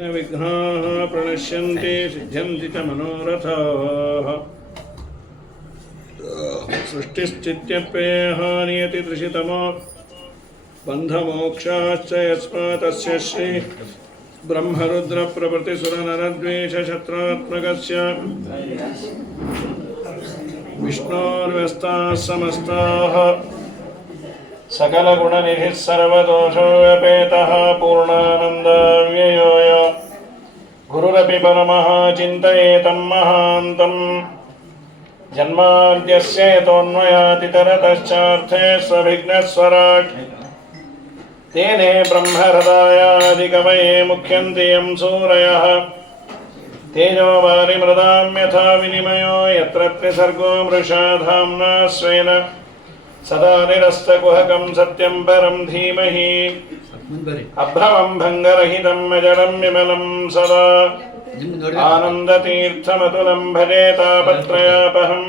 ವಿಘ್ನಾಃ ಪ್ರಣಶ್ಯಂತೆ ಸಿದ್ಧ್ಯಂತಿ ಚ ಮನೋರಥಾಃ ಸೃಷ್ಟಿಶ್ಚಿತ್ಯಪ್ಯಯಃ ನಿಯತಿ ತ್ರಿಶತಮೋ ಬಂಧಮೋಕ್ಷಾಶ್ಚ ಯಸ್ಮಾತಸ್ಯ ಶ್ರೀ ಬ್ರಹ್ಮರುದ್ರ ಪ್ರಭೃತಿಸುರನರದ್ವೇಷ ಶತ್ರಾತ್ಮಕಸ್ಯ ವಿಷ್ಣೋರ್ವ್ಯಸ್ತಾಃ ಸಮಸ್ತಾಃ सकलगुणनिधिः सर्वदोषो व्यपेतः पूर्णानन्दव्ययो यो गुरुरपि परमः चिन्तयेतं महान्तम् जन्माद्यस्य यतोऽन्वयातितरतश्चार्थे स्वभिघ्नस्वराट् तेने ब्रह्महृदायादिकवये मुख्यन्ति यं सूरयः तेजो वारिमृदां यथा विनिमयो यत्र त्रिसर्गो मृषा धाम्ना स्वेन सदा निरस्तकुहकं सत्यं परं धीमहि अभ्रमं भङ्गरहितं अजडं विमलं सदा आनन्दतीर्थमतुलं भजे तापत्रयापहं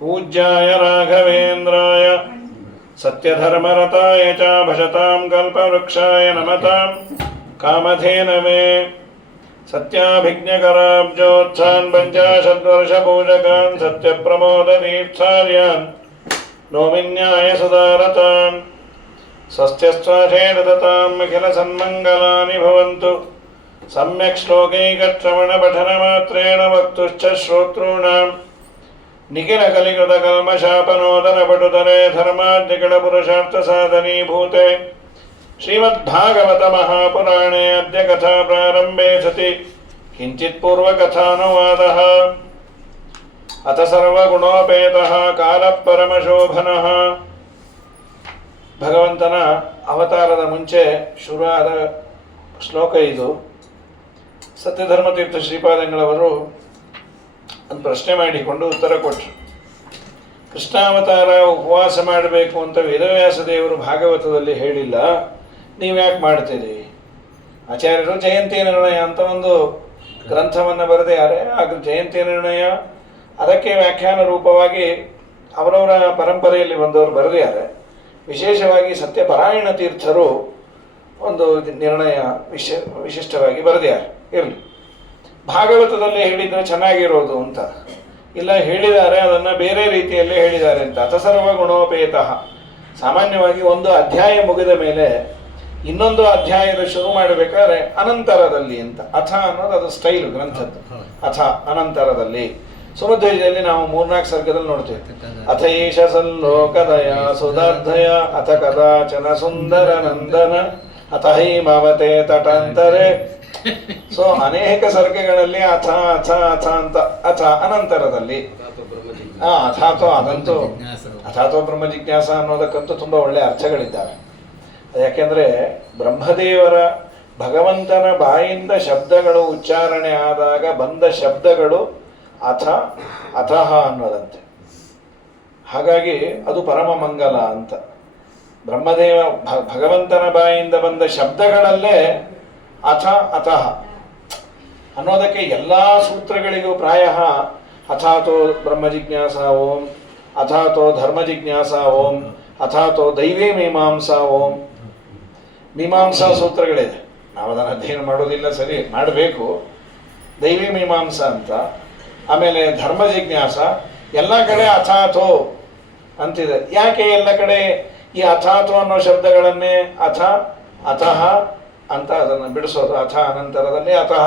पूज्याय राघवेन्द्राय सत्यधर्मरताय च भजतां कल्पवृक्षाय नमतां कामधेनवे सत्याभिज्ञकराब्जोत्थान् पञ्चाशद्वर्षपूजकान् सत्यप्रमोदतीर्थार्यान् नौमिन्याय सुदारताम् स्वस्त्यस्त्वाशेदताम् अखिलसन्मङ्गलानि भवन्तु सम्यक् श्लोकैकश्रवणपठनमात्रेण वक्तुश्च श्रोतॄणाम् निखिलकलिकृतकल्मषापनोदनपटुतरे धर्माद्यकटपुरुषार्थसाधनीभूते श्रीमद्भागवतमहापुराणे अद्य कथा प्रारम्भे सति किञ्चित् पूर्वकथानुवादः अथ सर्वगुणोपेतः कालपरमशोभनः ಭಗವಂತನ ಅವತಾರದ ಮುಂಚೆ ಶುರುವಾದ ಶ್ಲೋಕ ಇದು. ಸತ್ಯಧರ್ಮತೀರ್ಥ ಶ್ರೀಪಾದಂಗಳವರು ಒಂದು ಪ್ರಶ್ನೆ ಮಾಡಿಕೊಂಡು ಉತ್ತರ ಕೊಟ್ಟರು. ಕೃಷ್ಣಾವತಾರ ಉಪವಾಸ ಮಾಡಬೇಕು ಅಂತ ವೇದವ್ಯಾಸ ದೇವರು ಭಾಗವತದಲ್ಲಿ ಹೇಳಿಲ್ಲ, ನೀವ್ಯಾಕೆ ಮಾಡ್ತೀರಿ? ಆಚಾರ್ಯರು ಜಯಂತಿ ನಿರ್ಣಯ ಅಂತ ಒಂದು ಗ್ರಂಥವನ್ನು ಬರೆದಿದ್ದಾರೆ. ಆ ಜಯಂತಿ ನಿರ್ಣಯ ಅದಕ್ಕೆ ವ್ಯಾಖ್ಯಾನ ರೂಪವಾಗಿ ಅವರವರ ಪರಂಪರೆಯಲ್ಲಿ ಬಂದವರು ಬರೆದಿದ್ದಾರೆ. ವಿಶೇಷವಾಗಿ ಸತ್ಯಪರಾಯಣ ತೀರ್ಥರು ಒಂದು ನಿರ್ಣಯ ವಿಶಿಷ್ಟವಾಗಿ ಬರೆದಿದ್ದಾರೆ. ಇರಲಿ, ಭಾಗವತದಲ್ಲಿ ಹೇಳಿದರೆ ಚೆನ್ನಾಗಿರೋದು ಅಂತ ಇಲ್ಲ, ಹೇಳಿದ್ದಾರೆ ಅದನ್ನು ಬೇರೆ ರೀತಿಯಲ್ಲಿ ಹೇಳಿದ್ದಾರೆ ಅಂತ. ಅಥಸರ್ವ ಗುಣೋಪೇತಃ, ಸಾಮಾನ್ಯವಾಗಿ ಒಂದು ಅಧ್ಯಾಯ ಮುಗಿದ ಮೇಲೆ ಇನ್ನೊಂದು ಅಧ್ಯಾಯದ ಶುರು ಮಾಡಬೇಕಾದ್ರೆ ಅನಂತರದಲ್ಲಿ ಅಂತ. ಅಥ ಅನ್ನೋದು ಅದು ಸ್ಟೈಲು ಗ್ರಂಥದ್ದು. ಅಥ ಅನಂತರದಲ್ಲಿ. ಸುಮಧ್ವಜದಲ್ಲಿ ನಾವು 3-4 ಸರ್ಗದಲ್ಲಿ ನೋಡ್ತೇವೆ. ಅಥ ಈಶ ಸಲ್ಲೋಕದಯ ಸುಧಾರ್ಧಯ ಅಥ ಕದಾಚನ ಸುಂದರ ನಂದನ ಅಥ ಹೈಮಾವತೆ ತಟಾಂತರೆ. ಸೊ ಅನೇಕ ಸರ್ಗಗಳಲ್ಲಿ ಅಥ ಅಥ ಅಥ ಅಂತ ಅಥ ಅನಂತರದಲ್ಲಿ. ಅಥಾತೋ ಅದಂತೂ ಅಥಾತೋ ಬ್ರಹ್ಮ ಜಿಜ್ಞಾಸ ಅನ್ನೋದಕ್ಕಂತೂ ತುಂಬ ಒಳ್ಳೆಯ ಅರ್ಥಗಳಿದ್ದಾವೆ. ಯಾಕೆಂದರೆ ಬ್ರಹ್ಮದೇವರ ಭಗವಂತನ ಬಾಯಿಂದ ಶಬ್ದಗಳು ಉಚ್ಚಾರಣೆ ಆದಾಗ ಬಂದ ಶಬ್ದಗಳು ಅಥ ಅಥಃ ಅನ್ನೋದಂತೆ. ಹಾಗಾಗಿ ಅದು ಪರಮ ಮಂಗಲ ಅಂತ. ಬ್ರಹ್ಮದೇವ ಭಗವಂತನ ಬಾಯಿಂದ ಬಂದ ಶಬ್ದಗಳಲ್ಲೇ ಅಥ ಅಥಃ ಅನ್ನೋದಕ್ಕೆ ಎಲ್ಲ ಸೂತ್ರಗಳಿಗೂ ಪ್ರಾಯ ಅಥಾತೋ ಬ್ರಹ್ಮ ಜಿಜ್ಞಾಸ ಓಂ, ಅಥಾತೋ ಧರ್ಮ ಜಿಜ್ಞಾಸ ಓಂ, ಅಥಾತೋ ದೈವೇ ಮೀಮಾಂಸಾ ಓಂ. ಮೀಮಾಂಸಾ ಸೂತ್ರಗಳಿದೆ, ನಾವು ಅದನ್ನು ಅಧ್ಯಯನ ಮಾಡೋದಿಲ್ಲ, ಸರಿ ಮಾಡಬೇಕು. ದೈವೀ ಮೀಮಾಂಸಾ ಅಂತ, ಆಮೇಲೆ ಧರ್ಮ ಜಿಜ್ಞಾಸ, ಎಲ್ಲ ಕಡೆ ಅಥಾಥೋ ಅಂತಿದೆ. ಯಾಕೆ ಎಲ್ಲ ಕಡೆ ಈ ಅಥಾಥೋ ಅನ್ನೋ ಶಬ್ದಗಳನ್ನೇ ಅಥ ಅಥಃ ಅಂತ ಅದನ್ನು ಬಿಡಿಸೋದು? ಅಥ ಅನಂತರದಲ್ಲಿ ಅಥಃ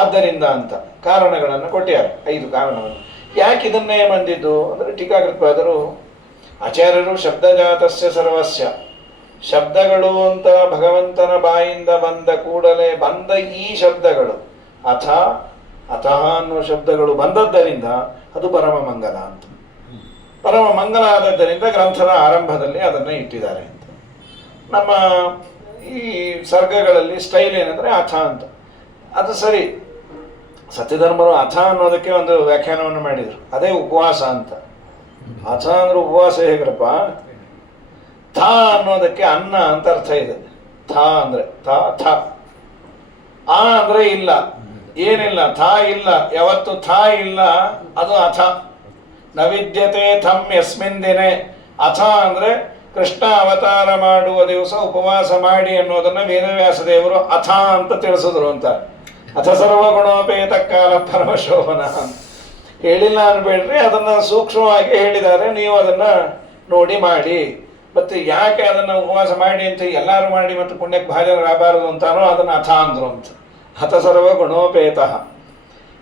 ಆದ್ದರಿಂದ ಅಂತ ಕಾರಣಗಳನ್ನು ಕೊಟ್ಟಿದ್ದಾರೆ, 5 ಕಾರಣವನ್ನು. ಯಾಕೆ ಇದನ್ನೇ ಬಂದಿದ್ದು ಅಂದರೆ ಟೀಕಾಕೃತ್ಪಾದರು ಆಚಾರ್ಯರು ಶಬ್ದಜಾತಸ್ಯ ಸರ್ವಸ್ಯ, ಶಬ್ದಗಳು ಅಂತ ಭಗವಂತನ ಬಾಯಿಂದ ಬಂದ ಕೂಡಲೇ ಬಂದ ಈ ಶಬ್ದಗಳು ಅಥ ಅಥಃ ಅನ್ನುವ ಶಬ್ದಗಳು ಬಂದದ್ದರಿಂದ ಅದು ಪರಮ ಮಂಗಲ ಅಂತ. ಪರಮ ಮಂಗಲ ಆದದ್ದರಿಂದ ಗ್ರಂಥದ ಆರಂಭದಲ್ಲಿ ಅದನ್ನು ಇಟ್ಟಿದ್ದಾರೆ ಅಂತ. ನಮ್ಮ ಈ ಸರ್ಗಗಳಲ್ಲಿ ಸ್ಟೈಲ್ ಏನಂದರೆ ಅಥ ಅಂತ. ಅದು ಸರಿ, ಸತ್ಯಧರ್ಮರು ಅಥ ಅನ್ನೋದಕ್ಕೆ ಒಂದು ವ್ಯಾಖ್ಯಾನವನ್ನು ಮಾಡಿದರು, ಅದೇ ಉಪವಾಸ ಅಂತ. ಅಥ ಅಂದ್ರೆ ಉಪವಾಸ ಹೇಗ್ರಪ್ಪ? ಥ ಅನ್ನೋದಕ್ಕೆ ಅನ್ನ ಅಂತ ಅರ್ಥ ಇದೆ. ಥ ಅಂದರೆ ಥ ಥ. ಆ ಅಂದರೆ ಇಲ್ಲ, ಏನಿಲ್ಲ, ಥಾ ಇಲ್ಲ, ಯಾವತ್ತು ಥಾ ಇಲ್ಲ ಅದು ಅಥ. ನ ವಿದ್ಯತೆ ಥಮ್ ಯಸ್ಮಿನ್ ದಿನೇ. ಅಥ ಅಂದರೆ ಕೃಷ್ಣ ಅವತಾರ ಮಾಡುವ ದಿವಸ ಉಪವಾಸ ಮಾಡಿ ಅನ್ನೋದನ್ನ ವೇದವ್ಯಾಸ ದೇವರು ಅಥ ಅಂತ ತಿಳಿಸಿದ್ರು ಅಂತ. ಅಥ ಸರ್ವಗುಣೋಪೇತ ಕಾಲ ಪರಮಶೋಭನ ಅಂತ ಹೇಳಿಲ್ಲ ಅನ್ಬೇಡ್ರಿ, ಅದನ್ನ ಸೂಕ್ಷ್ಮವಾಗಿ ಹೇಳಿದ್ದಾರೆ. ನೀವು ಅದನ್ನ ನೋಡಿ ಮಾಡಿ. ಮತ್ತೆ ಯಾಕೆ ಅದನ್ನ ಉಪವಾಸ ಮಾಡಿ ಅಂತ ಎಲ್ಲರೂ ಮಾಡಿ ಮತ್ತು ಪುಣ್ಯಕ್ಕೆ ಭಾಜನರಾಗಬಾರದು ಅಂತಾನೋ ಅದನ್ನ ಅಥ ಅಂದ್ರು ಅಂತ. ಹತ ಸರ್ವ ಗುಣೋಪೇತ.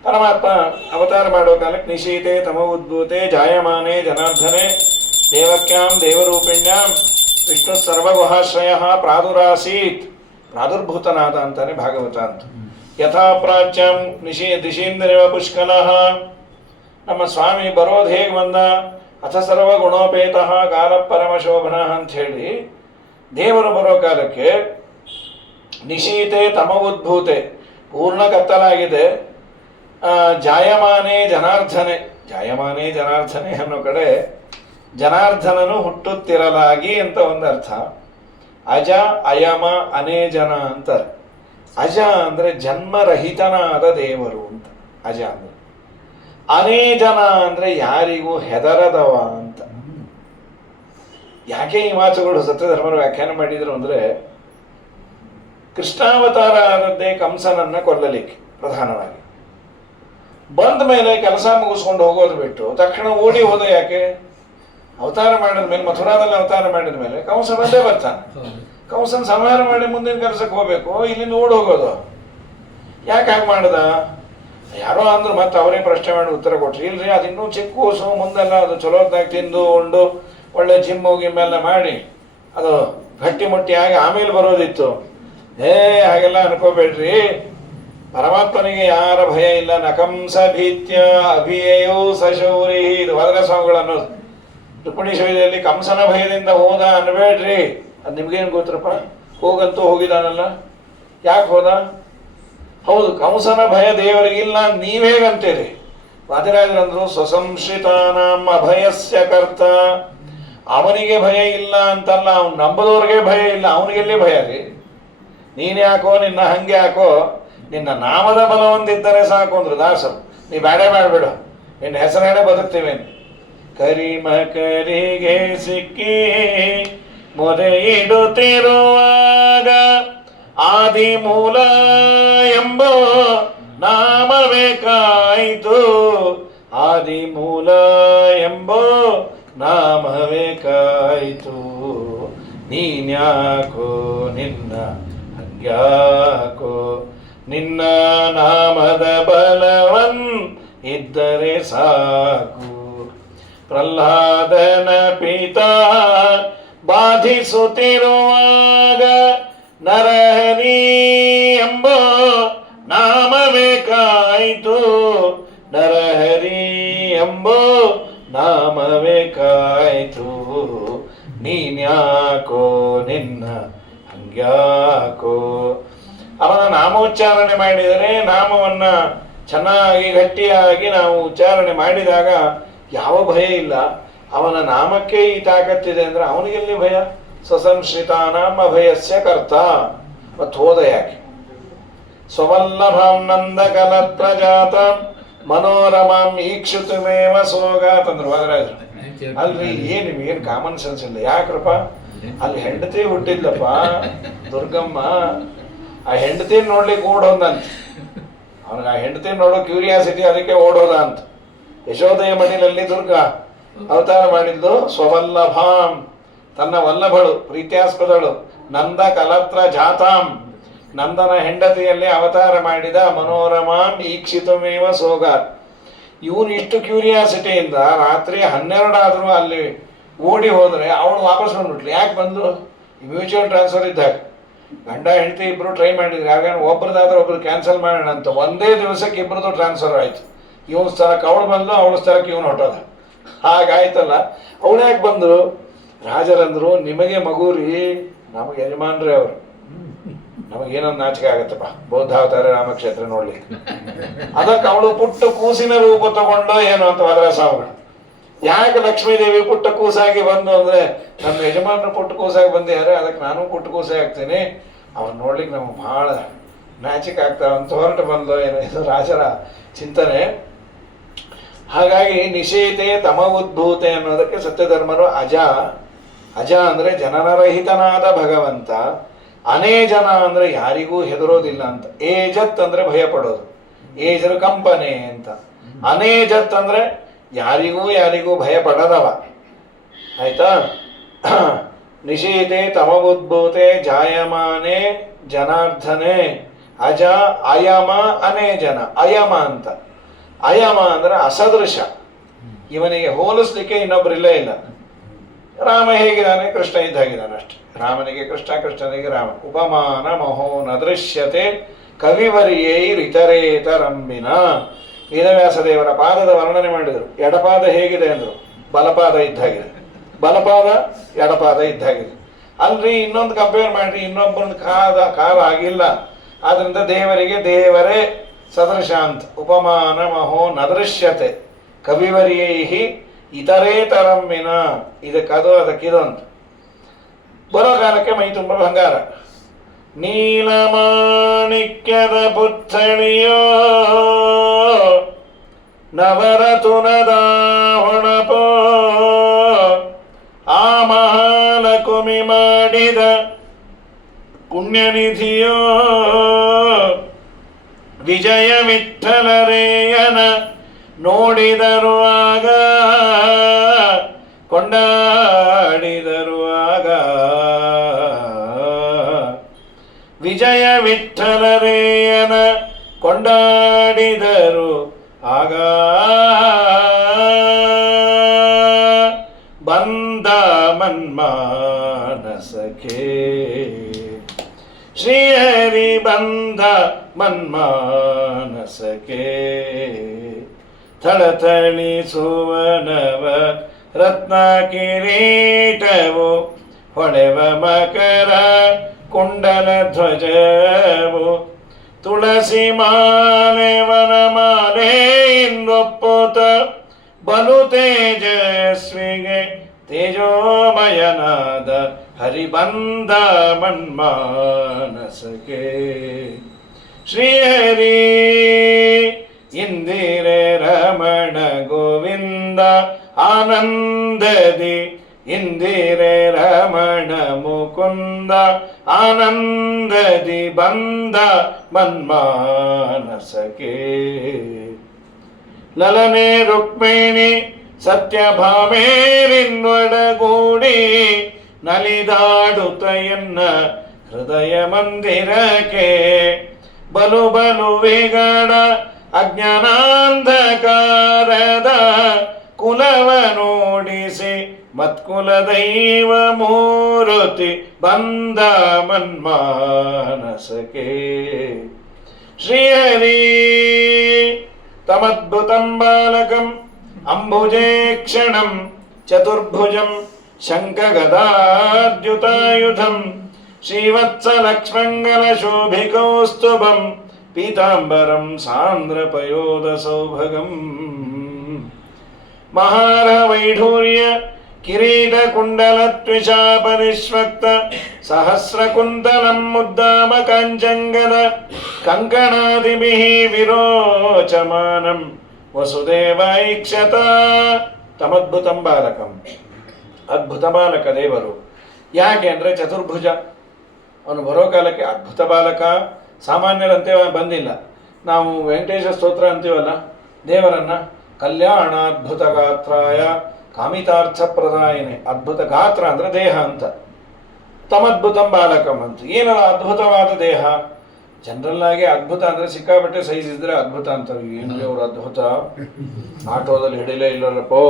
ಪರಮಾತ್ಮ ಅವತಾರ ಮಾಡೋ ಕಾಲಕ್ಕೆ ನಿಶೀತೆ ತಮ ಉದ್ಭೂತೆ ಜಾಯಮಾನೆ ಜನಾರ್ದನೆ ದೇವಕ್ಯಾಂ ದೇವರೂಪಿಣ್ಯಾಂ ವಿಷ್ಣು ಸರ್ವಗುಹಾಶ್ರಯ ಪ್ರಾದುರಾಸೀತ್. ಪ್ರಾದುರ್ಭೂತನಾದ ಅಂತಾನೆ ಭಾಗವತ ಅಂತ. ಯಥಾ ಪ್ರಾಚ್ಯಂ ದಿಶೀಂದ್ರಿವ ಪುಷ್ಕಲಃ. ನಮ್ಮ ಸ್ವಾಮಿ ಬರೋದು ಹೇಗೆ ಬಂದ? ಅಥ ಸರ್ವ ಗುಣೋಪೇತ ಕಾಲ ಪರಮಶೋಭನ ಅಂತ ಹೇಳಿ ದೇವರು ಬರೋ ಕಾಲಕ್ಕೆ ನಿಶೀತೆ ತಮ ಉದ್ಭೂತೆ, ಪೂರ್ಣ ಕತ್ತಲಾಗಿದೆ. ಜಾಯಮಾನೇ ಜನಾರ್ದನೆ, ಜಾಯಮಾನೇ ಜನಾರ್ದನೆ ಅನ್ನೋ ಕಡೆ ಜನಾರ್ದನನು ಹುಟ್ಟುತ್ತಿರಲಾಗಿ ಅಂತ ಒಂದು ಅರ್ಥ. ಅಜ ಅಯಮ ಅನೇಜನ ಅಂತಾರೆ. ಅಜ ಅಂದ್ರೆ ಜನ್ಮರಹಿತನಾದ ದೇವರು ಅಂತ ಅಜ ಅಂದ್ರೆ. ಅನೇಜನ ಅಂದ್ರೆ ಯಾರಿಗೂ ಹೆದರದವ ಅಂತ. ಯಾಕೆ ಈ ಮಾತುಗಳು ಸತ್ಯಧರ್ಮರು ವ್ಯಾಖ್ಯಾನ ಮಾಡಿದ್ರು ಅಂದ್ರೆ, ಕೃಷ್ಣಾವತಾರ ಆದದ್ದೇ ಕಂಸನನ್ನ ಕೊಲ್ಲಲಿಕ್ಕೆ ಪ್ರಧಾನವಾಗಿ. ಬಂದ ಮೇಲೆ ಕೆಲಸ ಮುಗಿಸ್ಕೊಂಡು ಹೋಗೋದು ಬಿಟ್ಟು ತಕ್ಷಣ ಓಡಿ ಹೋದ ಯಾಕೆ? ಅವತಾರ ಮಾಡಿದ ಮೇಲೆ, ಮಥುರಾದಲ್ಲಿ ಅವತಾರ ಮಾಡಿದ ಮೇಲೆ ಕಂಸ ಬಂದೇ ಬರ್ತಾನೆ. ಕಂಸನ ಸಂಹಾರ ಮಾಡಿ ಮುಂದಿನ ಕೆಲಸಕ್ಕೆ ಹೋಗ್ಬೇಕು, ಇಲ್ಲಿಂದ ಓಡಿ ಹೋಗೋದು ಯಾಕೆ ಹಾಗೆ ಮಾಡ್ದ? ಯಾರೋ ಅಂದ್ರು ಮತ್ತೆ ಅವರೇ ಪ್ರಶ್ನೆ ಮಾಡಿ ಉತ್ತರ ಕೊಟ್ರಿ, ಇಲ್ರಿ ಅದು ಇನ್ನೂ ಚಿಕ್ಕ ಕೂಸು, ಮುಂದೆಲ್ಲ ಅದು ಚಲೋದ್ನಾಗ ತಿಂದು ಉಂಡು ಒಳ್ಳೆ ಜಿಮ್ಮು ಗಿಮ್ಮೆಲ್ಲ ಮಾಡಿ ಅದು ಗಟ್ಟಿ ಮುಟ್ಟಿ ಆಗಿ ಆಮೇಲೆ ಬರೋದಿತ್ತು. ಹಾಗೆಲ್ಲ ಅನ್ಕೋಬೇಡ್ರಿ. ಪರಮಾತ್ಮನಿಗೆ ಯಾರ ಭಯ ಇಲ್ಲ. ನಕಂಸ ಭೀತ್ಯ ಅಭಿಯೋ ಸಶೌರಿ. ಇದು ವದರ ಸ್ವಾಮಿಗಳನ್ನು ರುಕ್ಮಿಣಿ ಶೈಲಿಯಲ್ಲಿ ಕಂಸನ ಭಯದಿಂದ ಹೋದ ಅನ್ಬೇಡ್ರಿ. ಅದು ನಿಮ್ಗೇನು ಗೊತ್ತರಪ್ಪ? ಹೋಗಂತೂ ಹೋಗಿದಾನಲ್ಲ, ಯಾಕೆ ಹೋದ? ಹೌದು, ಕಂಸನ ಭಯ ದೇವರಿಗಿಲ್ಲ, ನೀವೇಗಂತೀರಿ? ವಾದಿರಾಜರಂದ್ರು ಸ್ವಸಂಶ್ರಿತಾನಾಂ ಅಭಯಸ್ಯ ಕರ್ತ. ಅವನಿಗೆ ಭಯ ಇಲ್ಲ ಅಂತಲ್ಲ, ಅವ್ನು ನಂಬದವ್ರಿಗೆ ಭಯ ಇಲ್ಲ, ಅವನಿಗೆಲ್ಲಿ ಭಯ ರೀ? ನೀನ್ ಯಾಕೋ, ನಿನ್ನ ಹಂಗೆ ಯಾಕೋ, ನಿನ್ನ ನಾಮದ ಬಲ ಒಂದಿದ್ದರೆ ಸಾಕು ಅಂದ್ರು ದಾಸರು. ನೀ ಬ್ಯಾಡೆ ಮಾಡ್ಬೇಡ, ನಿನ್ನ ಹೆಸರೇನೆ ಬದುಕ್ತೀವಿ. ಕರಿಮ ಕರಿಗೆ ಸಿಕ್ಕಿ ಮೊರೆ ಇಡುತ್ತಿರುವಾಗ ಆದಿ ಮೂಲ ಎಂಬ ನಾಮವೇ ಕಾಯಿತು. ಆದಿ ಮೂಲ ಎಂಬ ನಾಮವೇ ಕಾಯಿತು. ನೀನ್ಯಾಕೋ ನಿನ್ನ ಹಂಗ್ಯಾಕೋ, ನಿನ್ನ ನಾಮದ ಬಲವನ್ ಇದ್ದರೆ ಸಾಕು. ಪ್ರಹ್ಲಾದನ ಪಿತಾ ಬಾಧಿಸುತ್ತಿರುವಾಗ ನರಹರಿ ಎಂಬ ನಾಮವೇ ಕಾಯಿತು. ನರಹರಿ ಎಂಬ ನಾಮವೇ ಕಾಯಿತು. ನೀನ್ಯಾಕೋ ನಿನ್ನ ಹಂಗ್ಯಾಕೋ. ಅವನ ನಾಮೋಚ್ಚಾರಣೆ ಮಾಡಿದರೆ, ನಾಮವನ್ನ ಚೆನ್ನಾಗಿ ಗಟ್ಟಿಯಾಗಿ ನಾವು ಉಚ್ಚಾರಣೆ ಮಾಡಿದಾಗ ಯಾವ ಭಯ ಇಲ್ಲ. ಅವನ ನಾಮಕ್ಕೆ ಈ ತಾಕತ್ತಿದೆ ಅಂದ್ರೆ ಅವನಿಗೆಲ್ಲಿ ಭಯ? ಸ್ವಸಂಶ್ರಿತಾನಾಂ ಅಭಯಸ್ಯ ಕರ್ತ. ಮತ್ತು ಹೋದ ಯಾಕೆ? ಸ್ವವಲ್ಲಭಾಂ ನಂದ ಕಲತ್ರ ಜಾತ ಮನೋರಮಾಂ ಈಕ್ಷುತುಮೇವ ಸೋಗಾತ್ ಅಂದ್ರು ವಾದರಾಜರು. ಅಲ್ರಿ ಏನ್ ಕಾಮನ್ ಸೆನ್ಸ್ ಇಲ್ಲ ಯಾಕ್ರಪ್ಪ? ಅಲ್ಲಿ ಹೆಂಡತಿ ಹುಟ್ಟಿದ್ಲಪ್ಪ ದುರ್ಗಮ್ಮ, ಆ ಹೆಂಡತಿ ನೋಡ್ಲಿಕ್ಕೆ ಓಡೋದಂತ. ಅವನಿಗೆ ಆ ಹೆಂಡತಿ ನೋಡೋ ಕ್ಯೂರಿಯಾಸಿಟಿ, ಅದಕ್ಕೆ ಓಡೋದ ಅಂತ. ಯಶೋದಯ ಮಡಿಲಲ್ಲಿ ದುರ್ಗಾ ಅವತಾರ ಮಾಡಿದ್ದು ಸ್ವವಲ್ಲಭಾಂ, ತನ್ನ ವಲ್ಲಭಳು ಪ್ರೀತ್ಯಾಸ್ಪದಳು. ನಂದ ಕಲತ್ರ ಜಾತಾಂ, ನಂದನ ಹೆಂಡತಿಯಲ್ಲಿ ಅವತಾರ ಮಾಡಿದ. ಮನೋರಮಾಂ ಈಕ್ಷಿತಮೇವ ಸೋಗಾತ್. ಇವನು ಇಷ್ಟು ಕ್ಯೂರಿಯಾಸಿಟಿಯಿಂದ ರಾತ್ರಿ 12 ಆದ್ರೂ ಅಲ್ಲಿ ಓಡಿ ಹೋದ್ರೆ ಅವಳು ವಾಪಸ್ ಬಂದ್ಬಿಟ್ಲು. ಯಾಕೆ ಬಂದು? ಮ್ಯೂಚುವಲ್ ಟ್ರಾನ್ಸ್ಫರ್ ಇದ್ದಾಗ ಗಂಡ ಹೆಂಡತಿ ಇಬ್ರು ಟ್ರೈ ಮಾಡಿದ್ರು, ಯಾಕಂದ್ರೆ ಒಬ್ರದಾದ್ರೆ ಒಬ್ರು ಕ್ಯಾನ್ಸಲ್ ಮಾಡೋಣ ಅಂತ. ಒಂದೇ ದಿವಸಕ್ಕೆ ಇಬ್ಬರದು ಟ್ರಾನ್ಸ್ಫರ್ ಆಯ್ತು. ಇವನ ಸ್ಥಳಕ್ಕೆ ಅವಳು ಬಂದು, ಅವಳ ಸ್ಥಳಕ್ಕೆ ಇವನು ಹೊಟ್ಟೋದ. ಹಾಗಾಯ್ತಲ್ಲ. ಅವಳು ಯಾಕೆ ಬಂದರು? ರಾಜರಂದ್ರು, ನಿಮಗೆ ಮಗು ರೀ, ನಮಗೆ ಯಜಮಾನ್ರಿ ಅವರು, ನಮಗೇನೊಂದು ನಾಚಿಕೆ ಆಗತ್ತಪ್ಪ ಬೌದ್ಧಾವತಾರ ರಾಮಕ್ಷೇತ್ರ ನೋಡ್ಲಿಕ್ಕೆ. ಅದಕ್ಕೆ ಅವಳು ಪುಟ್ಟ ಕೂಸಿನ ರೂಪ ತಗೊಂಡು ಏನು ಅಂತ ವದರ ಸ್ವಾಮಿಗಳು. ಯಾಕೆ ಲಕ್ಷ್ಮೀದೇವಿ ಪುಟ್ಟ ಕೂಸಾಗಿ ಬಂದು ಅಂದ್ರೆ, ನನ್ನ ಯಜಮಾನರು ಪುಟ್ಟ ಕೂಸಾಗಿ ಬಂದಿದ್ದಾರೆ, ಅದಕ್ಕೆ ನಾನು ಪುಟ್ಟ ಕೂಸೆ ಆಗ್ತೀನಿ, ಅವ್ರು ನೋಡ್ಲಿಕ್ಕೆ ನಮ್ಗೆ ಬಹಳ ನಾಚಿಕೆ ಆಗ್ತಾವ ಅಂತ ಹೊರಟು ಬಂದು ಏನೋ. ಇದು ರಾಜರ ಚಿಂತನೆ. ಹಾಗಾಗಿ ನಿಷೇಧೆ ತಮ ಉದ್ಭೂತೆ ಅನ್ನೋದಕ್ಕೆ ಸತ್ಯಧರ್ಮರು ಅಜ ಅಜ ಅಂದರೆ ಜನನರಹಿತನಾದ ಭಗವಂತ, ಅನೇಜನ ಅಂದರೆ ಯಾರಿಗೂ ಹೆದರೋದಿಲ್ಲ ಅಂತ. ಏಜತ್ ಅಂದರೆ ಭಯ ಪಡೋದು, ಏಜರು ಕಂಪನೆ ಅಂತ. ಅನೇಜತ್ ಅಂದರೆ ಯಾರಿಗೂ ಭಯ ಪಡದವ. ಆಯ್ತಾ? ನಿಶೀತೆ ತಮಗುದ್ಭೂತೆ ಜಾಯಮಾನೆ ಜನಾರ್ಧನೆ ಅಜ ಅಯಮ ಅನೇಜನ. ಅಯಮ ಅಂತ, ಅಯಮ ಅಂದರೆ ಅಸದೃಶ, ಇವನಿಗೆ ಹೋಲಿಸ್ಲಿಕ್ಕೆ ಇನ್ನೊಬ್ಬರಿಲ್ಲೇ ಇಲ್ಲ. ರಾಮ ಹೇಗಿದ್ದಾನೆ? ಕೃಷ್ಣ ಇದ್ದಾಗಿದ್ದಾನೆ ಅಷ್ಟೆ. ರಾಮನಿಗೆ ಕೃಷ್ಣ, ಕೃಷ್ಣನಿಗೆ ರಾಮ. ಉಪಮಾನ ಮಹೋ ನದೃಶ್ಯತೆ ಕವಿವರ್ಯೈರಿತರೇತರಂಬಿನ. ವೇದವ್ಯಾಸ ದೇವರ ಪಾದದ ವರ್ಣನೆ ಮಾಡಿದರು. ಎಡಪಾದ ಹೇಗಿದೆ ಅಂದರು, ಬಲಪಾದ ಇದ್ದಾಗಿದೆ. ಬಲಪಾದ ಎಡಪಾದ ಇದ್ದಾಗಿದೆ. ಅಲ್ರಿ ಇನ್ನೊಂದು ಕಂಪೇರ್ ಮಾಡ್ರಿ, ಇನ್ನೊಬ್ಬನ ಕಾಲ ಆಗಿಲ್ಲ. ಆದ್ರಿಂದ ದೇವರಿಗೆ ದೇವರೇ ಸದೃಶ ಅಂತ. ಉಪಮಾನ ಮಹೋ ನದೃಶ್ಯತೆ ಕವಿವರ್ಯೈಹಿ ಇತರೇತರಂಬಿನ. ಇದಕ್ಕದು ಅದಕ್ಕಿದು ಅಂತ. ಬರೋ ಕಾಲಕ್ಕೆ ಮೈ ತುಂಬ ಬಂಗಾರ. ನೀಲಮಾಣಿಕ್ಯದ ಪುತ್ಥಳಿಯೋ ನವರತುನದ ಹೊಣಪೋ ಆ ಮಹಾಲಕುಮಿ ಮಾಡಿದ ಪುಣ್ಯನಿಧಿಯೋ ವಿಜಯ ವಿಠ್ಠಲರೇಯನ ನೋಡಿದರು ಆಗ ಕೊಂಡಾಡಿದರು ಆಗ. ವಿಜಯ ವಿಠ್ಠಲರೇಯನ ಕೊಂಡಾಡಿದರು ಆಗ. ಬಂದ ಮನ್ಮಾನಸಕ್ಕೆ ಶ್ರೀಹರಿ ಬಂದ ಮನ್ಮಾನಸಕ್ಕೆ. ಥಳಥಳಿಸುವನವ ರತ್ನ ಕಿರೀಟವು ಹೊಳೆವ ಮಕರ ಕುಂಡಲ ಧ್ವಜವು ತುಳಸಿ ಮಾಲೆ ವನಮಾಲೆ ಇಂದೊಪ್ಪುತ ಬಲು ತೇಜಸ್ವಿಗೆ ತೇಜೋಮಯನಾದ ಹರಿಬಂದ ಮನ್ಮಾನಸಕ್ಕೆ. ಶ್ರೀಹರಿ ಇಂದಿರೆ ರಮಣ ಗೋವಿಂದ ಆನಂದದಿ ಇಂದಿರೆ ರಮಣ ಮುಕುಂದ ಆನಂದದಿ ಬಂದ ಮನ್ಮಾನಸಕ್ಕೆ. ಲಲನೆ ರುಕ್ಮಿಣಿ ಸತ್ಯಭಾಮೇರಿನ್ನೊಡಗೂಡಿ ನಲಿದಾಡುತ್ತ ಎನ್ನ ಹೃದಯ ಮಂದಿರಕ್ಕೆ. ಬಲು ಬಲು ವಿಗಡ ಅಜ್ಞಾನಾಂಧಕಾರದ ಕುಲವ ನೋಡಿಸಿ ಮತ್ಕುಲ ದೈವ ಮೂರುತಿ ಬಂದ ಮನ್ಮಾನಸಕ್ಕೆ. ಶ್ರೀಹರಿ ತಮದ್ಭುತಂ ಬಾಲಕಂ ಅಂಬುಜೇಕ್ಷಣಂ ಚತುರ್ಭುಜಂ ಶಂಖಗದಾದ್ಯುತಾಯುಧಂ ಶ್ರೀವತ್ಸಲಕ್ಷ್ಮಂಗಲ ಶೋಭಿಕೌಸ್ತುಭಂ ಪೀತಾಂಬರಂ ಸಾಂದ್ರಪಯೋಧ ಸೌಭಗಂ. ಮಹಾರ ವೈಢೂರ್ಯ ಕಿರೀಟ ಕುಂಡಲ ತ್ವಿಷಾ ಪರಿಶ್ವಕ್ತ ಸಹಸ್ರಕುಂತಲಂ ಮುದ್ದಾಮ ಕಾಂಚಂಗದ ಕಂಕಣಾದಿಭಿಃ ವಿರೋಚಮಾನಂ ವಸುದೇವ ಐಕ್ಷತ. ತಮದ್ಭುತಂ ಬಾಲಕಂ, ಅದ್ಭುತ ಬಾಲಕ ದೇವರು. ಯಾಕೆ ಅಂದರೆ ಚತುರ್ಭುಜ. ಅವನು ಬರೋ ಕಾಲಕ್ಕೆ ಅದ್ಭುತ ಬಾಲಕ. ಸಾಮಾನ್ಯರಂತೆ ಬಂದಿಲ್ಲ. ನಾವು ವೆಂಕಟೇಶ ಸ್ತೋತ್ರ ಅಂತೀವಲ್ಲ ದೇವರನ್ನ, ಕಲ್ಯಾಣಾದ್ಭುತ ಗಾತ್ರಾಯ ಕಾಮಿತಾರ್ಥ ಪ್ರದಾಯನೆ. ಅದ್ಭುತ ಗಾತ್ರ ಅಂದರೆ ದೇಹ ಅಂತ. ತಮದ್ಭುತಂ ಬಾಲಕಂ ಅಂತ. ಏನಲ್ಲ ಅದ್ಭುತವಾದ ದೇಹ. ಜನರಲ್ ಆಗಿ ಅದ್ಭುತ ಅಂದರೆ ಸಿಕ್ಕಾಪಟ್ಟೆ ಸೈಜ್ ಇದ್ರೆ ಅದ್ಭುತ ಅಂತಾರೆ. ಏನು ಅವರು ಅದ್ಭುತ, ಆಟೋದಲ್ಲಿ ಹಿಡಿಲೇ ಇಲ್ಲರಪ್ಪೋ,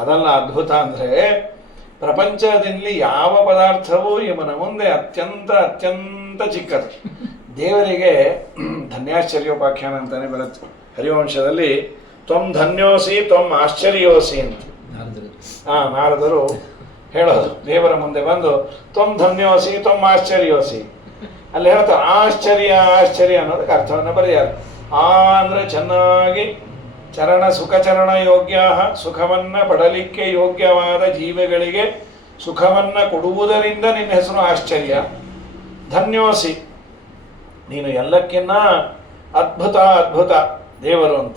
ಅದಲ್ಲ ಅದ್ಭುತ ಅಂದರೆ ಪ್ರಪಂಚದಲ್ಲಿ ಯಾವ ಪದಾರ್ಥವೂ ಇವನ ಮುಂದೆ ಅತ್ಯಂತ ಅತ್ಯಂತ ಚಿಕ್ಕದು. ದೇವರಿಗೆ ಧನ್ಯಾಶ್ಚರ್ಯೋಪಾಖ್ಯಾನ ಅಂತಾನೆ ಬರುತ್ತೆ ಹರಿವಂಶದಲ್ಲಿ. ತ್ವಂ ಧನ್ಯೋಸಿ ತ್ವಂ ಆಶ್ಚರ್ಯೋಸಿ ಅಂತ ನಾರದರು ಹೇಳೋದು. ದೇವರ ಮುಂದೆ ಬಂದು ತ್ವಂ ಧನ್ಯೋಸಿ ತ್ವಂ ಆಶ್ಚರ್ಯೋಸಿ. ಅಲ್ಲಿ ಹೇಳ್ತಾರೆ ಆಶ್ಚರ್ಯ ಆಶ್ಚರ್ಯ ಅನ್ನೋದಕ್ಕೆ ಅರ್ಥವನ್ನು ಬರೆಯಾರೆ. ಆ ಅಂದರೆ ಚೆನ್ನಾಗಿ ಚರಣ ಸುಖಚರಣ ಯೋಗ್ಯ, ಸುಖವನ್ನ ಪಡಲಿಕ್ಕೆ ಯೋಗ್ಯವಾದ ಜೀವಿಗಳಿಗೆ ಸುಖವನ್ನ ಕೊಡುವುದರಿಂದ ನಿನ್ನ ಹೆಸರು ಆಶ್ಚರ್ಯ. ಧನ್ಯೋಸಿ, ನೀನು ಎಲ್ಲಕ್ಕಿನ್ನ ಅದ್ಭುತ ಅದ್ಭುತ ದೇವರು ಅಂತ.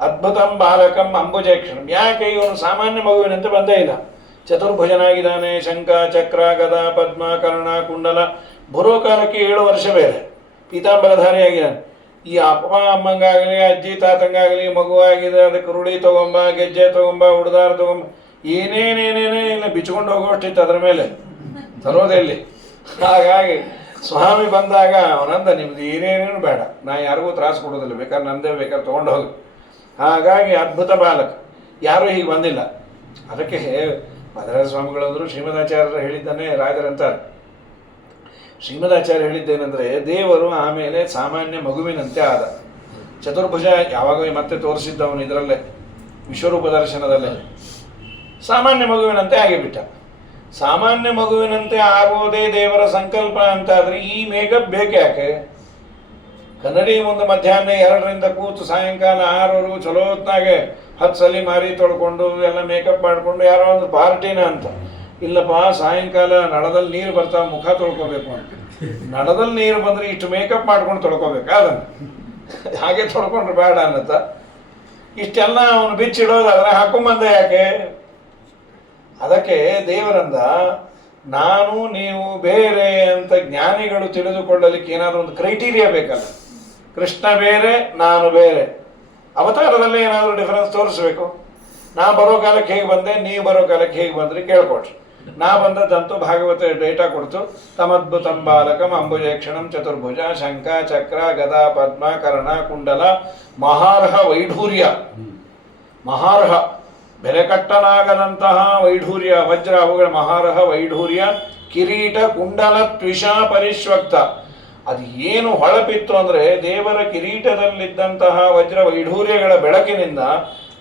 ಅದ್ಭುತಂ ಬಾಲಕಂ ಅಂಬುಜೇಕ್ಷಣಂ. ಯಾಕೆ ಇವನು ಸಾಮಾನ್ಯ ಮಗುವಿನಂತೆ ಬಂದೇ ಇಲ್ಲ. ಚತುರ್ಭುಜನಾಗಿದ್ದಾನೆ. ಶಂಖ, ಚಕ್ರ, ಗದಾ, ಪದ್ಮ, ಕರ್ಣ, ಕುಂಡಲ. ಬರೋ ಕಾಲಕ್ಕೆ 7 ವರ್ಷ ಬೇರೆ ಪೀತಾಂಬರಧಾರಿಯಾಗಿದ್ದಾನೆ. ಈ ಅಪ್ಪ ಅಮ್ಮಂಗಾಗಲಿ, ಅಜ್ಜಿ ತಾತಂಗಾಗಲಿ ಮಗುವಾಗಿದೆ, ಅದಕ್ಕೆ ರುಡಿ ತೊಗೊಂಬ, ಗೆಜ್ಜೆ ತೊಗೊಂಬ, ಉಡ್ದಾರ ತೊಗೊಂಬ, ಏನೇನೇನೇನೇ ಇಲ್ಲ ಬಿಚ್ಕೊಂಡು ಹೋಗೋಷ್ಟಿತ್ತು ಅದ್ರ ಮೇಲೆ ತರೋದೆಲ್ಲಿ. ಹಾಗಾಗಿ ಸ್ವಾಮಿ ಬಂದಾಗ ಅವನಂದ ನಿಮ್ದು ಏನೇನೇನು ಬೇಡ, ನಾ ಯಾರಿಗೂ ತ್ರಾಸು ಕೊಡೋದಿಲ್ಲ, ಬೇಕಾದ್ರೆ ನಂದೇ ಬೇಕಾದ್ರೆ ತೊಗೊಂಡು ಹೋಗಿ. ಹಾಗಾಗಿ ಅದ್ಭುತ ಬಾಲಕ, ಯಾರೂ ಹೀಗೆ ಬಂದಿಲ್ಲ. ಅದಕ್ಕೆ ಮಧುರಾಜ ಸ್ವಾಮಿಗಳಂದರು ಶ್ರೀಮದಾಚಾರ್ಯರು ಹೇಳಿದ್ದಾನೆ ರಾಜರಂತಾರೆ. ಶ್ರೀಮದಾಚಾರ್ಯ ಹೇಳಿದ್ದೇನೆಂದರೆ ದೇವರು ಆಮೇಲೆ ಸಾಮಾನ್ಯ ಮಗುವಿನಂತೆ ಆದ. ಚತುರ್ಭುಜ ಯಾವಾಗ ಮತ್ತೆ ತೋರಿಸಿದ್ದವನು ಇದರಲ್ಲೇ ವಿಶ್ವರೂಪ ದರ್ಶನದಲ್ಲೇ ಸಾಮಾನ್ಯ ಮಗುವಿನಂತೆ ಆಗಿಬಿಟ್ಟ. ಸಾಮಾನ್ಯ ಮಗುವಿನಂತೆ ಆಗೋದೇ ದೇವರ ಸಂಕಲ್ಪ ಅಂತಾದರೆ ಈ ಮೇಕಪ್ ಬೇಕು ಯಾಕೆ? ಕನ್ನಡಿ ಮುಂದೆ ಮಧ್ಯಾಹ್ನ 2ರಿಂದ ಕೂತು ಸಾಯಂಕಾಲ 6 ಚಲೋ ಹೊತ್ತಾಗೆ 10 ಸಲ ಮಾರಿ ತೊಳ್ಕೊಂಡು ಎಲ್ಲ ಮೇಕಪ್ ಮಾಡಿಕೊಂಡು ಯಾರೋ ಒಂದು ಪಾರ್ಟಿನ ಅಂತ. ಇಲ್ಲಪ್ಪ, ಸಾಯಂಕಾಲ ನಳದಲ್ಲಿ ನೀರು ಬರ್ತಾವೆ, ಮುಖ ತೊಳ್ಕೊಬೇಕು ಅಂತ. ನಳದಲ್ಲಿ ನೀರು ಬಂದರೆ ಇಷ್ಟು ಮೇಕಪ್ ಮಾಡ್ಕೊಂಡು ತೊಳ್ಕೊಬೇಕು, ಅದನ್ನು ಹಾಗೆ ತೊಳ್ಕೊಂಡ್ರೆ ಬೇಡ ಅನ್ನತ್ತ. ಇಷ್ಟೆಲ್ಲ ಅವನು ಬಿಚ್ಚಿಡೋದಾದ್ರೆ ಹಾಕೊಂಬಂದ ಯಾಕೆ? ಅದಕ್ಕೆ ದೇವರಂದ ನಾನು ನೀವು ಬೇರೆ ಅಂತ ಜ್ಞಾನಿಗಳು ತಿಳಿದುಕೊಳ್ಳಲಿಕ್ಕೆ ಏನಾದರೂ ಒಂದು ಕ್ರೈಟೀರಿಯಾ ಬೇಕಲ್ಲ. ಕೃಷ್ಣ ಬೇರೆ, ನಾನು ಬೇರೆ. ಅವತಾರದಲ್ಲಿ ಏನಾದರೂ ಡಿಫರೆನ್ಸ್ ತೋರಿಸ್ಬೇಕು. ನಾ ಬರೋ ಕಾಲಕ್ಕೆ ಹೇಗೆ ಬಂದೆ, ನೀವು ಬರೋ ಕಾಲಕ್ಕೆ ಹೇಗೆ ಬಂದ್ರಿ ಕೇಳ್ಕೊಟ್ರಿ. ನಾ ಬಂದದ್ದಂತೂ ಭಾಗವತ ಡೇಟಾ ಕೊಡ್ತು. ತಮದ್ಭುತಂ ಬಾಲಕಂ ಅಂಬುಜೇಕ್ಷಣಂ ಚತುರ್ಭುಜ ಶಂಖ ಚಕ್ರ ಗದಾ ಪದ್ಮ ಕರ್ಣ ಕುಂಡಲ ಮಹಾರ್ಹ ವೈಢೂರ್ಯ. ಮಹಾರ್ಹ ಬೆಲೆ ಕಟ್ಟಲಾಗದಂತಹ ವೈಢೂರ್ಯ, ವಜ್ರ ಅವುಗಳ ಮಹಾರ್ಹ ವೈಢೂರ್ಯ, ಕಿರೀಟ ಕುಂಡಲ ತ್ವಿಷ ಪರಿಶ್ವಕ್ತ. ಅದು ಏನು ಹೊಳಪಿತ್ತು ಅಂದರೆ ದೇವರ ಕಿರೀಟದಲ್ಲಿದ್ದಂತಹ ವಜ್ರ ವೈಢೂರ್ಯಗಳ ಬೆಳಕಿನಿಂದ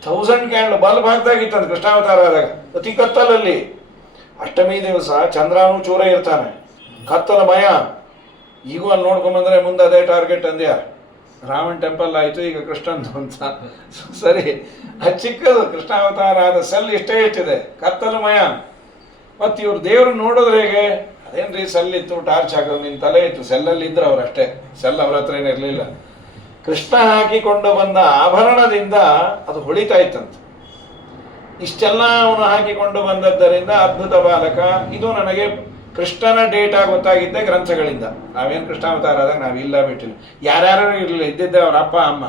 1000 ಕ್ಯಾಂಡಲ್ ಬಲ್ಬ್ ಹಾಕ್ದಾಗಿತ್ತಂತ ಕೃಷ್ಣಾವತಾರ ಆದಾಗ. ಅತಿ ಕತ್ತಲಲ್ಲಿ ಅಷ್ಟಮಿ ದಿವಸ ಚಂದ್ರನೂ ಚೂರ ಇರ್ತಾನೆ, ಕತ್ತಲಮಯ. ಈಗೂ ಅಲ್ಲಿ ನೋಡ್ಕೊಂಬಂದ್ರೆ ಮುಂದೆ ಅದೇ ಟಾರ್ಗೆಟ್ ಅಂದ್ಯಾ. ರಾಮನ್ ಟೆಂಪಲ್ ಆಯಿತು, ಈಗ ಕೃಷ್ಣಂದು ಅಂತ. ಸರಿ, ಅದು ಚಿಕ್ಕದು ಕೃಷ್ಣಾವತಾರ ಆದ ಸೆಲ್ ಇಷ್ಟೇ ಇಷ್ಟಿದೆ, ಕತ್ತಲಮಯ. ಮತ್ತು ಇವ್ರು ದೇವರು ನೋಡೋದ್ರೆ ಹೇಗೆ? ಅದೇನ್ರಿ ಸೆಲ್ ಇತ್ತು, ಟಾರ್ಚ್ ಹಾಕೋದು, ನಿನ್ನ ತಲೆ ಇತ್ತು, ಸೆಲ್ಲಲ್ಲಿ ಇದ್ರು ಅವ್ರು ಅಷ್ಟೇ, ಸೆಲ್ ಅವ್ರ ಹತ್ರ ಏನಿರಲಿಲ್ಲ. ಕೃಷ್ಣ ಹಾಕಿಕೊಂಡು ಬಂದ ಆಭರಣದಿಂದ ಅದು ಹೊಳಿತಾ ಇತ್ತಂತೆ. ಇಷ್ಟೆಲ್ಲ ಅವನು ಹಾಕಿಕೊಂಡು ಬಂದದ್ದರಿಂದ ಅದ್ಭುತ ಬಾಲಕ. ಇದು ನನಗೆ ಕೃಷ್ಣನ ಡೇಟಾ ಗೊತ್ತಾಗಿದ್ದೆ ಗ್ರಂಥಗಳಿಂದ. ನಾವೇನು ಕೃಷ್ಣಾವತಾರ ಆದಾಗ ನಾವಿಲ್ಲ ಬಿಟ್ಟಿಲ್ಲ, ಯಾರ್ಯಾರು ಇರಲಿಲ್ಲ, ಇದ್ದಿದ್ದೆ ಅವರ ಅಪ್ಪ ಅಮ್ಮ,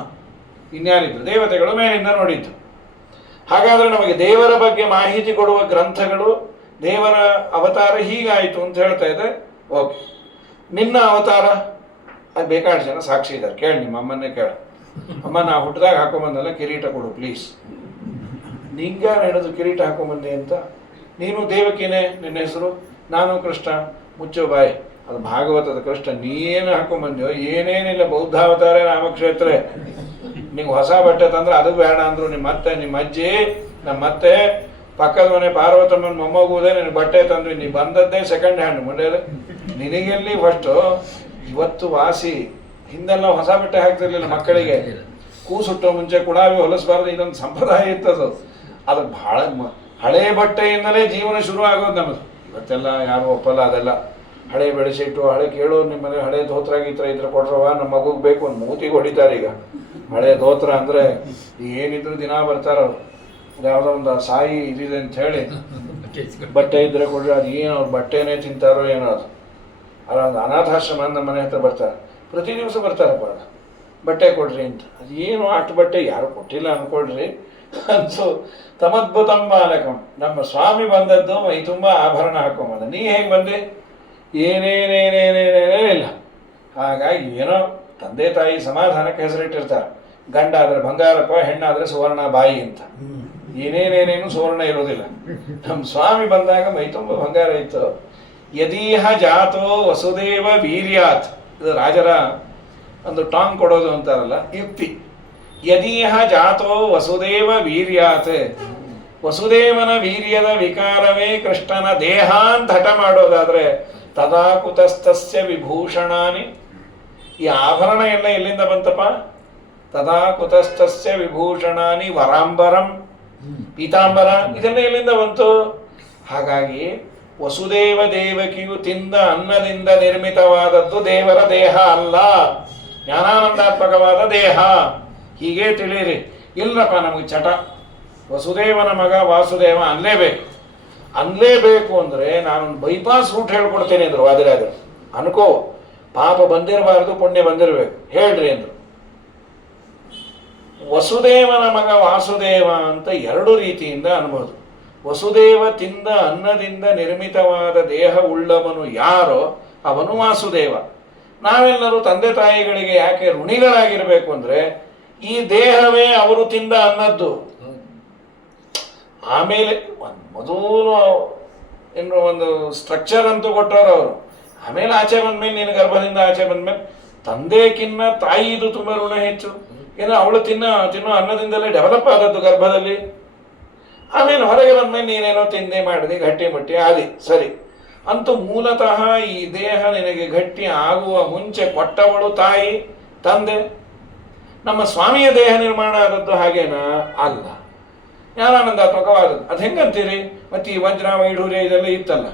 ಇನ್ಯಾರಿದ್ರು ದೇವತೆಗಳು ಮೇಲಿಂದ ನೋಡಿದ್ದು. ಹಾಗಾದರೆ ನಮಗೆ ದೇವರ ಬಗ್ಗೆ ಮಾಹಿತಿ ಕೊಡುವ ಗ್ರಂಥಗಳು, ದೇವರ ಅವತಾರ ಹೀಗಾಯಿತು ಅಂತ ಹೇಳ್ತಾ ಇದೆ. ಓಕೆ, ನಿನ್ನ ಅವತಾರ ಅದು ಬೇಕಾದ ಜನ ಸಾಕ್ಷಿ ಇದ್ದಾರೆ. ಕೇಳಿ, ನಿಮ್ಮ ಅಮ್ಮನ್ನೇ ಕೇಳು. ಅಮ್ಮ, ನಾ ಹುಟ್ಟಿದಾಗ ಹಾಕೊಂಬಂದಲ್ಲ, ಕಿರೀಟ ಕೊಡು ಪ್ಲೀಸ್. ನಿಂಗ ಹೇಳಿದ್ರು ಕಿರೀಟ ಹಾಕೊಂಬಂದೆ ಅಂತ. ನೀನು ದೇವಕಿನೇ, ನಿನ್ನ ಹೆಸರು, ನಾನು ಕೃಷ್ಣ, ಮುಚ್ಚೋ ಬಾಯಿ. ಅದು ಭಾಗವತದ ಕೃಷ್ಣ, ನೀನು ಹಾಕೊಂಬಂದ್ಯೋ? ಏನೇನಿಲ್ಲ, ಬೌದ್ಧಾವತಾರ ರಾಮಕ್ಷೇತ್ರ. ನಿಂಗೆ ಹೊಸ ಬಟ್ಟೆ ತಂದ್ರೆ ಅದು ಬೇಡ ಅಂದರು ನಿಮ್ಮ ಅತ್ತೆ, ನಿಮ್ಮ ಅಜ್ಜಿ, ನಮ್ಮತ್ತೆ, ಪಕ್ಕದ ಮನೆ ಪಾರ್ವತಮ್ಮನ ಮೊಮ್ಮಗುವುದೇ ನಿನಗೆ ಬಟ್ಟೆ ತಂದ್ವಿ. ನೀ ಬಂದದ್ದೇ ಸೆಕೆಂಡ್ ಹ್ಯಾಂಡ್. ಮುಂದೆ ನಿನಗೆಲ್ಲಿ ಫಸ್ಟು. ಇವತ್ತು ವಾಸಿ, ಹಿಂದೆಲ್ಲ ಹೊಸ ಬಟ್ಟೆ ಹಾಕ್ತಿರ್ಲಿಲ್ಲ ಮಕ್ಕಳಿಗೆ. ಕೂಸುಟ್ಟೋ ಮುಂಚೆ ಕುಡಾವಿ ಹೊಲಿಸಬಾರ್ದು, ಇದೊಂದು ಸಂಪ್ರದಾಯ ಇತ್ತದು. ಅದು ಭಾಳ ಹಳೆ ಬಟ್ಟೆಯಿಂದಲೇ ಜೀವನ ಶುರು ಆಗೋದು ನಮ್ಮದು. ಇವತ್ತೆಲ್ಲ ಯಾರು ಒಪ್ಪಲ್ಲ ಅದೆಲ್ಲ. ಹಳೆ ಬೆಳೆಸಿಟ್ಟು ಹಳೆ ಕೇಳೋ, ನಿಮ್ಮನೆ ಹಳೆ ಧೋತ್ರ ಗೀತ್ರ ಇದ್ರೆ ಕೊಡ್ರವ, ನಮ್ಮ ಮಗುಗೆ ಬೇಕು, ಒಂದು ಮೂತಿಗೆ ಹೊಡಿತಾರೆ ಈಗ. ಹಳೆ ಧೋತ್ರ ಅಂದರೆ ಏನಿದ್ರು ದಿನ ಬರ್ತಾರವ್ರು. ಯಾವುದೋ ಒಂದು ಸಾಯಿ ಇದಿದೆ ಅಂತ ಹೇಳಿ ಬಟ್ಟೆ ಇದ್ರೆ ಕೊಡ್ರಿ. ಅದು ಏನು ಅವ್ರು ಬಟ್ಟೆನೇ ತಿಂತಾರೋ ಏನೋ. ಅದು ಅದೊಂದು ಅನಾಥಾಶ್ರಮ ನಮ್ಮ ಮನೆ ಹತ್ರ ಬರ್ತಾರೆ, ಪ್ರತಿ ದಿವಸ ಬರ್ತಾರಪ್ಪ, ಅದು ಬಟ್ಟೆ ಕೊಡ್ರಿ ಅಂತ. ಅದು ಏನು ಅಷ್ಟು ಬಟ್ಟೆ ಯಾರು ಕೊಟ್ಟಿಲ್ಲ ಅನ್ಕೊಳ್ರಿ ಅಂತೂ. ತಮದ್ಭುತಂ ಬಾಲಕಂ, ನಮ್ಮ ಸ್ವಾಮಿ ಬಂದದ್ದು ಮೈ ತುಂಬ ಆಭರಣ ಹಾಕೊಂಬಂದ. ನೀ ಹೇಗೆ ಬಂದೆ? ಏನೇನೇನೇನೇನೇನೇನಿಲ್ಲ. ಹಾಗಾಗಿ ಏನೋ ತಂದೆ ತಾಯಿ ಸಮಾಧಾನಕ್ಕೆ ಹೆಸರಿಟ್ಟಿರ್ತಾರೆ. ಗಂಡ ಆದರೆ ಬಂಗಾರಪ್ಪ, ಹೆಣ್ಣಾದರೆ ಸುವರ್ಣ ಬಾಯಿ ಅಂತ. ಏನೇನೇನೇನು ಸುವರ್ಣ ಇರೋದಿಲ್ಲ. ನಮ್ಮ ಸ್ವಾಮಿ ಬಂದಾಗ ಮೈ ತುಂಬ ಬಂಗಾರ ಇತ್ತು. ಯದೀಹ ಜಾತೋ ವಸುದೇವ ವೀರ್ಯಾತ್, ಇದು ರಾಜರ ಒಂದು ಟಾಂಗ್ ಕೊಡೋದು ಅಂತಾರಲ್ಲ, ಯುಕ್ತಿ. ಯದೀಹ ಜಾತೋ ವಸುದೇವ ವೀರ್ಯಾತ್, ವಸುದೇವನ ವೀರ್ಯದ ವಿಕಾರವೇ ಕೃಷ್ಣನ ದೇಹ ಅಂತ ಹಠ ಮಾಡೋದಾದ್ರೆ ತದಾ ಕುತಸ್ತಸ್ಯ ವಿಭೂಷಣಾನಿ. ಈ ಆಭರಣ ಎಲ್ಲ ಎಲ್ಲಿಂದ ಬಂತಪ್ಪ? ತದಾ ಕುತಸ್ತಸ್ಯ ವಿಭೂಷಣಾನಿ ವರಾಂಬರಂ, ಪೀತಾಂಬರ, ಇದೆಲ್ಲ ಎಲ್ಲಿಂದ ಬಂತು? ಹಾಗಾಗಿ ವಸುದೇವ ದೇವಕಿಯು ತಿಂದ ಅನ್ನದಿಂದ ನಿರ್ಮಿತವಾದದ್ದು ದೇವರ ದೇಹ ಅಲ್ಲ, ಜ್ಞಾನಾನಂದಾತ್ಮಕವಾದ ದೇಹ. ಹೀಗೆ ತಿಳಿಯಿರಿ. ಇಲ್ಲಪ್ಪ ನಮಗೆ ಚಟ, ವಸುದೇವನ ಮಗ ವಾಸುದೇವ ಅನ್ಲೇಬೇಕು. ಅನ್ಲೇಬೇಕು ಅಂದರೆ ನಾನೊಂದು ಬೈಪಾಸ್ ರೂಟ್ ಹೇಳ್ಕೊಡ್ತೇನೆ ಅಂದರು ವಾದಿರಾಜರು. ಅನ್ಕೋ, ಪಾಪ ಬಂದಿರಬಾರ್ದು, ಪುಣ್ಯ ಬಂದಿರಬೇಕು, ಹೇಳ್ರಿ ಅಂದರು. ವಸುದೇವನ ಮಗ ವಾಸುದೇವ ಅಂತ ಎರಡು ರೀತಿಯಿಂದ ಅನ್ಬೋದು. ವಸುದೇವ ತಿಂದ ಅನ್ನದಿಂದ ನಿರ್ಮಿತವಾದ ದೇಹ ಉಳ್ಳವನು ಯಾರೋ ಅವನು ವಾಸುದೇವ. ನಾವೆಲ್ಲರೂ ತಂದೆ ತಾಯಿಗಳಿಗೆ ಯಾಕೆ ಋಣಿಗಳಾಗಿರಬೇಕು ಅಂದರೆ ಈ ದೇಹವೇ ಅವರು ತಿಂದ ಅನ್ನದ್ದು. ಆಮೇಲೆ ಮೊದಲು ಇನ್ನು ಒಂದು ಸ್ಟ್ರಕ್ಚರ್ ಅಂತೂ ಕೊಟ್ಟವರು ಅವರು. ಆಮೇಲೆ ಆಚೆ ಬಂದ್ಮೇಲೆ ನೀನು ಗರ್ಭದಿಂದ ಆಚೆ ಬಂದ್ಮೇಲೆ ತಂದೆಕಿನ್ನ ತಾಯಿದು ತುಂಬ ಋಣ ಹೆಚ್ಚು. ಏನೋ ಅವಳು ತಿನ್ನೋ ಅನ್ನದಿಂದಲೇ ಡೆವಲಪ್ ಆದದ್ದು ಗರ್ಭದಲ್ಲಿ. ಆಮೇಲೆ ಹೊರಗೆ ಬಂದ್ಮೇಲೆ ನೀನೇನೋ ತಿಂದೆ ಮಾಡಿದೆ, ಗಟ್ಟಿ ಮುಟ್ಟಿ ಆದಿ ಸರಿ. ಅಂತೂ ಮೂಲತಃ ಈ ದೇಹ ನಿನಗೆ ಗಟ್ಟಿ ಆಗುವ ಮುಂಚೆ ಕೊಟ್ಟವಳು ತಾಯಿ, ತಂದೆ. ನಮ್ಮ ಸ್ವಾಮಿಯ ದೇಹ ನಿರ್ಮಾಣ ಆದದ್ದು ಹಾಗೇನಾ? ಅಲ್ಲ, ಜ್ಞಾನಾನಂದಾತ್ಮಕವಾದದ್ದು. ಅದು ಹೆಂಗಂತೀರಿ? ಮತ್ತು ಈ ವಜ್ರ ವೈಢೂರ್ಯ ಇದೆಲ್ಲ ಇತ್ತಲ್ಲ,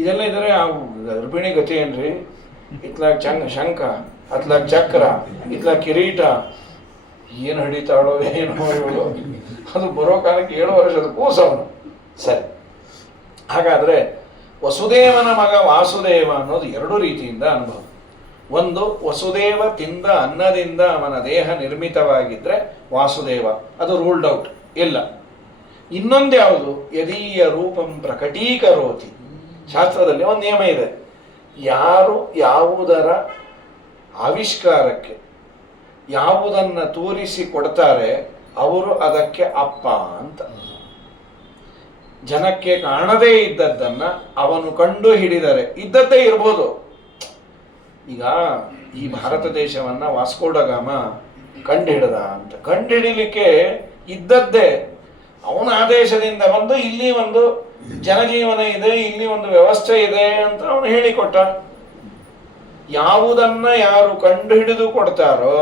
ಇದೆಲ್ಲ ಇದ್ರೆ ಆ ಗರ್ಭಿಣಿ ಗತಿ ಏನ್ರಿ? ಇತ್ಲಾಗ ಶಂಖ, ಅತ್ಲಾಗ ಚಕ್ರ, ಇತ್ಲಾಗ ಕಿರೀಟ, ಏನು ಹಿಡಿತಾಳೋ ಏನೋ ಇವಳು. ಅದು ಬರೋ ಕಾಲಕ್ಕೆ 7 ವರ್ಷದ ಕೂಸವನು. ಸರಿ, ಹಾಗಾದರೆ ವಸುದೇವನ ಮಗ ವಾಸುದೇವ ಅನ್ನೋದು ಎರಡು ರೀತಿಯಿಂದ ಅನುಭವ. ಒಂದು, ವಸುದೇವ ತಿಂದ ಅನ್ನದಿಂದ ಅವನ ದೇಹ ನಿರ್ಮಿತವಾಗಿದ್ದರೆ ವಾಸುದೇವ, ಅದು ರೂಲ್ಡ್ ಔಟ್, ಇಲ್ಲ. ಇನ್ನೊಂದು ಯಾವುದು? ಯದೀಯ ರೂಪಂ ಪ್ರಕಟೀಕರೋತಿ. ಶಾಸ್ತ್ರದಲ್ಲಿ ಒಂದು ನಿಯಮ ಇದೆ, ಯಾರು ಯಾವುದರ ಆವಿಷ್ಕಾರಕ್ಕೆ ಯಾವುದನ್ನು ತೋರಿಸಿ ಕೊಡ್ತಾರೆ ಅವರು ಅದಕ್ಕೆ ಅಪ್ಪ ಅಂತ. ಜನಕ್ಕೆ ಕಾಣದೇ ಇದ್ದದ್ದನ್ನು ಅವನು ಕಂಡು ಹಿಡಿದರೆ, ಇದ್ದದ್ದೇ ಇರ್ಬೋದು. ಈಗ ಈ ಭಾರತ ದೇಶವನ್ನು ವಾಸ್ಕೋ ಡ ಗಾಮ ಕಂಡು ಹಿಡಿದ ಅಂತ, ಕಂಡು ಹಿಡಿಲಿಕ್ಕೆ ಇದ್ದದ್ದೇ ಅವನ ಆದೇಶದಿಂದ ಬಂದು ಇಲ್ಲಿ ಒಂದು ಜನಜೀವನ ಇದೆ, ಇಲ್ಲಿ ಒಂದು ವ್ಯವಸ್ಥೆ ಇದೆ ಅಂತ ಅವನು ಹೇಳಿಕೊಟ್ಟ. ಯಾವುದನ್ನ ಯಾರು ಕಂಡು ಹಿಡಿದು ಕೊಡ್ತಾರೋ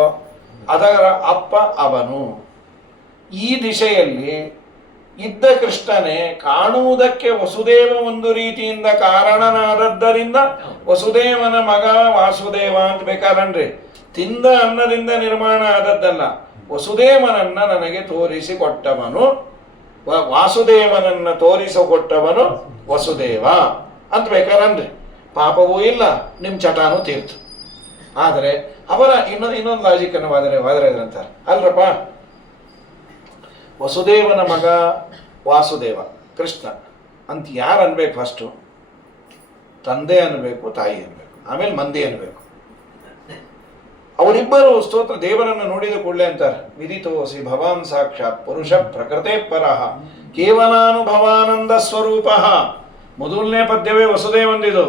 ಅದರ ಅಪ್ಪ ಅವನು. ಈ ದಿಶೆಯಲ್ಲಿ ಇದ್ದ ಕೃಷ್ಣನೇ ಕಾಣುವುದಕ್ಕೆ ವಸುದೇವ ಒಂದು ರೀತಿಯಿಂದ ಕಾರಣನಾದದ್ದರಿಂದ ವಸುದೇವನ ಮಗ ವಾಸುದೇವ ಅಂತ ಬೇಕಾರನ್ರಿ. ತಿಂದ ಅನ್ನದಿಂದ ನಿರ್ಮಾಣ ಆದದ್ದಲ್ಲ, ವಸುದೇವನನ್ನ ನನಗೆ ತೋರಿಸಿಕೊಟ್ಟವನು, ವಾಸುದೇವನನ್ನ ತೋರಿಸಿಕೊಟ್ಟವನು ವಸುದೇವ ಅಂತ ಬೇಕಾರನ್ರಿ. ಪಾಪವೂ ಇಲ್ಲ, ನಿಮ್ಮ ಚಟಾನು ತೀರ್ತು. ಆದರೆ ಅವರ ಇನ್ನೊಂದು ಲಾಜಿಕನ್ನು ವಾದರಾಜರಂತಾರೆ, ಅಲ್ರಪ್ಪ, ವಸುದೇವನ ಮಗ ವಾಸುದೇವ ಕೃಷ್ಣ ಅಂತ ಯಾರು ಅನ್ಬೇಕು? ಫಸ್ಟು ತಂದೆ ಅನ್ಬೇಕು, ತಾಯಿ ಅನ್ಬೇಕು, ಆಮೇಲೆ ಮಂದಿ ಅನ್ಬೇಕು. ಅವರಿಬ್ಬರು ಸ್ತೋತ್ರ ದೇವರನ್ನು ನೋಡಿದ ಕೂಡಲೇ ಅಂತಾರೆ, ವಿದಿತೋಸಿ ಭವಾನ್ ಸಾಕ್ಷಾತ್ ಪುರುಷ ಪ್ರಕೃತೆ ಪರಃ ಕೇವಲಾನುಭವಾನಂದ ಸ್ವರೂಪ. ಮೊದಲನೇ ಪದ್ಯವೇ ವಸುದೇವಂದಿದು.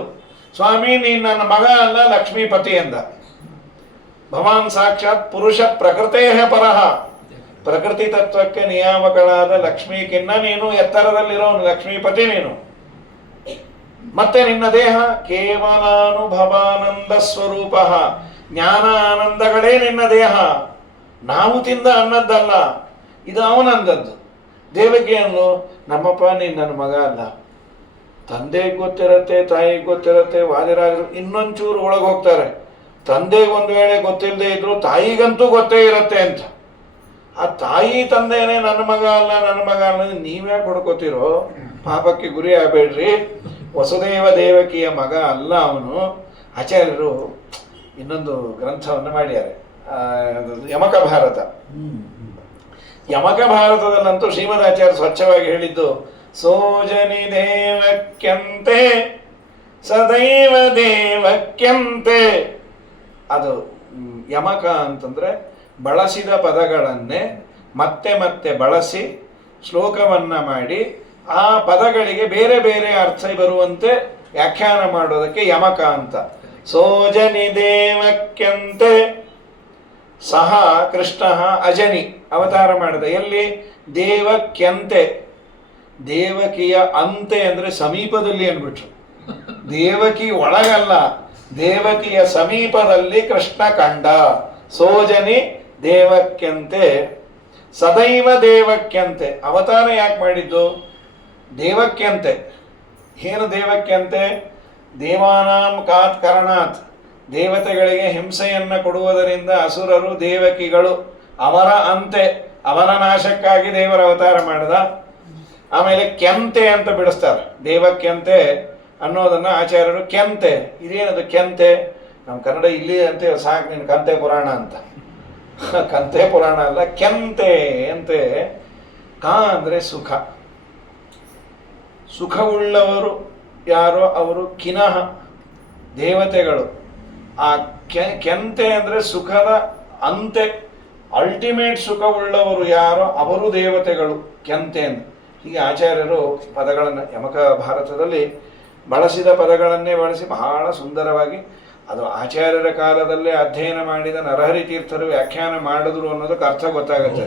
ಸ್ವಾಮಿ ನೀನು ನನ್ನ ಮಗ ಅಲ್ಲ, ಲಕ್ಷ್ಮೀಪತಿ ಎಂದ. ಭವಾನ್ ಸಾಕ್ಷಾತ್ ಪುರುಷ ಪ್ರಕೃತೇ ಪರಃ, ಪ್ರಕೃತಿ ತತ್ವಕ್ಕೆ ನಿಯಾಮಕಳಾದ ಲಕ್ಷ್ಮೀಕಿನ್ನ ನೀನು ಎತ್ತರದಲ್ಲಿರೋನು, ಲಕ್ಷ್ಮೀಪತಿ ನೀನು. ಮತ್ತೆ ನಿನ್ನ ದೇಹ ಕೇವಲಾನುಭವಾನಂದ ಸ್ವರೂಪ, ಜ್ಞಾನ ಆನಂದಗಳೇ ನಿನ್ನ ದೇಹ. ನಾವು ತಿಂದ ಅನ್ನದ್ದಲ್ಲ, ಇದು ಅವನಂದದ್ದು. ದೇವಕ್ಕೆ ಅನ್ನು ನಮ್ಮಪ್ಪ ನೀನು ನನ್ನ ಮಗ ಅಲ್ಲ. ತಂದೆಗೆ ಗೊತ್ತಿರತ್ತೆ, ತಾಯಿಗೆ ಗೊತ್ತಿರತ್ತೆ. ವಾದಿರಾಜರು ಇನ್ನೊಂಚೂರು ಒಳಗೆ ಹೋಗ್ತಾರೆ, ತಂದೆಗೆ ಒಂದು ವೇಳೆ ಗೊತ್ತಿಲ್ಲದೆ ಇದ್ರು ತಾಯಿಗಂತೂ ಗೊತ್ತೇ ಇರತ್ತೆ ಅಂತ. ಆ ತಾಯಿ ತಂದೆನೇ ನನ್ನ ಮಗ ಅಲ್ಲ, ನನ್ನ ಮಗ ಅಲ್ಲ, ನೀವ್ಯಾಕೆ ಹೊಡ್ಕೋತಿರೋ? ಪಾಪಕ್ಕೆ ಗುರಿ ಆಗಬೇಡ್ರಿ. ವಸುದೇವ ದೇವಕಿಯ ಮಗ ಅಲ್ಲ ಅವನು. ಆಚಾರ್ಯರು ಇನ್ನೊಂದು ಗ್ರಂಥವನ್ನು ಮಾಡ್ಯಾರೆ, ಯಮಕ ಭಾರತ. ಯಮಕ ಭಾರತದಲ್ಲಂತೂ ಶ್ರೀಮದಾಚಾರ್ಯ ಸ್ವಚ್ಛವಾಗಿ ಹೇಳಿದ್ದು, ಸೋಜನಿ ದೇವಕ್ಯಂತೆ ಸದೈವ ದೇವಕ್ಯಂತೆ. ಅದು ಯಮಕ ಅಂತಂದ್ರೆ ಬಳಸಿದ ಪದಗಳನ್ನೇ ಮತ್ತೆ ಮತ್ತೆ ಬಳಸಿ ಶ್ಲೋಕವನ್ನ ಮಾಡಿ ಆ ಪದಗಳಿಗೆ ಬೇರೆ ಬೇರೆ ಅರ್ಥ ಬರುವಂತೆ ವ್ಯಾಖ್ಯಾನ ಮಾಡೋದಕ್ಕೆ ಯಮಕ ಅಂತ. ಸೋಜನಿ ದೇವಕ್ಯಂತೆ ಸಹ ಕೃಷ್ಣ ಅಜನಿ ಅವತಾರ ಮಾಡಿದ. ಎಲ್ಲಿ? ದೇವಕ್ಯಂತೆ. ದೇವಕಿಯ ಅಂತೆ ಅಂದ್ರೆ ಸಮೀಪದಲ್ಲಿ ಅನ್ಬಿಟ್ರು. ದೇವಕಿ ಒಳಗಲ್ಲ, ದೇವಕಿಯ ಸಮೀಪದಲ್ಲಿ ಕೃಷ್ಣ ಕಂಡ. ಸೋಜನಿ ದೇವಕ್ಯಂತೆ ಸದೈವ ದೇವಕ್ಯಂತೆ. ಅವತಾರ ಯಾಕೆ ಮಾಡಿದ್ದು? ದೇವಕ್ಯಂತೆ. ಏನು ದೇವಕ್ಯಂತೆ? ದೇವಾನಾಂ ಕಾತ್ ಕರಣಾತ್, ದೇವತೆಗಳಿಗೆ ಹಿಂಸೆಯನ್ನು ಕೊಡುವುದರಿಂದ ಅಸುರರು ದೇವಕಿಗಳು. ಅವರ ಅಂತೆ, ಅವರ ನಾಶಕ್ಕಾಗಿ ದೇವರ ಅವತಾರ ಮಾಡಿದ. ಆಮೇಲೆ ಕೆಂತೆ ಅಂತ ಬಿಡಿಸ್ತಾರೆ. ದೇವಕ್ಕೆಂತೆ ಅನ್ನೋದನ್ನು ಆಚಾರ್ಯರು ಕೆಂತೆ, ಇದೇನದು ಕೆಂತೆ? ನಮ್ಮ ಕನ್ನಡ ಇಲ್ಲಿ ಅಂತ ಸಾಕು, ನೀನು ಕಂತೆ ಪುರಾಣ ಅಂತ. ಕಂತೆ ಪುರಾಣ ಅಲ್ಲ, ಕೆಂತೆ ಅಂತೆ. ಕಾ ಅಂದರೆ ಸುಖ. ಸುಖವುಳ್ಳವರು ಯಾರೋ ಅವರು ಕಿನಃ ದೇವತೆಗಳು. ಆ ಕೆಂತೆ ಅಂದರೆ ಸುಖದ ಅಂತೆ, ಅಲ್ಟಿಮೇಟ್ ಸುಖವುಳ್ಳವರು ಯಾರೋ ಅವರು ದೇವತೆಗಳು, ಕೆಂತೆ ಅಂತ. ಹೀಗೆ ಆಚಾರ್ಯರು ಪದಗಳನ್ನು ಯಮಕ ಭಾರತದಲ್ಲಿ ಬಳಸಿದ ಪದಗಳನ್ನೇ ಬಳಸಿ ಬಹಳ ಸುಂದರವಾಗಿ, ಅದು ಆಚಾರ್ಯರ ಕಾಲದಲ್ಲೇ ಅಧ್ಯಯನ ಮಾಡಿದ ನರಹರಿ ತೀರ್ಥರು ವ್ಯಾಖ್ಯಾನ ಮಾಡಿದ್ರು ಅನ್ನೋದಕ್ಕೆ ಅರ್ಥ ಗೊತ್ತಾಗುತ್ತೆ.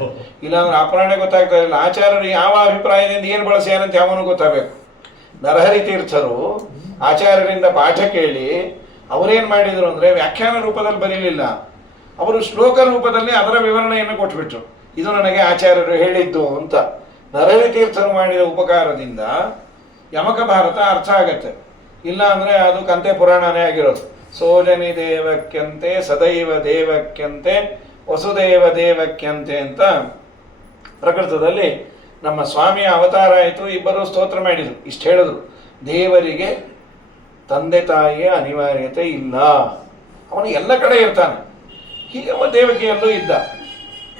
ಇಲ್ಲಾಂದ್ರೆ ಅಪರಾಣೆ ಗೊತ್ತಾಗ್ತಾ ಇಲ್ಲ. ಆಚಾರ್ಯರು ಯಾವ ಅಭಿಪ್ರಾಯದಿಂದ ಏನು ಬಳಸ್ಯಾರಂತ ಯಾವನು ಗೊತ್ತಾಗಬೇಕು. ನರಹರಿ ತೀರ್ಥರು ಆಚಾರ್ಯರಿಂದ ಪಾಠ ಕೇಳಿ ಅವರೇನು ಮಾಡಿದರು ಅಂದರೆ ವ್ಯಾಖ್ಯಾನ ರೂಪದಲ್ಲಿ ಬರೀಲಿಲ್ಲ, ಅವರು ಶ್ಲೋಕ ರೂಪದಲ್ಲಿ ಅದರ ವಿವರಣೆಯನ್ನು ಕೊಟ್ಬಿಟ್ರು. ಇದು ನನಗೆ ಆಚಾರ್ಯರು ಹೇಳಿದ್ದು ಅಂತ. ನರಹರಿ ತೀರ್ಥರು ಮಾಡಿದ ಉಪಕಾರದಿಂದ ಯಮಕ ಭಾರತ ಅರ್ಥ ಆಗತ್ತೆ. ಇಲ್ಲ ಅಂದರೆ ಅದು ಕಂತೆ ಪುರಾಣನೇ ಆಗಿರೋದು. ಸೋಜನಿ ದೇವಕ್ಯಂತೆ ಸದೈವ ದೇವಕ್ಯಂತೆ ವಸುದೇವ ದೇವಕ್ಯಂತೆ ಅಂತ ಪ್ರಕೃತದಲ್ಲಿ ನಮ್ಮ ಸ್ವಾಮಿಯ ಅವತಾರ ಆಯಿತು. ಇಬ್ಬರು ಸ್ತೋತ್ರ ಮಾಡಿದರು, ಇಷ್ಟು ಹೇಳಿದ್ರು, ದೇವರಿಗೆ ತಂದೆ ತಾಯಿಯ ಅನಿವಾರ್ಯತೆ ಇಲ್ಲ, ಅವನು ಎಲ್ಲ ಕಡೆ ಇರ್ತಾನೆ. ಹೀಗೆ ಅವ ದೇವಕಿಯಲ್ಲೂ ಇದ್ದ.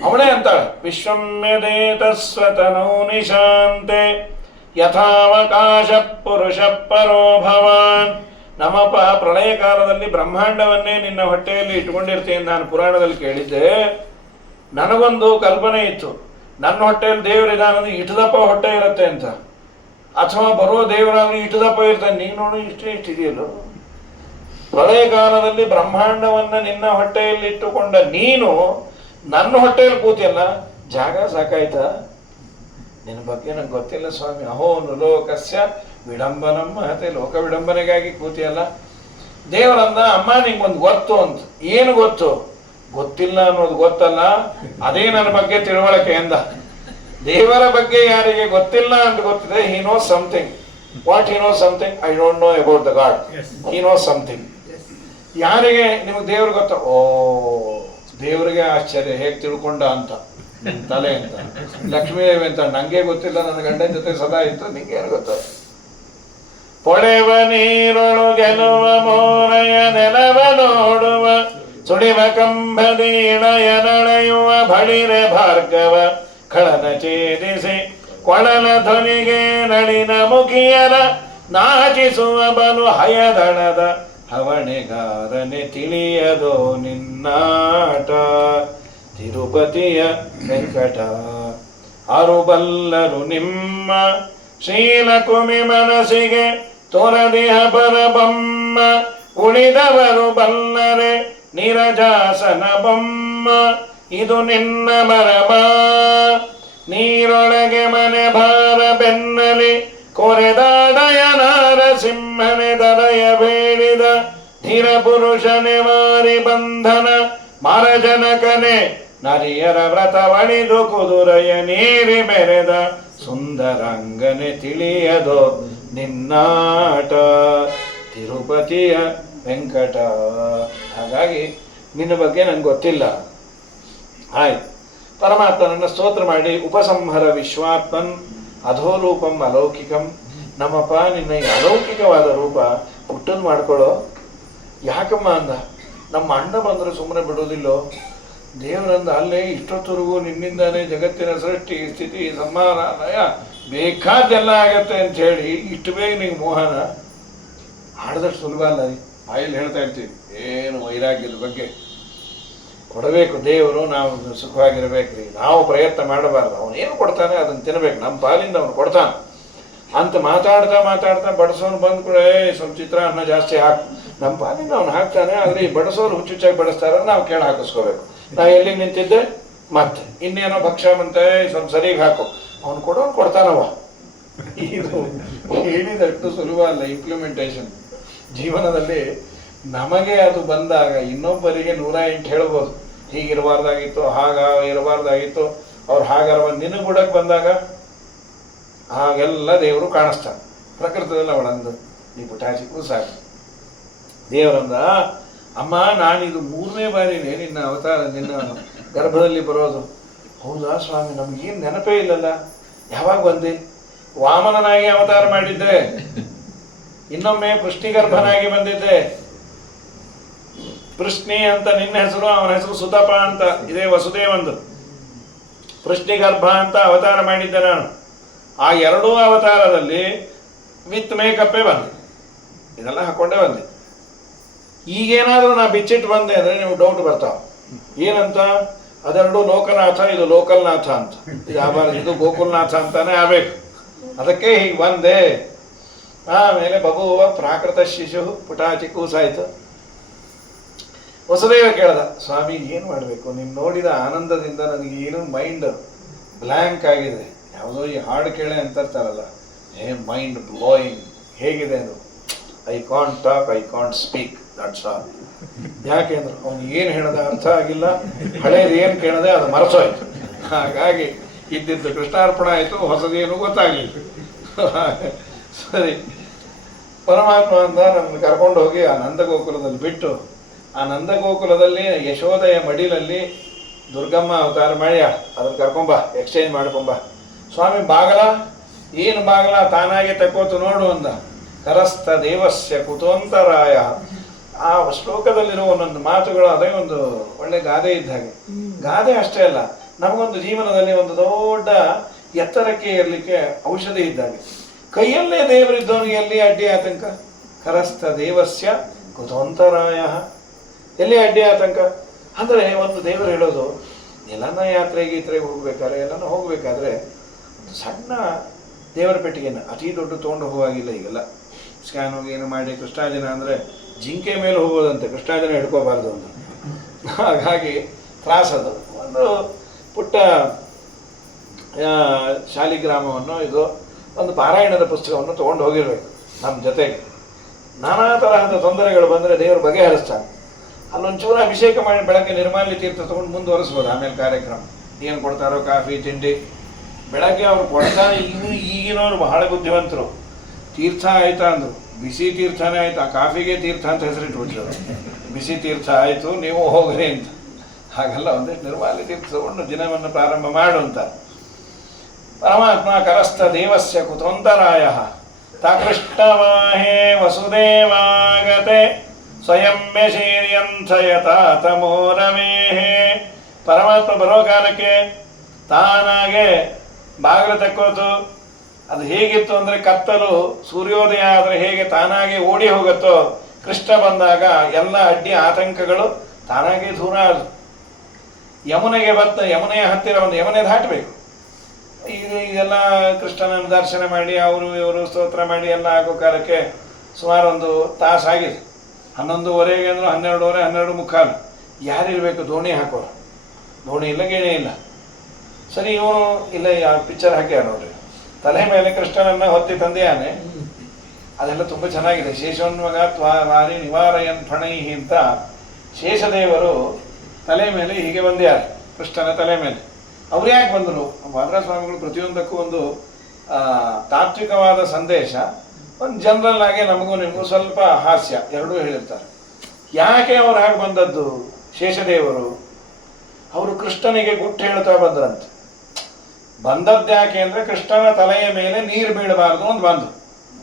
ಅವಳೇ ಅಂತಾಳೆ, ವಿಶ್ವಮ್ಯದೇತಸ್ವತನೌ ನಿಶಾಂತೆ ಯಥಾವಕಾಶ ಪುರುಷ ಪರೋ ಭವಾನ್. ನಮ್ಮಪ್ಪ ಪ್ರಳಯ ಕಾಲದಲ್ಲಿ ಬ್ರಹ್ಮಾಂಡವನ್ನೇ ನಿನ್ನ ಹೊಟ್ಟೆಯಲ್ಲಿ ಇಟ್ಕೊಂಡಿರ್ತೀನಿ ನಾನು ಪುರಾಣದಲ್ಲಿ ಕೇಳಿದ್ದೆ. ನನಗೊಂದು ಕಲ್ಪನೆ ಇತ್ತು, ನನ್ನ ಹೊಟ್ಟೆಯಲ್ಲಿ ದೇವರಿದಾನಂದ್ರೆ ಇಟದಪ್ಪ ಹೊಟ್ಟೆ ಇರುತ್ತೆ ಅಂತ, ಅಥವಾ ಬರುವ ದೇವರಾದ್ರೆ ಇಟದಪ್ಪ ಇರ್ತಾನೆ. ನೀನು ನೋಡು ಇಷ್ಟೇ ಇಷ್ಟಿದೆಯಲ್ಲೋ. ಪ್ರಳಯ ಕಾಲದಲ್ಲಿ ಬ್ರಹ್ಮಾಂಡವನ್ನು ನಿನ್ನ ಹೊಟ್ಟೆಯಲ್ಲಿ ಇಟ್ಟುಕೊಂಡ ನೀನು ನನ್ನ ಹೊಟ್ಟೆಯಲ್ಲಿ ಕೂತಿಯಲ್ಲ, ಜಾಗ ಸಾಕಾಯ್ತಾ? ನಿನ್ನ ಬಗ್ಗೆ ನಂಗೆ ಗೊತ್ತಿಲ್ಲ ಸ್ವಾಮಿ. ಅಹೋ ಲೋಕಸ್ಯ ವಿಡಂಬನಂ ಮಹತೆ, ಲೋಕ ವಿಡಂಬನೆಗಾಗಿ ಕೂತಿಯಲ್ಲ. ದೇವರಂದ, ಅಮ್ಮ ನಿಂಗೊಂದು ಗೊತ್ತು ಅಂತ. ಏನು ಗೊತ್ತು? ಗೊತ್ತಿಲ್ಲ ಅನ್ನೋದು ಗೊತ್ತಲ್ಲ, ಅದೇ ನನ್ನ ಬಗ್ಗೆ ತಿಳುವಳಿಕೆ ಎಂದ. ದೇವರ ಬಗ್ಗೆ ಯಾರಿಗೆ ಗೊತ್ತಿಲ್ಲ ಅಂತ ಗೊತ್ತಿದೆ, he knows something. What he knows something? I don't know about the god, he knows something. ಯಾರಿಗೆ ನಿಮಗೆ ದೇವ್ರಿಗೆ ಗೊತ್ತ? ಓ, ದೇವರಿಗೆ ಆಶ್ಚರ್ಯ, ಹೇಗೆ ತಿಳ್ಕೊಂಡ ಅಂತ ತಲೆ ಅಂತ. ಲಕ್ಷ್ಮೀದೇವಿ ಅಂತ, ನಂಗೆ ಗೊತ್ತಿಲ್ಲ, ನನ್ನ ಗಂಡನ ಜೊತೆ ಸದಾ ಇತ್ತು, ನಿಂಗೆ ಏನು ಗೊತ್ತ? ಪೊಳೆವ ನೀರೊಳು ಗೆಲುವ ಮೋರಯ ನೆಲವ ನೋಡುವ ಸುಡಿವ ಕಂಬದೀಣಯ ನಳೆಯುವ ಬಳಿರೆ ಭಾರ್ಗವ ಖಳನ ಛೇದಿಸಿ ಕೊಳಲ ಧ್ವನಿಗೆ ನಳಿನ ಮುಖಿಯರ ನಾಚಿಸುವ ಬಲು ಹಯದಳದ ಹವಣೆಗಾರನೆ ತಿಳಿಯದೋ ನಿನ್ನಾಟ ತಿರುಪತಿಯ ವೆಂಕಟ. ಅರುಬಲ್ಲರು ನಿಮ್ಮ ಶೀಲಕುಮಿ ಮನಸ್ಸಿಗೆ ತೊರದಿಹ ಪರಬೊಮ್ಮ, ಉಳಿದವರು ಬಲ್ಲರೆ ನಿರಜಾಸನ ಬೊಮ್ಮ. ಇದು ನಿನ್ನ ಮರಮ ನೀರೊಳಗೆ ಮನೆ ಭಾರ ಬೆನ್ನಲಿ ಕೊರೆದಾಡಯ ನಾರಸಿಂಹನೆ ದರಯ ಬೇಡಿದ ಧೀರ ಪುರುಷನೆ ಮಾರಿ ಬಂಧನ ಮರಜನಕನೆ ನರಿಯರ ವ್ರತ ಒಳಿದು ಕುದುರೆಯ ನೀರಿ ಬೆರೆದ ಸುಂದರಂಗನೆ ತಿಳಿಯದೋ ನಿನ್ನಾಟ ತಿರುಪತಿಯ ವೆಂಕಟ. ಹಾಗಾಗಿ ನಿನ್ನ ಬಗ್ಗೆ ನಂಗೆ ಗೊತ್ತಿಲ್ಲ. ಆಯ್ತು, ಪರಮಾತ್ಮನನ್ನು ಸ್ತೋತ್ರ ಮಾಡಿ ಉಪಸಂಹರ ವಿಶ್ವಾತ್ಮನ್ ಅಧೋರೂಪಂ ಅಲೌಕಿಕಂ. ನಮ್ಮಪ್ಪ ನಿನ್ನ ಈ ಅಲೌಕಿಕವಾದ ರೂಪ ಪುಟ್ಟನ್ನು ಮಾಡ್ಕೊಳ್ಳೋ. ಯಾಕಮ್ಮ ಅಂದ, ನಮ್ಮ ಅಣ್ಣ ಬಂದರೆ ಸುಮ್ಮನೆ ಬಿಡೋದಿಲ್ಲೋ. ದೇವರಂದ, ಅಲ್ಲೇ ಇಷ್ಟೊತ್ತವರೆಗೂ ನಿನ್ನಿಂದಾನೇ ಜಗತ್ತಿನ ಸೃಷ್ಟಿ ಸ್ಥಿತಿ ಸಂಹಾರ ಲಯ ಬೇಕಾದ್ದೆಲ್ಲ ಆಗತ್ತೆ ಅಂತ ಹೇಳಿ ಇಷ್ಟು ಬೇಗ ನಿಂಗೆ ಮೋಹನ ಆಡ್ದಷ್ಟು ಸುಲಭ ಅಲ್ಲ. ಬಾಯಲ್ಲಿ ಹೇಳ್ತಾ ಇರ್ತೀವಿ, ಏನು ವೈರಾಗ್ಯದ ಬಗ್ಗೆ ಕೊಡಬೇಕು ದೇವರು, ನಾವು ಸುಖವಾಗಿರ್ಬೇಕ್ರಿ, ನಾವು ಪ್ರಯತ್ನ ಮಾಡಬಾರ್ದು. ಅವನೇನು ಕೊಡ್ತಾನೆ ಅದನ್ನು ತಿನ್ನಬೇಕು, ನಮ್ಮ ಪಾಲಿಂದ ಅವನು ಕೊಡ್ತಾನೆ ಅಂತ ಮಾತಾಡ್ತಾ ಮಾತಾಡ್ತಾ ಬಡಿಸೋನು ಬಂದು ಕೂಡ ಸ್ವಲ್ಪ ಚಿತ್ರಾನ್ನ ಜಾಸ್ತಿ ಹಾಕು, ನಮ್ಮ ಪಾಲಿಂದ ಅವ್ನು ಹಾಕ್ತಾನೆ. ಆದರೆ ಈ ಬಡಿಸೋರು ಹುಚ್ಚುಚ್ಚಾಗಿ ಬಡಿಸ್ತಾರೆ, ನಾವು ಕೇಳಿ ಹಾಕಿಸ್ಕೋಬೇಕು. ನಾ ಎಲ್ಲಿಗೆ ನಿಂತಿದ್ದೆ, ಮತ್ತೆ ಇನ್ನೇನೋ ಭಕ್ಷ್ಯ ಬಂತೆ ಸ್ವಲ್ಪ ಸರಿಗೆ ಹಾಕು, ಅವನು ಕೊಡೋನು ಕೊಡ್ತಾನವ. ಇದು ಹೇಳಿದಷ್ಟು ಸುಲಭ ಅಲ್ಲ ಇಂಪ್ಲಿಮೆಂಟೇಷನ್. ಜೀವನದಲ್ಲಿ ನಮಗೆ ಅದು ಬಂದಾಗ ಇನ್ನೊಬ್ಬರಿಗೆ 108 ಹೇಳ್ಬೋದು, ಹೀಗಿರಬಾರ್ದಾಗಿತ್ತು, ಇರಬಾರ್ದಾಗಿತ್ತು, ಅವ್ರು ಹಾಗಾರ ನಿನಗೆ ಬಿಡಕ್ಕೆ ಬಂದಾಗ ಹಾಗೆಲ್ಲ ದೇವರು ಕಾಣಿಸ್ತಾನೆ. ಪ್ರಕೃತದಲ್ಲಿ ಅವಳಂದು ನೀ ಪುಟಾಚಿಗೂ ಸಾಕು. ದೇವರಂದ, ಅಮ್ಮ ನಾನಿದು 3ನೇ ಬಾರಿನೇ ನಿನ್ನ ಅವತಾರ, ನಿನ್ನ ಗರ್ಭದಲ್ಲಿ ಬರೋದು. ಹೌದಾ ಸ್ವಾಮಿ, ನಮಗೇನು ನೆನಪೇ ಇಲ್ಲಲ್ಲ, ಯಾವಾಗ ಬಂದೆ? ವಾಮನನಾಗಿ ಅವತಾರ ಮಾಡಿದ್ದೆ, ಇನ್ನೊಮ್ಮೆ ಪೃಷ್ಟಿಗರ್ಭನಾಗಿ ಬಂದಿದ್ದೆ. ಪೃಷ್ಣಿ ಅಂತ ನಿನ್ನ ಹೆಸರು, ಅವನ ಹೆಸರು ಸುತಪ ಅಂತ, ಇದೇ ವಸುದೇವಂದು. ಪೃಷ್ಟಿಗರ್ಭ ಅಂತ ಅವತಾರ ಮಾಡಿದ್ದೆ ನಾನು. ಆ ಎರಡೂ ಅವತಾರದಲ್ಲಿ ವಿತ್ ಮೇಕಪ್ಪೇ ಬಂದೆ, ಇದೆಲ್ಲ ಹಾಕೊಂಡೇ ಬಂದೆ. ಈಗೇನಾದರೂ ನಾ ಬಿಚ್ಚಿಟ್ಟು ಬಂದೆ ಅಂದರೆ ನೀವು ಡೌಟ್ ಬರ್ತಾವ. ಏನಂತ? ಅದೆರಡು ಲೋಕನಾಥ, ಇದು ಲೋಕಲ್ನಾಥ ಅಂತ. ಇದು ಆಗಬಾರ್ದು, ಇದು ಗೋಕುಲ್ನಾಥ ಅಂತಾನೆ ಆಗಬೇಕು. ಅದಕ್ಕೆ ಹೀಗೆ ಬಂದೆ. ಆಮೇಲೆ ಬಭೂವ ಪ್ರಾಕೃತ ಶಿಶು ಪುಟಾಚಿ ಕೂಸಾಯ್ತು. ವಸುದೇವ ಕೇಳ್ದ, ಸ್ವಾಮಿ ಏನು ಮಾಡಬೇಕು? ನೀನು ನೋಡಿದ ಆನಂದದಿಂದ ನನಗೆ ಏನು ಮೈಂಡ್ ಬ್ಲ್ಯಾಂಕ್ ಆಗಿದೆ. ಯಾವುದೋ ಈ ಹಾಡು ಕೇಳೆ ಅಂತಿರ್ತಾರಲ್ಲ, ಮೈಂಡ್ ಬ್ಲೋಯಿಂಗ್. ಹೇಗಿದೆ ಅದು? I can't talk, I can't speak, that's all. ಯಾಕೆಂದ್ರೆ ಅವ್ನು ಏನು ಹೇಳೋದ ಅರ್ಥ ಆಗಿಲ್ಲ, ಹಳೇದು ಏನು ಕೇಳದೆ ಅದು ಮರೆಸೋಯ್ತು. ಹಾಗಾಗಿ ಇದ್ದಿದ್ದು ಕೃಷ್ಣಾರ್ಪಣ ಆಯಿತು, ಹೊಸದೇನು ಗೊತ್ತಾಗಲಿಲ್ಲ. ಸರಿ, ಪರಮಾತ್ಮ ಅಂತ ನಮ್ಮನ್ನು ಕರ್ಕೊಂಡು ಹೋಗಿ ಆ ನಂದಗೋಕುಲದಲ್ಲಿ ಬಿಟ್ಟು, ಆ ನಂದಗೋಕುಲದಲ್ಲಿ ಯಶೋದೆಯ ಮಡಿಲಲ್ಲಿ ದುರ್ಗಮ್ಮ ಅವತಾರ ಮಾಡಿ ಅದನ್ನು ಕರ್ಕೊಂಬ, ಎಕ್ಸ್ಚೇಂಜ್ ಮಾಡ್ಕೊಂಬ. ಸ್ವಾಮಿ ಬಾಗಲ, ಏನು ಬಾಗಲ? ತಾನಾಗೆ ತಕ್ಕೋತು ನೋಡು ಅಂದ. ಕರಸ್ಥ ದೇವಸ್ಯ ಕುತೋಂತರಾಯ. ಆ ಶ್ಲೋಕದಲ್ಲಿರೋ ಒಂದೊಂದು ಮಾತುಗಳು ಅದೇ ಒಂದು ಒಳ್ಳೆ ಗಾದೆ ಇದ್ದ ಹಾಗೆ. ಗಾದೆ ಅಷ್ಟೇ ಅಲ್ಲ, ನಮಗೊಂದು ಜೀವನದಲ್ಲಿ ಒಂದು ದೊಡ್ಡ ಎತ್ತರಕ್ಕೆ ಇರಲಿಕ್ಕೆ ಔಷಧಿ ಇದ್ದಾಗೆ. ಕೈಯಲ್ಲೇ ದೇವರಿದ್ದವನಿಗೆ ಎಲ್ಲಿ ಅಡ್ಡಿ ಆತಂಕ? ಕರಸ್ಥ ದೇವಸ್ಯ ಕುತೋಂತರಾಯ. ಎಲ್ಲಿ ಅಡ್ಡಿ ಆತಂಕ ಅಂದರೆ, ಒಂದು ದೇವರು ಹೇಳೋದು, ಎಲ್ಲನ ಯಾತ್ರೆಗೆ ಹೋಗ್ಬೇಕಾದ್ರೆ, ಎಲ್ಲನೂ ಹೋಗ್ಬೇಕಾದ್ರೆ ಒಂದು ಸಣ್ಣ ದೇವರ ಪೆಟ್ಟಿಗೆನ ಅತಿ ದೊಡ್ಡ ತೊಗೊಂಡು ಹೋಗಾಗಿಲ್ಲ. ಈಗೆಲ್ಲ ಸ್ಕ್ಯಾನ್ ಹೋಗಿ ಏನು ಮಾಡಿ, ಕೃಷ್ಣಾಜಿನ ಅಂದರೆ ಜಿಂಕೆ ಮೇಲೆ ಹೋಗೋದಂತೆ, ಕೃಷ್ಣಾಜಿನ ಹಿಡ್ಕೋಬಾರ್ದು ಅಂತ. ಹಾಗಾಗಿ ತ್ರಾಸದು. ಒಂದು ಪುಟ್ಟ ಶಾಲಿಗ್ರಾಮವನ್ನು, ಇದು ಒಂದು ಪಾರಾಯಣದ ಪುಸ್ತಕವನ್ನು ತೊಗೊಂಡು ಹೋಗಿರ್ಬೇಕು ನಮ್ಮ ಜೊತೆಗೆ. ನಾನಾ ತರಹದ ತೊಂದರೆಗಳು ಬಂದರೆ ದೇವರು ಬಗೆಹರಿಸ್ತಾನೆ. ಅಲ್ಲೊಂಚೂರು ಅಭಿಷೇಕ ಮಾಡಿ ಬೆಳಗ್ಗೆ ನಿರ್ಮಾಲ್ಯ ತೀರ್ಥ ತೊಗೊಂಡು ಮುಂದುವರಿಸ್ಬೋದು. ಆಮೇಲೆ ಕಾರ್ಯಕ್ರಮ ಏನು ಕೊಡ್ತಾರೋ, ಕಾಫಿ ತಿಂಡಿ ಬೆಳಗ್ಗೆ ಅವ್ರು ಕೊಡ್ತಾರೆ. ಈಗಿನವರು ಬಹಳ ಬುದ್ಧಿವಂತರು. ತೀರ್ಥ ಆಯ್ತಾ ಅಂದರು, ಬಿಸಿ ತೀರ್ಥನೇ ಆಯ್ತು. ಆ ಕಾಫಿಗೆ ತೀರ್ಥ ಅಂತ ಹೆಸರಿಟ್ಬಿಟ್ರು. ಬಿಸಿ ತೀರ್ಥ ಆಯಿತು, ನೀವು ಹೋಗ್ರಿ ಅಂತ. ಹಾಗೆಲ್ಲ ಒಂದಿಷ್ಟು ನಿರ್ಮಾಲ್ಯ ತೀರ್ಥ ತಗೊಂಡು ದಿನವನ್ನು ಪ್ರಾರಂಭ ಮಾಡು ಅಂತ. ಪರಮಾತ್ಮ ಕರಸ್ಥ ದೇವಸ್ಯ ಕುತೋಂತರಾಯ ತಕೃಷ್ಟವಾಹೇ ವಸುದೇವಾಗತೆ ಸ್ವಯಂ ಯಶೀರ್ಯಂಥಯತಾತಮೋರಮೇಹೇ. ಪರಮಾತ್ಮ ಬರೋ ಕಾಲಕ್ಕೆ ತಾನಾಗೆ ಬಾಗಿಲು ತಕ್ಕೋತು. ಅದು ಹೇಗಿತ್ತು ಅಂದರೆ, ಕತ್ತಲು ಸೂರ್ಯೋದಯ ಆದರೆ ಹೇಗೆ ತಾನಾಗೆ ಓಡಿ ಹೋಗುತ್ತೋ, ಕೃಷ್ಣ ಬಂದಾಗ ಎಲ್ಲ ಅಡ್ಡಿ ಆತಂಕಗಳು ತಾನಾಗೆ ದೂರ ಆದವು. ಯಮುನೆಗೆ ಯಮುನೆಯ ಹತ್ತಿರ ಒಂದು ಯಮುನೆ ದಾಟಬೇಕು. ಇದೆಲ್ಲ ಕೃಷ್ಣನ ದರ್ಶನ ಮಾಡಿ ಅವರು ಇವರು ಸ್ತೋತ್ರ ಮಾಡಿ ಎಲ್ಲ ಆಗೋ ಕಾಲಕ್ಕೆ ಸುಮಾರು ಒಂದು ತಾಸಾಗಿದೆ. 11:30 ಅಂದ್ರೆ 12:30, 12:45. ಯಾರಿರಬೇಕು? ದೋಣಿ ಹಾಕೋರು. ದೋಣಿ ಇಲ್ಲ, ಗೇಣೆ ಇಲ್ಲ. ಸರಿ, ಇವನು ಇಲ್ಲ, ಪಿಕ್ಚರ್ ಹಾಕ್ಯಾರ ನೋಡ್ರಿ, ತಲೆ ಮೇಲೆ ಕೃಷ್ಣನನ್ನು ಹೊತ್ತಿ ತಂದೆಯಾನೆ. ಅದೆಲ್ಲ ತುಂಬ ಚೆನ್ನಾಗಿದೆ. ಶೇಷೋನ್ಮಗ ವಾರಿ ನಿವಾರಯನ್ ಫಣೈಹಿ ಅಂತ ಶೇಷದೇವರು ತಲೆ ಮೇಲೆ ಹೀಗೆ ಬಂದ್ಯಾರೆ, ಕೃಷ್ಣನ ತಲೆ ಮೇಲೆ. ಅವ್ರು ಯಾಕೆ ಬಂದರು? ವಾದರಾಜಸ್ವಾಮಿಗಳು ಪ್ರತಿಯೊಂದಕ್ಕೂ ಒಂದು ತಾತ್ವಿಕವಾದ ಸಂದೇಶ, ಒಂದು ಜನರಲ್ ಆಗಿ ನಮಗೂ ನಿಮಗೂ ಸ್ವಲ್ಪ ಹಾಸ್ಯ ಎರಡೂ ಹೇಳಿರ್ತಾರೆ. ಯಾಕೆ ಅವ್ರು ಹಾಗೆ ಬಂದದ್ದು? ಶೇಷದೇವರು ಅವರು ಕೃಷ್ಣನಿಗೆ ಗುಟ್ಟು ಹೇಳ್ತಾ ಬಂದ್ರಂತೆ. ಬಂದದ್ಯಾಕೆ ಅಂದರೆ, ಕೃಷ್ಣನ ತಲೆಯ ಮೇಲೆ ನೀರು ಬೀಳಬಾರ್ದು ಅಂತ ಬಂದು.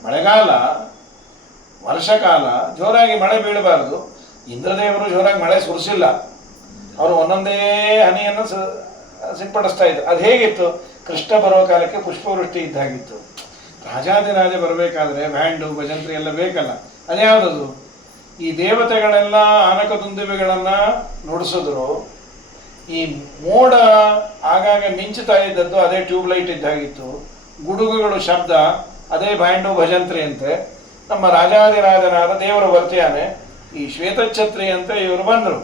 ಮಳೆಗಾಲ, ವರ್ಷಕಾಲ ಜೋರಾಗಿ ಮಳೆ ಬೀಳಬಾರ್ದು. ಇಂದ್ರದೇವರು ಜೋರಾಗಿ ಮಳೆ ಸುರಿಸಿಲ್ಲ, ಅವರು ಒಂದೊಂದೇ ಹನಿಯನ್ನು ಸಿಂಪಡಿಸ್ತಾ ಇದ್ರು. ಅದು ಹೇಗಿತ್ತು? ಕೃಷ್ಣ ಬರೋ ಕಾಲಕ್ಕೆ ಪುಷ್ಪವೃಷ್ಟಿ ಇದ್ದಾಗಿತ್ತು. ರಾಜಾದಿರಾಜ ಬರಬೇಕಾದ್ರೆ ಬ್ಯಾಂಡು ಭಜಂತ್ರಿ ಎಲ್ಲ ಬೇಕಲ್ಲ. ಅದ್ಯಾವುದದು? ಈ ದೇವತೆಗಳೆಲ್ಲ ಆನಕ ದುಂದುಬಿಗಳನ್ನು ನುಡಿಸಿದ್ರು. ಈ ಮೋಡ ಆಗಾಗ ಮಿಂಚುತ್ತಾ ಇದ್ದದ್ದು ಅದೇ ಟ್ಯೂಬ್ಲೈಟ್ ಇದ್ದಾಗಿತ್ತು. ಗುಡುಗುಗಳು ಶಬ್ದ ಅದೇ ಬ್ಯಾಂಡು ಭಜಂತ್ರಿ ಅಂತೆ. ನಮ್ಮ ರಾಜಾದಿರಾಜನಾದ ದೇವರು ಬರ್ತಿಯಾನೆ, ಈ ಶ್ವೇತಛತ್ರಿ ಅಂತ ಇವರು ಬಂದರು.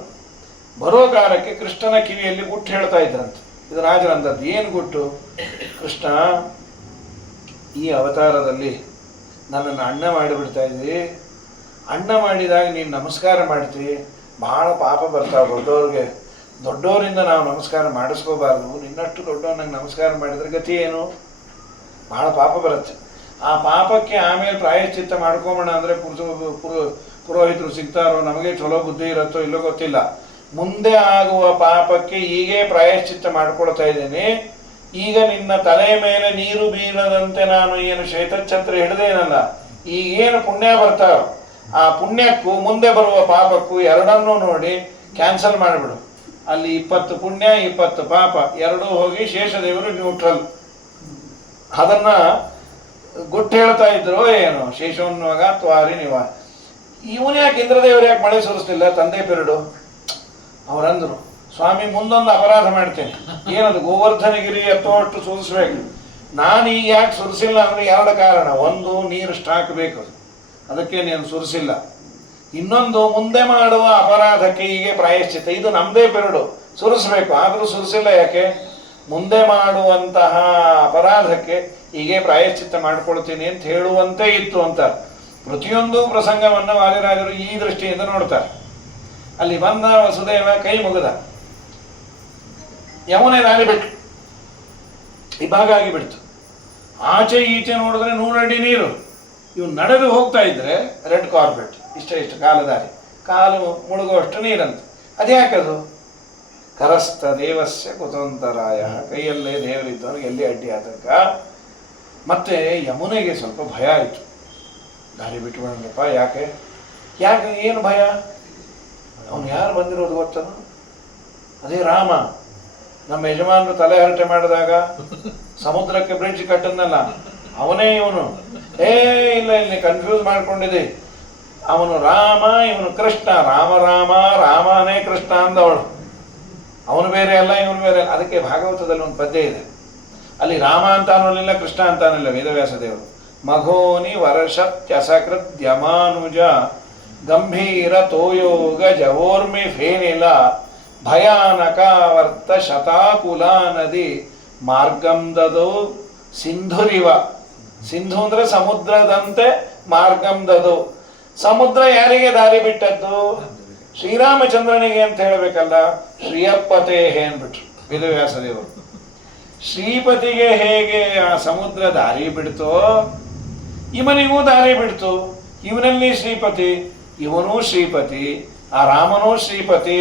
ಬರೋ ಕಾಲಕ್ಕೆ ಕೃಷ್ಣನ ಕಿವಿಯಲ್ಲಿ ಗುಟ್ಟು ಹೇಳ್ತಾ ಇದ್ರಂತೆ. ಇದು ರಾಜರಂದದ್ದು. ಏನು ಗುಟ್ಟು? ಕೃಷ್ಣ, ಈ ಅವತಾರದಲ್ಲಿ ನನ್ನನ್ನು ಅಣ್ಣ ಮಾಡಿಬಿಡ್ತಾ ಇದ್ದಿ. ಅಣ್ಣ ಮಾಡಿದಾಗ ನೀನು ನಮಸ್ಕಾರ ಮಾಡ್ತೀವಿ, ಭಾಳ ಪಾಪ ಬರ್ತಾವೆ ದೊಡ್ಡವ್ರಿಗೆ. ದೊಡ್ಡವರಿಂದ ನಾವು ನಮಸ್ಕಾರ ಮಾಡಿಸ್ಕೋಬಾರ್ದು. ನಿನ್ನಷ್ಟು ದೊಡ್ಡವ್ರು ನಂಗೆ ನಮಸ್ಕಾರ ಮಾಡಿದ್ರೆ ಗತಿ ಏನು? ಭಾಳ ಪಾಪ ಬರುತ್ತೆ. ಆ ಪಾಪಕ್ಕೆ ಆಮೇಲೆ ಪ್ರಾಯಶ್ಚಿತ್ತ ಮಾಡ್ಕೊಂಬೋಣ ಅಂದರೆ ಪುರೋಹಿತರು ಸಿಗ್ತಾರೋ, ನಮಗೆ ಚಲೋ ಬುದ್ಧಿ ಇರುತ್ತೋ ಇಲ್ಲೋ ಗೊತ್ತಿಲ್ಲ. ಮುಂದೆ ಆಗುವ ಪಾಪಕ್ಕೆ ಹೀಗೆ ಪ್ರಾಯಶ್ಚಿತ್ತ ಮಾಡ್ಕೊಳ್ತಾ ಇದ್ದೀನಿ. ಈಗ ನಿನ್ನ ತಲೆಯ ಮೇಲೆ ನೀರು ಬೀಳದಂತೆ ನಾನು ಏನು ಶ್ವೇತಛತ್ರ ಹಿಡ್ದೇನಲ್ಲ, ಈಗೇನು ಪುಣ್ಯ ಬರ್ತಾವ ಆ ಪುಣ್ಯಕ್ಕೂ ಮುಂದೆ ಬರುವ ಪಾಪಕ್ಕೂ ಎರಡನ್ನೂ ನೋಡಿ ಕ್ಯಾನ್ಸಲ್ ಮಾಡಿಬಿಡು. ಅಲ್ಲಿ 20 ಪುಣ್ಯ 20 ಪಾಪ ಎರಡೂ ಹೋಗಿ ಶೇಷದೇವರು ನ್ಯೂಟ್ರಲ್. ಅದನ್ನ ಗುಟ್ಟು ಹೇಳ್ತಾ ಇದ್ರು ಏನು, ಶೇಷೋನ್ವಾಗ ತ್ವಾರಿ ನಿವ. ಇವನು ಯಾಕೆ ಇಂದ್ರದೇವರು ಯಾಕೆ ಮಳೆ ಸುರಿಸ್ತಿಲ್ಲ ತಂದೆ ಪೆರಡು? ಅವರಂದ್ರು, ಸ್ವಾಮಿ ಮುಂದೊಂದು ಅಪರಾಧ ಮಾಡ್ತೇನೆ. ಏನದು, ಗೋವರ್ಧನಗಿರಿ ಎತ್ತೋಷ್ಟು ಸುರಿಸ್ಬೇಕು. ನಾನು ಈಗ ಯಾಕೆ ಸುರಿಸಿಲ್ಲ ಅಂದರೆ 2 ಕಾರಣ. ಒಂದು, ನೀರು ಸ್ಟಾಕ್ ಬೇಕು, ಅದಕ್ಕೆ ನೀನು ಸುರಿಸಿಲ್ಲ. ಇನ್ನೊಂದು, ಮುಂದೆ ಮಾಡುವ ಅಪರಾಧಕ್ಕೆ ಹೀಗೆ ಪ್ರಾಯಶ್ಚಿತ್ತ. ಇದು ನಮ್ಮದೇ ಪೆರಡು, ಸುರಿಸ್ಬೇಕು, ಆದರೂ ಸುರಿಸಿಲ್ಲ. ಯಾಕೆ? ಮುಂದೆ ಮಾಡುವಂತಹ ಅಪರಾಧಕ್ಕೆ ಹೀಗೆ ಪ್ರಾಯಶ್ಚಿತ್ತ ಮಾಡ್ಕೊಳ್ತೀನಿ ಅಂತ ಹೇಳುವಂತೆ ಇತ್ತು ಅಂತಾರೆ. ಪ್ರತಿಯೊಂದು ಪ್ರಸಂಗವನ್ನು ವಾದಿರಾಜರು ಈ ದೃಷ್ಟಿಯಿಂದ ನೋಡ್ತಾರೆ. ಅಲ್ಲಿ ಬಂದ ವಸುದೇವ ಕೈ ಮುಗಿದ, ಯಮುನೆ ದಾರಿ ಬಿಟ್ಟು ಇಬ್ಬಾಗ ಆಗಿಬಿಡ್ತು. ಆಚೆ ಈಚೆ ನೋಡಿದ್ರೆ 100 ಅಡಿ ನೀರು. ಇವು ನಡೆದು ಹೋಗ್ತಾ ಇದ್ರೆ ರೆಡ್ ಕಾರ್ಪೆಟ್, ಇಷ್ಟು ಕಾಲದಾರಿ, ಕಾಲು ಮುಳುಗುವಷ್ಟು ನೀರಂತ. ಅದ್ಯಾಕದು? ಕರಸ್ಥ ದೇವಸ್ಯ ಕುತಂತರಾಯ, ಕೈಯಲ್ಲೇ ದೇವರಿದ್ದವನಿಗೆ ಎಲ್ಲಿ ಅಡ್ಡಿ ಆತಂಕ. ಮತ್ತೆ ಯಮುನೆಗೆ ಸ್ವಲ್ಪ ಭಯ ಆಯಿತು. ದಾರಿ ಬಿಟ್ಟುಬಿಡಪ್ಪ, ಯಾಕೆ ಏನು ಭಯ? ಅವನು ಯಾರು ಬಂದಿರೋದು ಗೊತ್ತನು? ಅದೇ ರಾಮ. ನಮ್ಮ ಯಜಮಾನರು ತಲೆ ಹರಟೆ ಮಾಡಿದಾಗ ಸಮುದ್ರಕ್ಕೆ ಬ್ರಿಡ್ಜ್ ಕಟ್ಟದ್ನಲ್ಲ, ಅವನೇ ಇವನು. ಇಲ್ಲ, ಇಲ್ಲಿ ಕನ್ಫ್ಯೂಸ್ ಮಾಡ್ಕೊಂಡಿದೆ. ಅವನು ರಾಮ, ಇವನು ಕೃಷ್ಣ. ರಾಮ ರಾಮ, ರಾಮನೇ ಕೃಷ್ಣ ಅಂದವಳು. ಅವನು ಬೇರೆ ಅಲ್ಲ, ಇವನು ಬೇರೆ ಅಲ್ಲ. ಅದಕ್ಕೆ ಭಾಗವತದಲ್ಲಿ ಒಂದು ಪದ್ಯ ಇದೆ. ಅಲ್ಲಿ ರಾಮ ಅಂತ ಅನ್ನೋಲಿಲ್ಲ, ಕೃಷ್ಣ ಅಂತ ಅನ್ನೋಲ್ಲ. ವೇದವ್ಯಾಸ ದೇವರು ಮಘೋನಿ ವರ್ಷತ್ಯಸಕೃದ್ಯಮಾನುಜ ಗಂಭೀರ ತೋಯೋಗ ಜವೋರ್ಮಿ ಫೇನಿಲ ಭಯಾನಕಾವರ್ತ ಶತಾಕುಲಾ ನದಿ ಮಾರ್ಗಂ ದದೋ ಸಿಂಧುರಿವ. ಸಿಂಧು ಅಂದ್ರೆ ಸಮುದ್ರದಂತೆ, ಮಾರ್ಗಂ ದದೋ. ಸಮುದ್ರ ಯಾರಿಗೆ ದಾರಿ ಬಿಟ್ಟದ್ದು? ಶ್ರೀರಾಮಚಂದ್ರನಿಗೆ ಅಂತ ಹೇಳಬೇಕಲ್ಲ. ಶ್ರೀಯಪ್ಪತೆ ಅಂದ್ಬಿಟ್ರು ವೇದವ್ಯಾಸ ದೇವರು. ಶ್ರೀಪತಿಗೆ ಹೇಗೆ ಆ ಸಮುದ್ರ ದಾರಿ ಬಿಡ್ತೋ, ಇವನಿಗೂ ದಾರಿ ಬಿಡ್ತು. ಇವನಲ್ಲಿ ಶ್ರೀಪತಿ, ಇವನೂ ಶ್ರೀಪತಿ, ಆ ರಾಮನೂ ಶ್ರೀಪತಿ.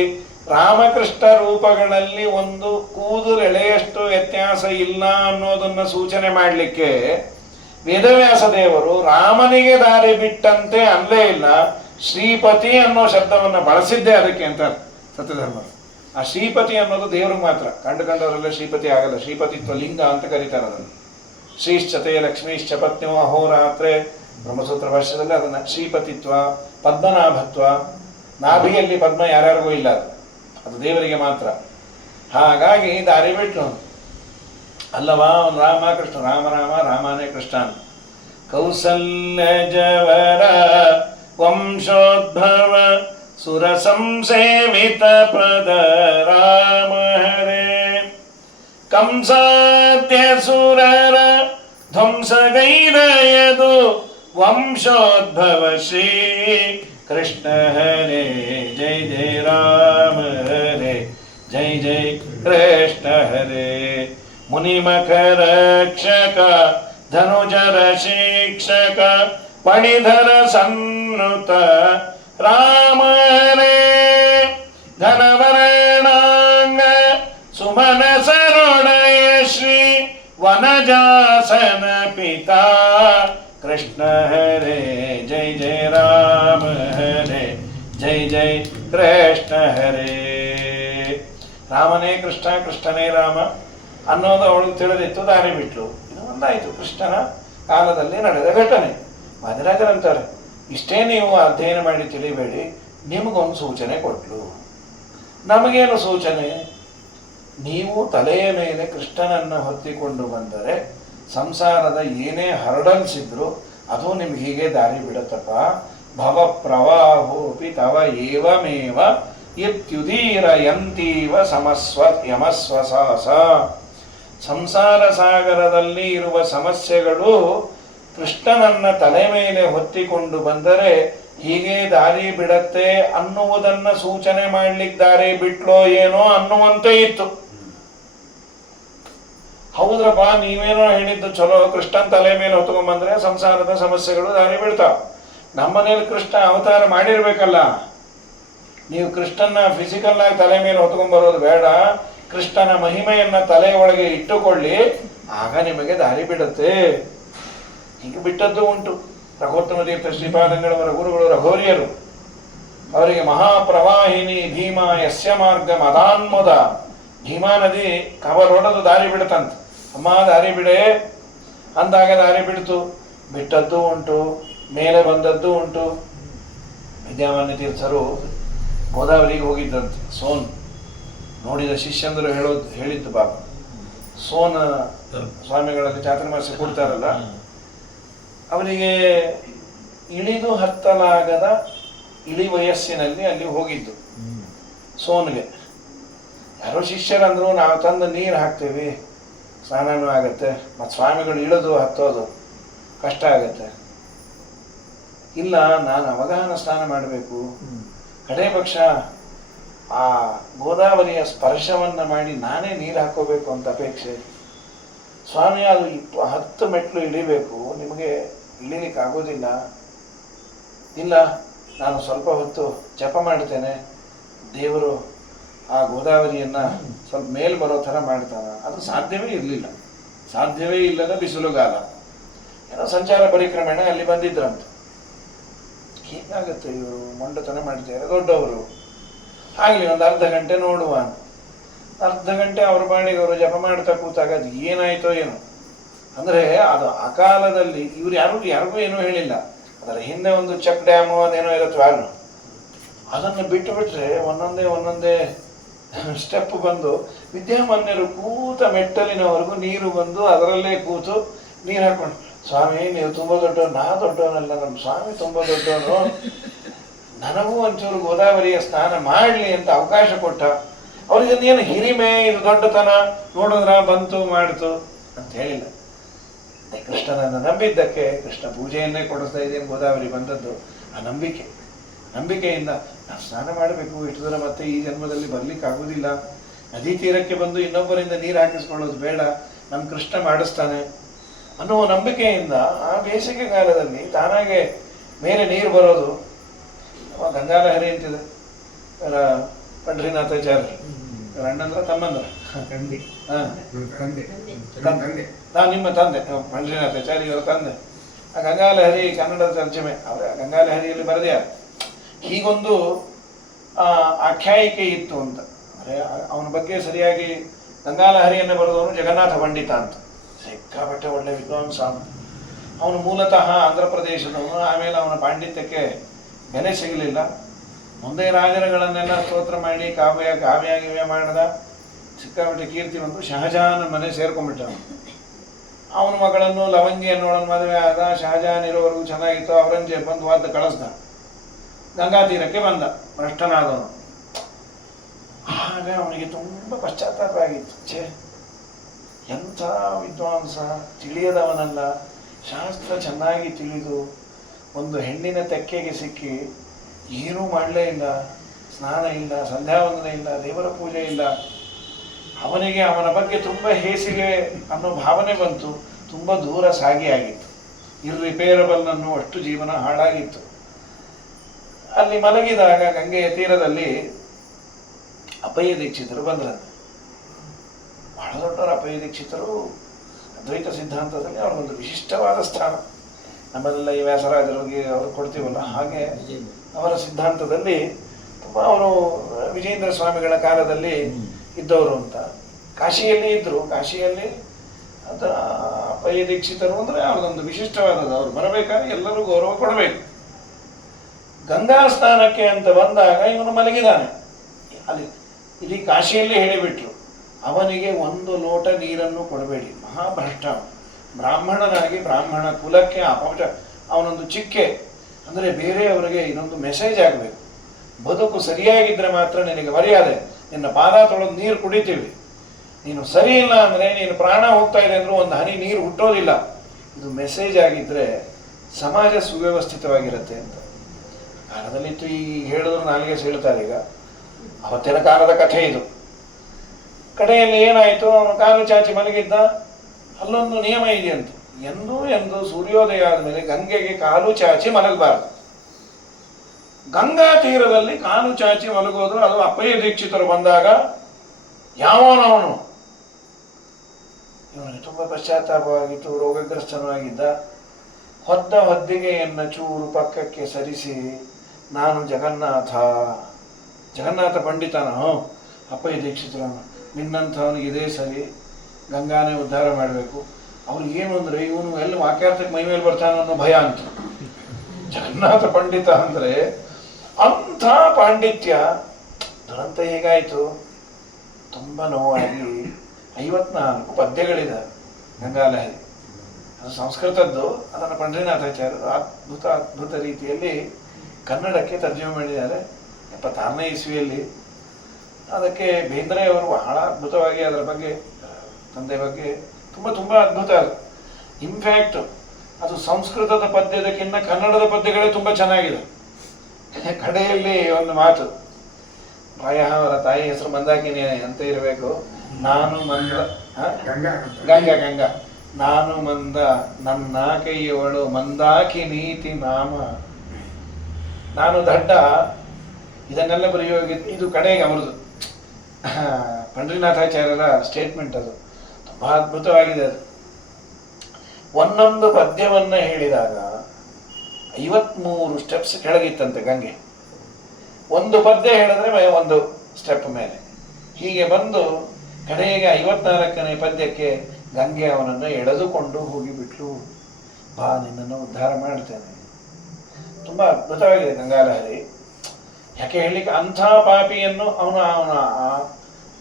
ರಾಮಕೃಷ್ಣ ರೂಪಗಳಲ್ಲಿ ಒಂದು ಕೂದಲೆಳೆಯಷ್ಟು ವ್ಯತ್ಯಾಸ ಇಲ್ಲ ಅನ್ನೋದನ್ನು ಸೂಚನೆ ಮಾಡಲಿಕ್ಕೆ ವೇದವ್ಯಾಸ ದೇವರು ರಾಮನಿಗೆ ದಾರಿ ಬಿಟ್ಟಂತೆ ಅಲ್ಲೇ ಇಲ್ಲ, ಶ್ರೀಪತಿ ಅನ್ನೋ ಶಬ್ದವನ್ನು ಬಳಸಿದ್ದೇ ಅದಕ್ಕೆ ಅಂತ ಸತ್ಯಧರ್ಮ. ಆ ಶ್ರೀಪತಿ ಅನ್ನೋದು ದೇವ್ರಿಗೆ ಮಾತ್ರ. ಕಂಡವರೆಲ್ಲ ಶ್ರೀಪತಿ ಆಗಲ್ಲ. ಶ್ರೀಪತಿತ್ವ ಲಿಂಗ ಅಂತ ಕರೀತಾರೆ ಅದನ್ನು. ಶ್ರೀಶ್ಚತೆ ಲಕ್ಷ್ಮೀಶ್ಚ ಪತ್ನಿಯೋ ಅಹೋರಾತ್ರೆ ಬ್ರಹ್ಮಸೂತ್ರ ಭಾಷ್ಯದಲ್ಲಿ ಅದನ್ನು ಶ್ರೀಪತಿತ್ವ, ಪದ್ಮನಾಭತ್ವ. ನಾಭಿಯಲ್ಲಿ ಪದ್ಮ ಯಾರ್ಯಾರಿಗೂ ಇಲ್ಲ, ಅದು ದೇವರಿಗೆ ಮಾತ್ರ. ಹಾಗಾಗಿ ದಾರಿ ಬಿಟ್ಟು ಅಲ್ಲವಾ ಅವನು ರಾಮ ಕೃಷ್ಣ, ರಾಮ ರಾಮ, ರಾಮನೇ ಕೃಷ್ಣ. ಕೌಸಲ್ಯ ಜವರ ವಂಶೋದ್ಭವ ಸುರ ಸಂಸೇವಿತ ಪದ ರಾಮ ಹರೇ. ಕಂಸಾದ್ಯ ಸುರರ ಧ್ವಂಸಗೈರಯದು ವಂಶೋದ್ಭವ ಶ್ರೀ ಕೃಷ್ಣ ಹರೇ. ಜೈ ಜೈ ರಾಮ ಹರೇ, ಜೈ ಜೈ ಕೃಷ್ಣ ಹರೇ. ಮುನಿಮಖ ರಕ್ಷಕ ಧನುಜರ ಶಿಕ್ಷಕ ಪಣಿಧರ ಸನ್ನುತ ರಾಮ ಹರೇ. ಘನವರ್ಣಾಂಗ ಸುಮನ ಸರೋಣಯ ಶ್ರೀ ವನಜಾಸನ ಪಿತಾ ಕೃಷ್ಣ ಹರೇ. ಜೈ ಜೈ ರಾಮ ಹರೇ, ಜೈ ಜೈ ಕೃಷ್ಣ ಹರೇ. ರಾಮನೇ ಕೃಷ್ಣ, ಕೃಷ್ಣನೇ ರಾಮ ಅನ್ನೋದು ಅವಳಿಗೆ ತಿಳಿದಿತ್ತು, ದಾರಿ ಬಿಟ್ಲು. ಇದು ಒಂದಾಯಿತು ಕೃಷ್ಣನ ಕಾಲದಲ್ಲಿ ನಡೆದ ಘಟನೆ. ವಾದಿರಾಜರಂತಾರೆ, ಇಷ್ಟೇ ನೀವು ಅಧ್ಯಯನ ಮಾಡಿ ತಿಳಿಬೇಡಿ, ನಿಮಗೊಂದು ಸೂಚನೆ ಕೊಟ್ಲು. ನಮಗೇನು ಸೂಚನೆ? ನೀವು ತಲೆಯ ಮೇಲೆ ಕೃಷ್ಣನನ್ನು ಹೊತ್ತಿಕೊಂಡು ಬಂದರೆ ಸಂಸಾರದ ಏನೇ ಹರ್ಡಲ್ಸ್ ಇದ್ರು ಅದು ನಿಮ್ಗೆ ಹೀಗೆ ದಾರಿ ಬಿಡತ್ತಪ್ಪ. ಭವ ಪ್ರವಾಹೋಪಿ ತವ ಏವಮೇವ ಇತ್ಯುದೀರ ಯಂತೀವ ಸಮಸ್ವ ಯಮಸ್ವಸಾಸ. ಸಂಸಾರ ಸಾಗರದಲ್ಲಿ ಇರುವ ಸಮಸ್ಯೆಗಳು ಕೃಷ್ಣನನ್ನ ತಲೆ ಮೇಲೆ ಹೊತ್ತಿಕೊಂಡು ಬಂದರೆ ಹೀಗೆ ದಾರಿ ಬಿಡತ್ತೆ ಅನ್ನುವುದನ್ನ ಸೂಚನೆ ಮಾಡ್ಲಿಕ್ಕೆ ದಾರಿ ಬಿಟ್ಲೋ ಏನೋ ಅನ್ನುವಂತೆ ಇತ್ತು. ಹೌದ್ರಪ್ಪ, ನೀವೇನೋ ಹೇಳಿದ್ದು ಚಲೋ, ಕೃಷ್ಣನ್ ತಲೆ ಮೇಲೆ ಹೊತ್ಕೊಂಡ್ ಬಂದ್ರೆ ಸಂಸಾರದ ಸಮಸ್ಯೆಗಳು ದಾರಿ ಬಿಡ್ತಾವ. ನಮ್ಮನೇಲಿ ಕೃಷ್ಣ ಅವತಾರ ಮಾಡಿರ್ಬೇಕಲ್ಲ. ನೀವು ಕೃಷ್ಣನ್ನ ಫಿಸಿಕಲ್ ಆಗಿ ತಲೆ ಮೇಲೆ ಹೊತ್ಕೊಂಡ್ ಬರೋದು ಬೇಡ, ಕೃಷ್ಣನ ಮಹಿಮೆಯನ್ನ ತಲೆಯೊಳಗೆ ಇಟ್ಟುಕೊಳ್ಳಿ, ಆಗ ನಿಮಗೆ ದಾರಿ ಬಿಡುತ್ತೆ. ಹೀಗೆ ಬಿಟ್ಟದ್ದು ಉಂಟು. ರಘೋತ್ತಮ ತೀರ್ಥ ಶ್ರೀಪಾದಂಗಳವರ ಗುರುಗಳು ರಘೋರಿಯರು. ಅವರಿಗೆ ಮಹಾಪ್ರವಾಹಿನಿ ಭೀಮಾ ಯಸ್ಯ ಮಾರ್ಗ ಮದಾನ್ಮದ. ಭೀಮಾ ನದಿ ಕವರೊಡೆದು ದಾರಿ ಬಿಡುತ್ತಂತೆ. ಅಮ್ಮ ದಾರಿ ಬಿಡೆ ಅಂದಾಗ ದಾರಿ ಬಿಡ್ತು. ಬಿಟ್ಟದ್ದು ಉಂಟು, ಮೇಲೆ ಬಂದದ್ದು ಉಂಟು. ವಿದ್ಯಾಮಾನ್ಯ ತೀರ್ಥರು ಗೋದಾವರಿಗೆ ಹೋಗಿದ್ದಂತೆ. ಸೋನ್ ನೋಡಿದ ಶಿಷ್ಯಂದರು ಹೇಳಿದ್ದು ಪಾಪ. ಸೋನ ಸ್ವಾಮಿಗಳಲ್ಲಿ ಚಾತುರ್ಮಾಸ್ಯ ಕೊಡ್ತಾರಲ್ಲ, ಅವರಿಗೆ ಇಳಿದು ಹತ್ತಲಾಗದ ಇಳಿ ವಯಸ್ಸಿನಲ್ಲಿ ಅಲ್ಲಿ ಹೋಗಿದ್ದು ಸೋನ್ಗೆ. ಯಾರೋ ಶಿಷ್ಯರಂದ್ರು ನಾವು ತಂದು ನೀರು ಹಾಕ್ತೇವೆ, ಸ್ನಾನನೂ ಆಗತ್ತೆ, ಮತ್ತು ಸ್ವಾಮಿಗಳು ಇಳಿದು ಹತ್ತೋದು ಕಷ್ಟ ಆಗತ್ತೆ. ಇಲ್ಲ, ನಾನು ಅವಗಾಹನ ಸ್ನಾನ ಮಾಡಬೇಕು, ಕಡೆ ಪಕ್ಷ ಆ ಗೋದಾವರಿಯ ಸ್ಪರ್ಶವನ್ನು ಮಾಡಿ ನಾನೇ ನೀರು ಹಾಕೋಬೇಕು ಅಂತ ಅಪೇಕ್ಷೆ. ಸ್ವಾಮಿ, ಅದು 10 ಮೆಟ್ಲು ಇಳಿಬೇಕು, ನಿಮಗೆ ಇಳಿಲಿಕ್ಕೆ ಆಗೋದಿಲ್ಲ. ಇಲ್ಲ, ನಾನು ಸ್ವಲ್ಪ ಹೊತ್ತು ಜಪ ಮಾಡ್ತೇನೆ, ದೇವರು ಆ ಗೋದಾವರಿಯನ್ನು ಸ್ವಲ್ಪ ಮೇಲ್ ಬರೋ ಥರ ಮಾಡ್ತಾನೆ. ಅದು ಸಾಧ್ಯವೇ ಇರಲಿಲ್ಲ. ಸಾಧ್ಯವೇ ಇಲ್ಲದ ಬಿಸಿಲುಗಾಲ. ಏನೋ ಸಂಚಾರ ಪರಿಕ್ರಮಣ ಅಲ್ಲಿ ಬಂದಿದ್ರಂತೆ. ಹೇಗಾಗುತ್ತೆ ಇವರು, ಮೊಂಡತನ ಮಾಡ್ತಾರೆ ದೊಡ್ಡವರು. ಆಗಲಿ, ಒಂದು ಅರ್ಧ ಗಂಟೆ ನೋಡುವ. ಅರ್ಧ ಗಂಟೆ ಅವ್ರ ಬಾಣಿಗೆ ಅವರು ಜಪ ಮಾಡ್ತಾ ಕೂತಾಗ ಅದು ಏನಾಯ್ತೋ ಏನೋ. ಅಂದರೆ ಅದು ಆ ಕಾಲದಲ್ಲಿ ಇವ್ರು ಯಾರಿಗೂ ಏನೂ ಹೇಳಿಲ್ಲ. ಅದರ ಹಿಂದೆ ಒಂದು ಚೆಕ್ ಡ್ಯಾಮು ಅದೇನೋ ಇರುತ್ತೆ ವ್ಯಾಲ್ಯೂ, ಅದನ್ನು ಬಿಟ್ಟು ಬಿಟ್ಟರೆ ಒಂದೊಂದೇ ಸ್ಟೆಪ್ ಬಂದು ವಿದ್ಯಾಮಾನ್ಯರು ಕೂತ ಮೆಟ್ಟಲಿನವರೆಗೂ ನೀರು ಬಂದು ಅದರಲ್ಲೇ ಕೂತು ನೀರು ಹಾಕೊಂಡು, ಸ್ವಾಮಿ ನೀವು ತುಂಬ ದೊಡ್ಡವರು, ನಾ ದೊಡ್ಡವನಲ್ಲ, ನಮ್ಮ ಸ್ವಾಮಿ ತುಂಬ ದೊಡ್ಡವನು, ನನಗೂ ಒಂಚೂರು ಗೋದಾವರಿಯ ಸ್ನಾನ ಮಾಡಲಿ ಅಂತ ಅವಕಾಶ ಕೊಟ್ಟ. ಅವ್ರಿಗೇನು ಹಿರಿಮೆ, ಇದು ದೊಡ್ಡತನ, ನೋಡಿದ್ರ ಬಂತು ಮಾಡ್ತು ಅಂತ ಹೇಳಿಲ್ಲ. ಕೃಷ್ಣನನ್ನು ನಂಬಿದ್ದಕ್ಕೆ ಕೃಷ್ಣ ಪೂಜೆಯನ್ನೇ ಕೊಡಿಸ್ತಾ ಇದ್ದೇನೆ, ಗೋದಾವರಿ ಬಂದದ್ದು ಆ ನಂಬಿಕೆಯಿಂದ ನಾನು ಸ್ನಾನ ಮಾಡಬೇಕು, ಇಷ್ಟು ದೂರ ಮತ್ತೆ ಈ ಜನ್ಮದಲ್ಲಿ ಬರ್ಲಿಕ್ಕೆ ಆಗುವುದಿಲ್ಲ, ನದಿ ತೀರಕ್ಕೆ ಬಂದು ಇನ್ನೊಬ್ಬರಿಂದ ನೀರು ಹಾಕಿಸ್ಕೊಳ್ಳೋದು ಬೇಡ, ನಮ್ಮ ಕೃಷ್ಣ ಮಾಡಿಸ್ತಾನೆ ಅನ್ನುವ ನಂಬಿಕೆಯಿಂದ ಆ ಬೇಸಿಗೆ ಕಾಲದಲ್ಲಿ ತಾನಾಗೆ ಮೇಲೆ ನೀರು ಬರೋದು. ಗಂಗಾಲಹರಿ ಅಂತಿದೆ, ಪಂಡ್ರಿನಾಥಾಚಾರ್ಯ ಅಣ್ಣಂದ್ರ ತಮ್ಮಂದ್ರ, ನಾನು ನಿಮ್ಮ ತಂದೆ ಪಂಡ್ರಿನಾಥಾಚಾರ್ಯ ಅವರ ತಂದೆ. ಆ ಗಂಗಾಲಹರಿ ಕನ್ನಡದ ತರ್ಜಮೆ ಅವರ ಗಂಗಾಲಹರಿಯಲ್ಲಿ ಬರೆದ್ಯಾರ. ಹೀಗೊಂದು ಆಖ್ಯಾಯಿಕೆ ಇತ್ತು ಅಂತ. ಅಂದರೆ ಅವನ ಬಗ್ಗೆ ಸರಿಯಾಗಿ ಗಂಗಾಲಹರಿಯನ್ನು ಬರೆದವನು ಜಗನ್ನಾಥ ಪಂಡಿತ ಅಂತ, ಸಿಕ್ಕಾಪಟ್ಟೆ ಒಳ್ಳೆ ವಿದ್ವಾಂಸ. ಅವನು ಮೂಲತಃ ಆಂಧ್ರ ಪ್ರದೇಶದವನು. ಆಮೇಲೆ ಅವನ ಪಾಂಡಿತ್ಯಕ್ಕೆ ಬೆಲೆ ಸಿಗಲಿಲ್ಲ. ಮುಂದೆ ರಾಜರುಗಳನ್ನೆಲ್ಲ ಸ್ತೋತ್ರ ಮಾಡಿ ಕಾವ್ಯ ಮಾಡಿದ. ಸಿಕ್ಕಾಪಟ್ಟೆ ಕೀರ್ತಿ ಬಂದು ಶಹಜಹಾನ್ ಮನೆ ಸೇರ್ಕೊಂಡ್ಬಿಟ್ಟ. ಅವನ ಮಗಳನ್ನು ಲವಂಗಿ ಅನ್ನೋಳನ್ನು ಮದುವೆ ಆದ. ಶಹಜಹಾನ್ ಇರೋವರೆಗೂ ಚೆನ್ನಾಗಿತ್ತು. ಔರಂಗಜೇಬ್ ಬಂದು ವಾದ ಕಳಿಸ್ದ. ಗಂಗಾ ತೀರಕ್ಕೆ ಬಂದ ಭ್ರಷ್ಟನಾದವನು. ಆಗ ಅವನಿಗೆ ತುಂಬ ಪಶ್ಚಾತ್ತಾಪ ಆಗಿತ್ತು. ಎಂಥ ವಿದ್ವಾಂಸ, ತಿಳಿಯದವನಲ್ಲ, ಶಾಸ್ತ್ರ ಚೆನ್ನಾಗಿ ತಿಳಿದು ಒಂದು ಹೆಣ್ಣಿನ ತೆಕ್ಕೆಗೆ ಸಿಕ್ಕಿ ಏನೂ ಮಾಡಲೇ ಇಲ್ಲ, ಸ್ನಾನ ಇಲ್ಲ, ಸಂಧ್ಯಾವಂದನೆ ಇಲ್ಲ, ದೇವರ ಪೂಜೆ ಇಲ್ಲ. ಅವನಿಗೆ ಅವನ ಬಗ್ಗೆ ತುಂಬ ಹೇಸಿಗೆ ಅನ್ನೋ ಭಾವನೆ ಬಂತು. ತುಂಬ ದೂರ ಸಾಗಿ ಆಗಿತ್ತು. ಇರ್ರಿಪೇರಬಲ್ ಅನ್ನುವಷ್ಟು ಜೀವನ ಹಾಳಾಗಿತ್ತು. ಅಲ್ಲಿ ಮಲಗಿದಾಗ ಗಂಗೆಯ ತೀರದಲ್ಲಿ ಅಪ್ಪಯ್ಯ ದೀಕ್ಷಿತರು ಬಂದ್ರಂತೆ. ಬಹಳ ದೊಡ್ಡವರು ಅಪ್ಪಯ್ಯ ದೀಕ್ಷಿತರು. ಅದ್ವೈತ ಸಿದ್ಧಾಂತದಲ್ಲಿ ಅವ್ರಿಗೊಂದು ವಿಶಿಷ್ಟವಾದ ಸ್ಥಾನ. ನಮ್ಮಲ್ಲೆಲ್ಲ ಈ ವ್ಯಾಸರಾಜರಿಗೆ ಅವರು ಕೊಡ್ತೀವಲ್ಲ, ಹಾಗೆ ಅವರ ಸಿದ್ಧಾಂತದಲ್ಲಿ ತುಂಬ ಅವರು ವಿಜೇಂದ್ರ ಸ್ವಾಮಿಗಳ ಕಾಲದಲ್ಲಿ ಇದ್ದವರು ಅಂತ. ಕಾಶಿಯಲ್ಲಿ ಇದ್ದರು. ಕಾಶಿಯಲ್ಲಿ ಅದರ ಅಪ್ಪಯ್ಯ ದೀಕ್ಷಿತರು ಅಂದರೆ ಅವ್ರದೊಂದು ವಿಶಿಷ್ಟವಾದದ್ದು. ಅವ್ರು ಬರಬೇಕಾದ್ರೆ ಎಲ್ಲರೂ ಗೌರವ ಕೊಡಬೇಕು. ಗಂಗಾ ಸ್ನಾನಕ್ಕೆ ಅಂತ ಬಂದಾಗ ಇವನು ಮಲಗಿದ್ದಾನೆ. ಅಲ್ಲಿ ಇಲ್ಲಿ ಕಾಶಿಯಲ್ಲಿ ಹೇಳಿಬಿಟ್ರು, ಅವನಿಗೆ 1 ಲೋಟ ನೀರನ್ನು ಕೊಡಬೇಡಿ, ಮಹಾಭ್ರಷ್ಟ, ಬ್ರಾಹ್ಮಣನಾಗಿ ಬ್ರಾಹ್ಮಣ ಕುಲಕ್ಕೆ ಅಪೌಟ. ಅವನೊಂದು ಚಿಕ್ಕೆ ಅಂದರೆ ಬೇರೆಯವರಿಗೆ ಇದೊಂದು ಮೆಸೇಜ್ ಆಗಬೇಕು. ಬದುಕು ಸರಿಯಾಗಿದ್ದರೆ ಮಾತ್ರ ನಿನಗೆ ಮರ್ಯಾದೆ. ನಿನ್ನ ಪಾದ ತೊಳೆದು ನೀರು ಕುಡಿತೀವಿ. ನೀನು ಸರಿ ಇಲ್ಲ ಅಂದರೆ, ನೀನು ಪ್ರಾಣ ಹೋಗ್ತಾ ಇದೆ ಅಂದರೂ ಒಂದು ಹನಿ ನೀರು ಹುಟ್ಟೋದಿಲ್ಲ. ಇದು ಮೆಸೇಜ್ ಆಗಿದ್ದರೆ ಸಮಾಜ ಸುವ್ಯವಸ್ಥಿತವಾಗಿರುತ್ತೆ ಅಂತ ಕಾಲದಲ್ಲಿತ್ತು. ಈ ಹೇಳಿದ್ರು ನಾಲಿಗೆ ಸೀಳ್ತಾರೆ. ಈಗ ಅವತ್ತಿನ ಕಾಲದ ಕಥೆ ಇದು. ಕಡೆಯಲ್ಲಿ ಏನಾಯಿತು, ಅವನು ಕಾಲು ಚಾಚಿ ಮಲಗಿದ್ದ. ಅಲ್ಲೊಂದು ನಿಯಮ ಇದೆಯಂತೆ, ಎಂದು ಸೂರ್ಯೋದಯ ಆದಮೇಲೆ ಗಂಗೆಗೆ ಕಾಲು ಚಾಚಿ ಮಲಗಬಾರದು. ಗಂಗಾ ತೀರದಲ್ಲಿ ಕಾಲು ಚಾಚಿ ಮಲಗೋದು ಅದು ಅಪ್ಪಯ್ಯ ದೀಕ್ಷಿತರು ಬಂದಾಗ ಯಾವನವನು ಇವನಿಗೆ ತುಂಬ ಪಶ್ಚಾತ್ತಾಪವಾಗಿತ್ತು, ರೋಗಗ್ರಸ್ತನೂ ಆಗಿದ್ದ. ಹೊದ್ದಿಗೆ ಎನ್ನ ಚೂರು ಪಕ್ಕಕ್ಕೆ ಸರಿಸಿ, ನಾನು ಜಗನ್ನಾಥ ಪಂಡಿತನ ಅಪ್ಪಯ್ಯ ದೀಕ್ಷಿತರನು, ನಿನ್ನಂಥವನಿಗೆ ಇದೇ ಸರಿ, ಗಂಗಾನೇ ಉದ್ಧಾರ ಮಾಡಬೇಕು. ಅವ್ರಿಗೆ ಏನು ಅಂದರೆ ಇವನು ಎಲ್ಲ ವಾಕ್ಯಾರ್ಥಕ್ಕೆ ಮೈ ಮೇಲೆ ಬರ್ತಾನೆ ಅನ್ನೋ ಭಯ ಅಂತ. ಜಗನ್ನಾಥ ಪಂಡಿತ ಅಂದರೆ ಅಂಥ ಪಾಂಡಿತ್ಯ. ದುರಂತ ಹೇಗಾಯಿತು, ತುಂಬ ನೋವಾಗಿ 54 ಪದ್ಯಗಳಿದೆ ಗಂಗಾಲಹರಿ. ಅದು ಸಂಸ್ಕೃತದ್ದು, ಅದನ್ನು ಪಂಡ್ರಿನಾಥಾಚಾರ್ಯರು ಅದ್ಭುತ ರೀತಿಯಲ್ಲಿ ಕನ್ನಡಕ್ಕೆ ತರ್ಜುಮೆ ಮಾಡಿದ್ದಾರೆ 76ನೇ ಇಸ್ವಿಯಲ್ಲಿ. ಅದಕ್ಕೆ ಬೇಂದ್ರೆಯವರು ಬಹಳ ಅದ್ಭುತವಾಗಿ ಅದರ ಬಗ್ಗೆ, ತಂದೆ ಬಗ್ಗೆ ತುಂಬ ಅದ್ಭುತ. ಅದು ಇನ್ಫ್ಯಾಕ್ಟ್ ಅದು ಸಂಸ್ಕೃತದ ಪದ್ಯದಕ್ಕಿಂತ ಕನ್ನಡದ ಪದ್ಯಗಳೇ ತುಂಬ ಚೆನ್ನಾಗಿದೆ. ಕಡೆಯಲ್ಲಿ ಒಂದು ಮಾತು, ಪ್ರಾಯ ಅವರ ತಾಯಿ ಹೆಸರು ಮಂದಾಕಿನಿ ಅಂತ ಇರಬೇಕು. ನಾನು ಮಂದ ಗಂಗಾ ನಾನು ಮಂದ ನನ್ನ ಕೈಯವಳು ಮಂದಾಕಿ ನೀತಿ ನಾಮ, ನಾನು ದಡ್ಡ, ಇದನ್ನೆಲ್ಲ ಬರೆಯೋಗಿದ್ದು. ಇದು ಕಡೆಗೆ ಅವರದು ಪಂಡ್ರಿನಾಥಾಚಾರ್ಯರ ಸ್ಟೇಟ್ಮೆಂಟ್. ಅದು ತುಂಬ ಅದ್ಭುತವಾಗಿದೆ. ಅದು ಒಂದೊಂದು ಪದ್ಯವನ್ನು ಹೇಳಿದಾಗ 53 ಸ್ಟೆಪ್ಸ್ ಕೆಳಗಿತ್ತಂತೆ ಗಂಗೆ. ಒಂದು ಪದ್ಯ ಹೇಳಿದ್ರೆ ಒಂದು ಸ್ಟೆಪ್ ಮೇಲೆ, ಹೀಗೆ ಬಂದು ಕಡೆಗೆ 54ನೇ ಪದ್ಯಕ್ಕೆ ಗಂಗೆ ಅವನನ್ನು ಎಳೆದುಕೊಂಡು ಹೋಗಿಬಿಟ್ಲು. ಬಾ, ನಿನ್ನನ್ನು ಉದ್ಧಾರ ಮಾಡ್ತೇನೆ. ತುಂಬ ಅದ್ಭುತವಾಗಿದೆ ಗಂಗಾಲಹರಿ. ಯಾಕೆ ಹೇಳಲಿಕ್ಕೆ, ಅಂಥ ಪಾಪಿಯನ್ನು ಅವನ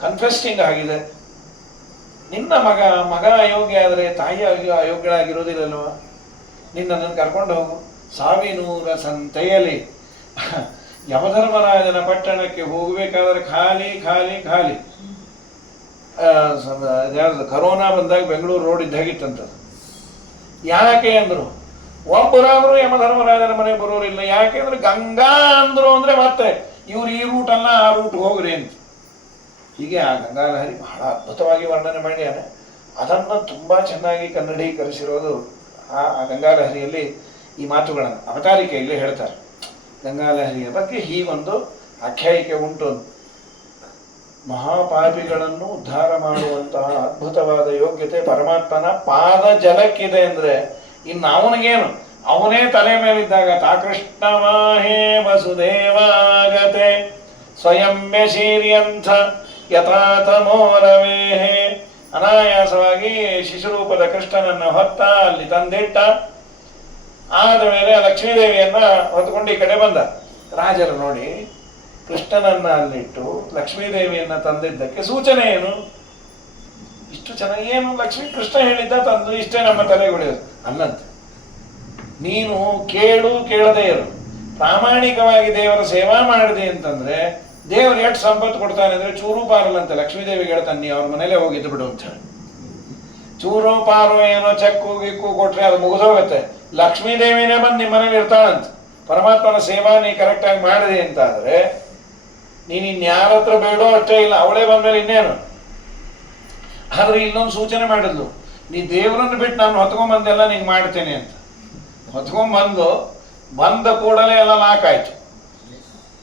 ಕನ್ಫೆಸ್ಟಿಂಗ್ ಆಗಿದೆ. ನಿನ್ನ ಮಗ ಅಯೋಗ್ಯ ಆದರೆ ತಾಯಿ ಅಯೋಗ್ಯಳಾಗಿರೋದಿಲ್ಲಲ್ವ? ನಿನ್ನನ್ನು ಕರ್ಕೊಂಡು ಹೋಗು. ಸಾವಿನೂರ ಸಂತೆಯಲ್ಲಿ ಯಮಧರ್ಮರಾಜನ ಪಟ್ಟಣಕ್ಕೆ ಹೋಗಬೇಕಾದ್ರೆ ಖಾಲಿ ಖಾಲಿ ಖಾಲಿ. ಯಾವುದು ಕರೋನಾ ಬಂದಾಗ ಬೆಂಗಳೂರು ರೋಡ್ ಇದ್ದಾಗಿತ್ತಂಥದ್ದು. ಯಾಕೆ ಅಂದರು, ಒಬ್ಬರಾದರೂ ಯಮಧರ್ಮರಾಜನ ಮನೆಗೆ ಬರೋರಿಲ್ಲ. ಯಾಕೆ ಅಂದ್ರೆ ಗಂಗಾ ಅಂದರು ಅಂದರೆ ಮತ್ತೆ ಇವ್ರು ಈ ರೂಟಲ್ಲ ಆ ರೂಟ್ ಹೋಗ್ರಿ ಅಂತ. ಹೀಗೆ ಆ ಗಂಗಾಲಹರಿ ಬಹಳ ಅದ್ಭುತವಾಗಿ ವರ್ಣನೆ ಮಾಡಿಯಾನೆ. ಅದನ್ನು ತುಂಬ ಚೆನ್ನಾಗಿ ಕನ್ನಡೀಕರಿಸಿರೋದು ಆ ಗಂಗಾಲಹರಿಯಲ್ಲಿ. ಈ ಮಾತುಗಳನ್ನು ಅವತಾರಿಕೆಯಲ್ಲಿ ಹೇಳ್ತಾರೆ. ಗಂಗಾಲಹರಿಯ ಬಗ್ಗೆ ಹೀಗೊಂದು ಆಖ್ಯಾಯಿಕೆ ಉಂಟು. ಮಹಾಪಾಪಿಗಳನ್ನು ಉದ್ಧಾರ ಮಾಡುವಂತಹ ಅದ್ಭುತವಾದ ಯೋಗ್ಯತೆ ಪರಮಾತ್ಮನ ಪಾದ ಜಲಕ್ಕಿದೆ ಅಂದರೆ ಇನ್ನು ಅವನಿಗೇನು, ಅವನೇ ತಲೆ ಮೇಲಿದ್ದಾಗ ತಾಕೃಷ್ಣವಾಹೇ ವಸುದೇವಾಗತೆ ಸ್ವಯಂ ಶೀರ್ಯಂಥ ಯಥಾತಮೋರವೇಹೇ, ಅನಾಯಾಸವಾಗಿ ಶಿಶುರೂಪದ ಕೃಷ್ಣನನ್ನು ಹೊತ್ತ ಅಲ್ಲಿ ತಂದಿಟ್ಟ. ಆದ ಮೇಲೆ ಲಕ್ಷ್ಮೀದೇವಿಯನ್ನ ಹೊತ್ಕೊಂಡು ಈ ಕಡೆ ಬಂದ. ರಾಜರು ನೋಡಿ ಕೃಷ್ಣನನ್ನ ಅಲ್ಲಿಟ್ಟು ಲಕ್ಷ್ಮೀದೇವಿಯನ್ನ ತಂದಿದ್ದಕ್ಕೆ ಸೂಚನೆ ಏನು? ಇಷ್ಟು ಚೆನ್ನಾಗಿ ಏನು ಲಕ್ಷ್ಮೀ ಕೃಷ್ಣ ಹೇಳಿದ್ದ ತಂದು ಇಷ್ಟೇ ನಮ್ಮ ತಲೆಗುಳಿಯೋದು ಅಲ್ಲಂತೆ. ನೀನು ಕೇಳದೇ ಇರು, ಪ್ರಾಮಾಣಿಕವಾಗಿ ದೇವರ ಸೇವಾ ಮಾಡಿದೆ ಅಂತಂದ್ರೆ ದೇವರು ಎಷ್ಟು ಸಂಪತ್ತು ಕೊಡ್ತಾನೆ ಅಂದ್ರೆ ಚೂರು ಪಾರಲ್ಲಂತೆ. ಲಕ್ಷ್ಮೀದೇವಿಗೆ ಹೇಳ್ತಾನೆ, ನೀ ಅವ್ರ ಮನೇಲೆ ಹೋಗಿದ್ದು ಬಿಡು ಅಂತ ಹೇಳಿ. ಚೂರು ಪಾರು ಏನೋ ಚೆಕ್ಕು ಗಿಕ್ಕು ಕೊಟ್ರೆ ಅದು ಮುಗಿದೋಗುತ್ತೆ. ಲಕ್ಷ್ಮೀದೇವಿನೇ ಬಂದು ನಿಮ್ಮ ಮನೇಲಿ ಇರ್ತಾಳಂತ. ಪರಮಾತ್ಮನ ಸೇವಾ ನೀ ಕರೆಕ್ಟಾಗಿ ಮಾಡಿದೆ ಅಂತ ಆದ್ರೆ ನೀನು ಇನ್ಯಾರ ಹತ್ರ ಬೇಡೋ ಅಷ್ಟೇ ಇಲ್ಲ, ಅವಳೇ ಬಂದ್ಮೇಲೆ ಇನ್ನೇನು. ಆದ್ರೆ ಇಲ್ಲೊಂದು ಸೂಚನೆ ಮಾಡಿದ್ಲು, ನೀ ದೇವರನ್ನು ಬಿಟ್ಟು ನಾನು ಹೊತ್ಕೊಂಡ್ಬಂದೆಲ್ಲ ನಿಂಗೆ ಮಾಡ್ತೇನೆ ಅಂತ. ಬಂದ ಕೂಡಲೇ ಎಲ್ಲ ಲಾಕ್ ಆಯ್ತು.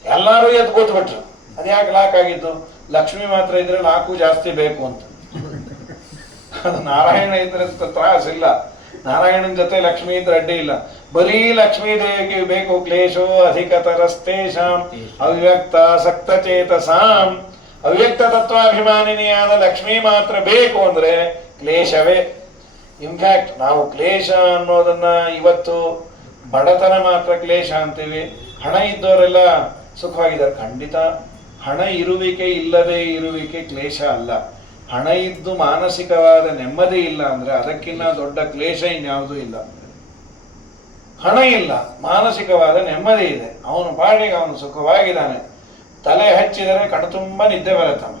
ಎಲ್ಲರೂ ಎದ್ದು ಕೂತ್ಬಿಟ್ರು. ಅದ್ಯಾಕೆ ಲಾಕ್ ಆಗಿದ್ದು? ಲಕ್ಷ್ಮಿ ಮಾತ್ರ ಇದ್ರೆ ಲಾಕು ಜಾಸ್ತಿ ಬೇಕು ಅಂತ. ಅದು ನಾರಾಯಣ ಇದ್ರೆ ತ್ರಾಸಿಲ್ಲ. ನಾರಾಯಣನ ಜೊತೆ ಲಕ್ಷ್ಮೀ ಇದ್ರೆ ಅಡ್ಡಿ ಇಲ್ಲ. ಬರೀ ಲಕ್ಷ್ಮೀ ದೇವಿಗೆ ಬೇಕು. ಕ್ಲೇಶೋ ಅಧಿಕತರಸ್ತೇಷಾಂ ಅವ್ಯಕ್ತ ಸಕ್ತಚೇತಸಾಂ. ಅವ್ಯಕ್ತ ತತ್ವಾಭಿಮಾನಿನಿಯಾದ ಲಕ್ಷ್ಮೀ ಮಾತ್ರ ಬೇಕು ಅಂದ್ರೆ ಕ್ಲೇಶವೇ. ಇನ್ಫ್ಯಾಕ್ಟ್ ನಾವು ಕ್ಲೇಶ ಅನ್ನೋದನ್ನ ಇವತ್ತು ಬಡತನ ಮಾತ್ರ ಕ್ಲೇಶ ಅಂತೀವಿ. ಹಣ ಇದ್ದವರೆಲ್ಲ ಸುಖವಾಗಿದ್ದಾರೆ. ಖಂಡಿತ ಹಣ ಇರುವಿಕೆ ಇಲ್ಲದೆ ಇರುವಿಕೆ ಕ್ಲೇಶ ಅಲ್ಲ. ಹಣ ಇದ್ದು ಮಾನಸಿಕವಾದ ನೆಮ್ಮದಿ ಇಲ್ಲ ಅಂದ್ರೆ ಅದಕ್ಕಿಂತ ದೊಡ್ಡ ಕ್ಲೇಶ ಇನ್ಯಾವುದೂ ಇಲ್ಲ. ಹಣ ಇಲ್ಲ, ಮಾನಸಿಕವಾದ ನೆಮ್ಮದಿ ಇದೆ, ಅವನು ಪಾಡಿಗೆ ಅವನು ಸುಖವಾಗಿದ್ದಾನೆ. ತಲೆ ಹಚ್ಚಿದರೆ ಕಣ್ತುಂಬ ನಿದ್ದೆ ಬರುತ್ತಾನೆ.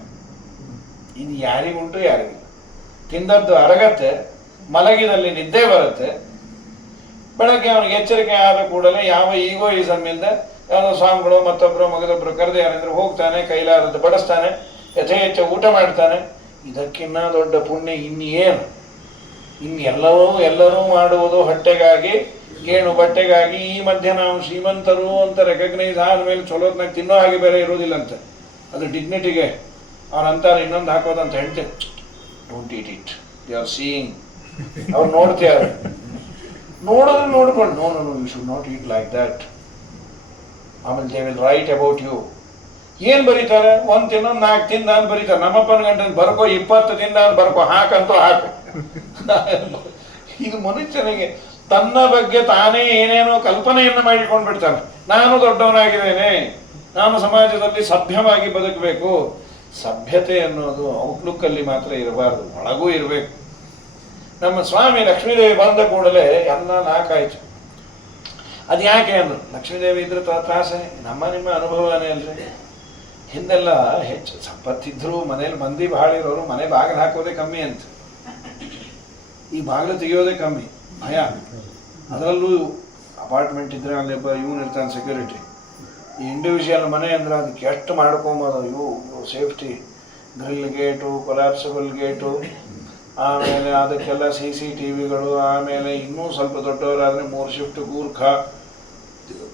ಇದು ಯಾರಿಗುಂಟು ಯಾರಿಗಿಲ್ಲ. ತಿಂದದ್ದು ಅರಗತ್ತೆ, ಮಲಗಿದಲ್ಲಿ ನಿದ್ದೆ ಬರುತ್ತೆ. ಬೆಳಗ್ಗೆ ಅವನಿಗೆ ಎಚ್ಚರಿಕೆ ಆದ ಕೂಡಲೇ ಯಾವ ಈಗೋಯಿಸಮ್ ಇಲ್ಲದೆ ಯಾವುದೋ ಸ್ವಾಮಿಗಳು ಮತ್ತೊಬ್ಬರು ಮಗದೊಬ್ಬರು ಕರೆದು ಯಾರಂದ್ರೆ ಹೋಗ್ತಾನೆ, ಕೈಲಾದದ್ದು ಬಡಿಸ್ತಾನೆ, ಯಥೇಚ್ಛ ಊಟ ಮಾಡ್ತಾನೆ. ಇದಕ್ಕಿನ್ನ ದೊಡ್ಡ ಪುಣ್ಯ ಇನ್ನೇನು? ಎಲ್ಲರೂ ಮಾಡುವುದು ಹೊಟ್ಟೆಗಾಗಿ, ಗೇಣು ಬಟ್ಟೆಗಾಗಿ. ಈ ಮಧ್ಯೆ ನಾವು ಶ್ರೀಮಂತರು ಅಂತ ರೆಕಗ್ನೈಸ್ ಆದಮೇಲೆ ಚಲೋತ್ನಾಗ ತಿನ್ನೋ ಹಾಗೆ ಬೇರೆ ಇರೋದಿಲ್ಲಂತೆ. ಅದು ಡಿಗ್ನಿಟಿಗೆ ಅವ್ರಂತಾರೆ ಇನ್ನೊಂದು ಹಾಕೋದಂತ ಹೇಳ್ತೇನೆ, don't eat it, they are seeing. ಅವ್ರು ನೋಡ್ತಾರೆ, ನೋಡಿದ್ರೆ ನೋಡ್ಕೊಂಡು no no you should not eat like that. ಆಮೇಲೆ they will write about you. ಏನು ಬರೀತಾರೆ? ಒಂದು ತಿನ್ನೊಂದು 4 ತಿಂದ ಅಂತ ಬರೀತಾರೆ. ನಮ್ಮಪ್ಪನ ಗಂಟೆ ಬರ್ಕೋ 20 ತಿಂದ ಅಂತ ಬರ್ಕೋ, ಹಾಕಂತೂ ಹಾಕು. ಇದು ಮನುಷ್ಯನಿಗೆ ತನ್ನ ಬಗ್ಗೆ ತಾನೇ ಏನೇನೋ ಕಲ್ಪನೆಯನ್ನು ಮಾಡಿಕೊಂಡು ಬಿಡ್ತಾನೆ. ನಾನು ದೊಡ್ಡವನಾಗಿದ್ದೇನೆ, ನಾನು ಸಮಾಜದಲ್ಲಿ ಸಭ್ಯವಾಗಿ ಬದುಕಬೇಕು. ಸಭ್ಯತೆ ಅನ್ನೋದು ಔಟ್ಲುಕ್ಕಲ್ಲಿ ಮಾತ್ರ ಇರಬಾರ್ದು, ಒಳಗೂ ಇರಬೇಕು. ನಮ್ಮ ಸ್ವಾಮಿ ಲಕ್ಷ್ಮೀದೇವಿ ಬಂದ ಕೂಡಲೇ ಎಲ್ಲ ನಾಕಾಯ್ತು. ಅದು ಯಾಕೆ ಅಂದರು, ಲಕ್ಷ್ಮೀದೇವಿ ಇದ್ರೆ ತ್ರಾಸೆ, ನಮ್ಮ ನಿಮ್ಮ ಅನುಭವನೇ ಅಲ್ರಿ. ಹಿಂದೆಲ್ಲ ಹೆಚ್ಚು ಸಂಪತ್ತಿದ್ರು ಮನೇಲಿ ಮಂದಿ ಬಹಳ ಇರೋರು ಮನೆ ಬಾಗಿಲು ಹಾಕೋದೇ ಕಮ್ಮಿ ಅಂತ, ಈ ಬಾಗಿಲು ತೆಗೆಯೋದೇ ಕಮ್ಮಿ, ಭಯ. ಅದರಲ್ಲೂ ಅಪಾರ್ಟ್ಮೆಂಟ್ ಇದ್ರೆ ಅಲ್ಲಿ ಇವನು ಇರ್ತಾನೆ ಸೆಕ್ಯೂರಿಟಿ. ಈ ಇಂಡಿವಿಜುವಲ್ ಮನೆ ಅಂದ್ರೆ ಅದಕ್ಕೆ ಎಷ್ಟು ಮಾಡ್ಕೊಂಬೋದು, ಇವು safety, grill gate, collapsible gate, ಆಮೇಲೆ ಅದಕ್ಕೆಲ್ಲ CCTVಗಳು, ಆಮೇಲೆ ಇನ್ನೂ ಸ್ವಲ್ಪ ದೊಡ್ಡವರಾದರೆ 3 shift Gurkha,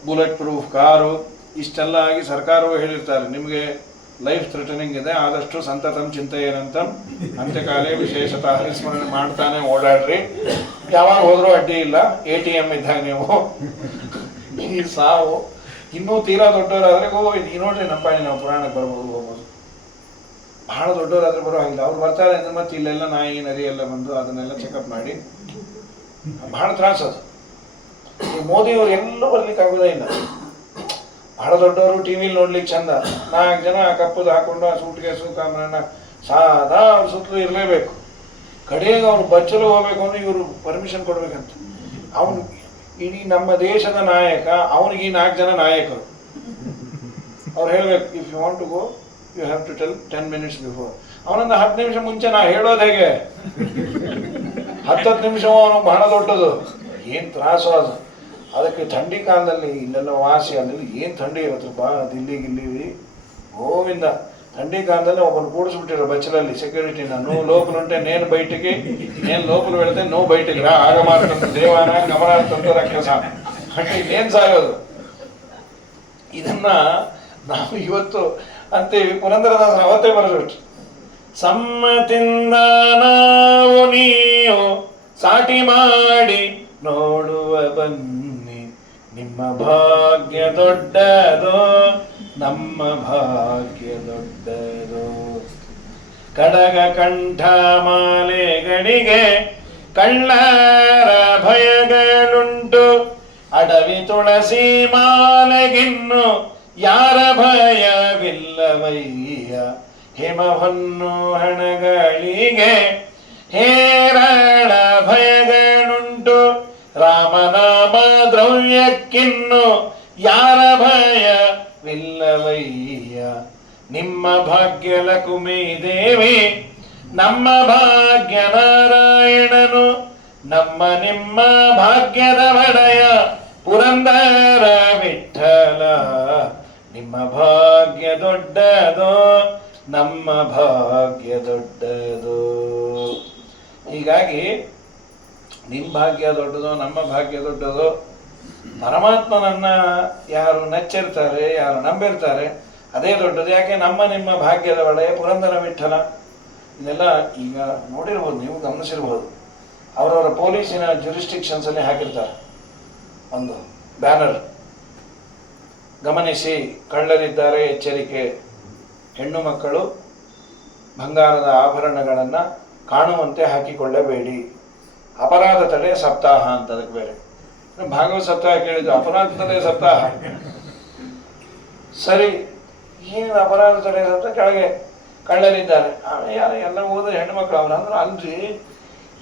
bullet proof car, ಇಷ್ಟೆಲ್ಲ ಆಗಿ ಸರ್ಕಾರವೂ ಹೇಳಿರ್ತಾರೆ ನಿಮಗೆ ಲೈಫ್ ಥ್ರೆಟನಿಂಗ್ ಇದೆ, ಆದಷ್ಟು ಸಂತತಂ ಚಿಂತೆಯೇನಂತ ಅಂತ್ಯಕಾಲೇ ವಿಶೇಷತಃ ಸ್ಮರಣೆ ಮಾಡ್ತಾನೆ ಓಡಾಡ್ರಿ, ಯಾವಾಗ ಹೋದ್ರೂ ಅಡ್ಡಿ ಇಲ್ಲ, ATM ಇದ್ದಾಗ ನೀವು. ಈ ಸಾವು ಇನ್ನೂ ತೀರಾ ದೊಡ್ಡವರಾದರೆ ಈ ನೋಡ್ರಿ ನಮ್ಮ ನಾವು ಪುರಾಣಕ್ಕೆ ಬರ್ಬೋದು, ಹೋಗ್ಬೋದು. ಬಹಳ ದೊಡ್ಡವರಾದ್ರೆ ಬರೋ ಹಾಗಿಲ್ಲ, ಅವ್ರು ಬರ್ತಾರೆ ಅಂದ್ರೆ ಮತ್ತೆ ಇಲ್ಲೆಲ್ಲ ನಾಯಿ ನರಿ ಎಲ್ಲ ಬಂದು ಅದನ್ನೆಲ್ಲ ಚೆಕಪ್ ಮಾಡಿ ಬಹಳ ತ್ರಾಸ. ಅದು ಈ ಮೋದಿಯವರು ಎಲ್ಲೂ ಬರ್ಲಿಕ್ಕೆ ಆಗೋದೇ ಇಲ್ಲ. ಬಹಳ ದೊಡ್ಡವರು ಟಿವಿಲಿ ನೋಡ್ಲಿಕ್ಕೆ ಚಂದ, 4 ಜನ ಕಪ್ಪದು ಹಾಕೊಂಡು ಆ ಸೂಟ್ ಕೇಸು ಕಾಮರನ್ನ ಸಾದಾ ಅವ್ರ ಸುತ್ತಲೂ ಇರಲೇಬೇಕು. ಕಡೆಗೆ ಅವ್ರು ಬಚ್ಚಲು ಹೋಗ್ಬೇಕು ಅಂದ್ರೆ ಇವರು ಪರ್ಮಿಷನ್ ಕೊಡ್ಬೇಕಂತ. ಅವನು ಇಡೀ ನಮ್ಮ ದೇಶದ ನಾಯಕ, ಅವನಿಗೆ ಈ 4 ಜನ ನಾಯಕರು. ಅವ್ರು ಹೇಳ್ಬೇಕು, if you want to go you have to tell 10 minutes before. ಅವನೊಂದು 10 ನಿಮಿಷ ಮುಂಚೆ ನಾ ಹೇಳೋದು ಹೇಗೆ? 10 ನಿಮಿಷ ಅವನು ಬಹಳ ದೊಡ್ಡದು, ಏನು ತ್ರಾಸು ಅದು. ಅದಕ್ಕೆ ಥಂಡಿ ಕಾಲದಲ್ಲಿ ಇಲ್ಲೆಲ್ಲ ವಾಸಿ, ಅಲ್ಲಿ ಏನು ಥಂಡಿ ಇರುತ್ತೆ ಬಾ, ದಿಲ್ಲಿ ಗಿಲ್ಲಿ ಗೋವಿಂದ. ಥಂಡಿ ಕಾಲದಲ್ಲಿ ಒಬ್ಬನು ಕೂಡಿಸ್ಬಿಟ್ಟಿರೋ ಬಚ್ಚಲಲ್ಲಿ ಸೆಕ್ಯೂರಿಟಿನ, నువ్వు లోపలుంటే నేను బయటికి, నేను లోపల వెళితే నువ్వు బయటికి రా, ಆಗ ಮಾಡ್ತಂತ ದೇವಾನ ಗಮನಾರ್ಥಂತ ರಕ್ಷಸ అంటే ಇನ್ನೇನು ಸಾಯೋದು. ಇದನ್ನ ನಾವು ಇವತ್ತು ಅಂತೀವಿ, ಪುರಂದರದಾಸರು ಅವತ್ತೇ ಬರೆದ್ಬಿಟ್ರು, ಸಮ್ಮತಿಂದ ನಾವು ನೀವು ಸಾಟಿ ಮಾಡಿ ನೋಡುವ ಬನ್ನಿ, ನಿಮ್ಮ ಭಾಗ್ಯ ದೊಡ್ಡದೋ ನಮ್ಮ ಭಾಗ್ಯ ದೊಡ್ಡದೋ. ಕಡಗ ಕಂಠ ಮಾಲೆಗಳಿಗೆ ಕಳ್ಳರ ಭಯಗಳುಂಟು, ಅಡವಿ ತುಳಸಿ ಮಾಲೆಗಿನ್ನು ಯಾರ ಭಯವಿಲ್ಲವಯ್ಯ. ಹಿಮವನ್ನು ಹಣಗಳಿಗೆ ಹೇರಳ ಭಯಗಳುಂಟು, ರಾಮನಾಮ ದ್ರವ್ಯಕ್ಕಿನ್ನು ಯಾರ ಭಯವಿಲ್ಲವಯ್ಯ. ನಿಮ್ಮ ಭಾಗ್ಯ ಲಕುಮಿ ದೇವಿ, ನಮ್ಮ ಭಾಗ್ಯ ನಾರಾಯಣನು, ನಮ್ಮ ನಿಮ್ಮ ಭಾಗ್ಯದ ಒಡೆಯ ಪುರಂದರ ವಿಠಲ. ನಿಮ್ಮ ಭಾಗ್ಯ ದೊಡ್ಡದೋ ನಮ್ಮ ಭಾಗ್ಯ ದೊಡ್ಡದೋ. ಹೀಗಾಗಿ ನಿಮ್ಮ ಭಾಗ್ಯ ದೊಡ್ಡದೋ ನಮ್ಮ ಭಾಗ್ಯ ದೊಡ್ಡದೋ. ಪರಮಾತ್ಮನನ್ನ ಯಾರು ನೆಚ್ಚಿರ್ತಾರೆ, ಯಾರು ನಂಬಿರ್ತಾರೆ, ಅದೇ ದೊಡ್ಡದು. ಯಾಕೆ? ನಮ್ಮ ನಿಮ್ಮ ಭಾಗ್ಯದ ಒಡೆಯ ಪುರಂದರ ವಿಠಲ. ಇದೆಲ್ಲ ಈಗ ನೋಡಿರ್ಬೋದು, ನೀವು ಗಮನಿಸಿರ್ಬೋದು, ಅವರವರ ಪೊಲೀಸಿನ ಜುರಿಸ್ಟಿಕ್ಷನ್ಸ್ ಅಲ್ಲಿ ಹಾಕಿರ್ತಾರೆ ಒಂದು ಬ್ಯಾನರ್, ಗಮನಿಸಿ ಕಳ್ಳರಿದ್ದಾರೆ ಎಚ್ಚರಿಕೆ, ಹೆಣ್ಣು ಮಕ್ಕಳು ಬಂಗಾರದ ಆಭರಣಗಳನ್ನು ಕಾಣುವಂತೆ ಹಾಕಿಕೊಳ್ಳಬೇಡಿ, ಅಪರಾಧ ತಡೆ ಸಪ್ತಾಹ ಅಂತ. ಅದಕ್ಕೆ ಬೇರೆ ಭಾಗವತ ಸಪ್ತಾಹ ಕೇಳಿದ್ರು, ಅಪರಾಧ ತಡೆ ಸಪ್ತಾಹ. ಸರಿ, ಏನು ಅಪರಾಧ ತಡೆ ಸಪ್ತಾಹ? ಕೆಳಗೆ ಕಳ್ಳರಿದ್ದಾರೆ, ಆಮೇಲೆ ಯಾರು ಎಲ್ಲ ಓದಿದ ಹೆಣ್ಮಕ್ಳು ಅವ್ರು ಅಂದ್ರೆ ಅಲ್ರಿ,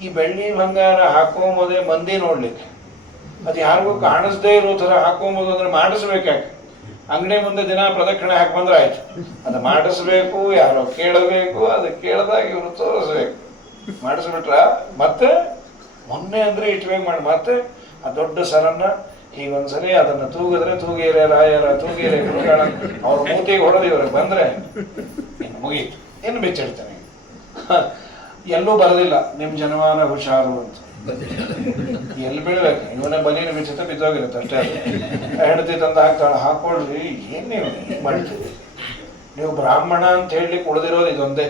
ಈ ಬೆಳ್ಳಿ ಬಂಗಾರ ಹಾಕೊಂಬೋದೇ ಮಂದಿ ನೋಡ್ಲಿಕ್ಕೆ, ಅದು ಯಾರಿಗೂ ಕಾಣಿಸ್ದೇ ಇರೋ ಥರ ಹಾಕೊಂಬೋದು ಅಂದ್ರೆ ಮಾಡಿಸ್ಬೇಕಾಕೆ. ಅಂಗಡಿ ಮುಂದೆ ದಿನ ಪ್ರದಕ್ಷಿಣೆ ಹಾಕಿ ಬಂದ್ರೆ ಆಯ್ತು, ಅದು ಮಾಡಿಸ್ಬೇಕು, ಯಾರೋ ಕೇಳಬೇಕು, ಅದು ಕೇಳಿದಾಗ ಇವರು ತೋರಿಸ್ಬೇಕು. ಮಾಡಿಸ್ಬಿಟ್ರ ಮತ್ತೆ ಮೊನ್ನೆ ಅಂದ್ರೆ ಇಟ್ಬೇಕು ಮಾಡಿ, ಮತ್ತೆ ಆ ದೊಡ್ಡ ಸರನ್ನ ಹೀಗೊಂದ್ಸಲಿ ಅದನ್ನು ತೂಗಿದ್ರೆ ತೂಗೇರೆ ರಾಯರ ತೂಗೇರೆ ಗುರುಗಳ ಅವ್ರ ಮೂತಿಗೆ ಹೊಡೆದು ಇವ್ರಿಗೆ ಬಂದ್ರೆ ಇನ್ನು ಮುಗೀತು, ಇನ್ನು ಬಿಚ್ಚಿಡ್ತಾನೆ. ಎಲ್ಲೂ ಬರೋದಿಲ್ಲ ನಿಮ್ಮ ಜನಮಾನ ಹುಷಾರು ಅಂತ. ಎಲ್ಲಿ ಬೀಳ್ಬೇಕು? ಇವನೇ ಬಲೀನ ಬಿಚ್ಚುತ್ತೆ, ಬಿದ್ದೋಗಿರುತ್ತೆ ಅಷ್ಟೇ. ಅದು ಹೆಂಡತಿ ತಂದು ಹಾಕ್ತಾಳೆ, ಹಾಕೊಳ್ರಿ, ಏನ್ ನೀವು ಮಾಡ್ತೀವಿ ನೀವು ಬ್ರಾಹ್ಮಣ ಅಂತ ಹೇಳಲಿಕ್ಕೆ ಉಳಿದಿರೋದು ಇದೊಂದೇ,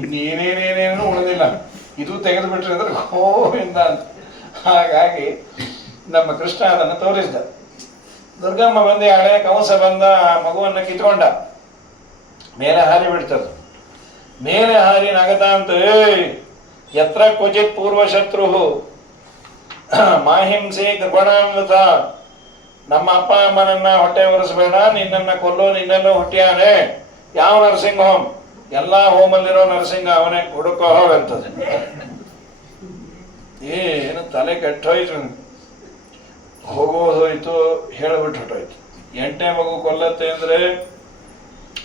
ಇನ್ನೇನೇನೇನೇನು ಉಳಿದಿಲ್ಲ. ಇದು ತೆಗೆದು ಬಿಟ್ರೆ ಅಂದ್ರೆ ಗೋವಿಂದ ಅಂತ. ಹಾಗಾಗಿ ನಮ್ಮ ಕೃಷ್ಣ ಅದನ್ನು ತೋರಿಸಿದ. ದುರ್ಗಮ್ಮ ಬಂದು ಹಳೆ ಕಂಸ ಬಂದ, ಆ ಮಗುವನ್ನು ಕಿತ್ಕೊಂಡ, ಮೇಲೆ ಹಾರಿ ಬಿಡ್ತದ. ಮೇಲೆ ಹಾರಿ ನಗತ ಅಂತ, ಯತ್ರ ಕ್ವಚಿತ್ ಪೂರ್ವಶತ್ರು ಮಾಹಿಂಸೆ ಕೃಪಣಾಮೃತ, ನಮ್ಮ ಅಪ್ಪ ಅಮ್ಮನನ್ನ ಹೊಟ್ಟೆ ಒರೆಸಬೇಡ, ನಿನ್ನನ್ನ ಕೊಲ್ಲೋ ನಿನ್ನೆಲ್ಲೋ ಹುಟ್ಟಿಯಾನೆ. ಯಾವ ನರ್ಸಿಂಗ್ ಹೋಮ್? ಎಲ್ಲಾ ಹೋಮಲ್ಲಿರೋ ನರ್ಸಿಂಗ್ ಅವನೇ, ಹುಡುಕೋ ಹೋಗಂತದೆ. ಏನು ತಲೆ ಕೆಟ್ಟೋಯ್ತು, ಹೋಗೋದು ಹೋಯ್ತು, ಹೇಳ್ಬಿಟ್ಟು ಹೊಟ್ಟೋಯ್ತು. 8ನೇ ಮಗು ಕೊಲ್ಲತ್ತೆ ಅಂದ್ರೆ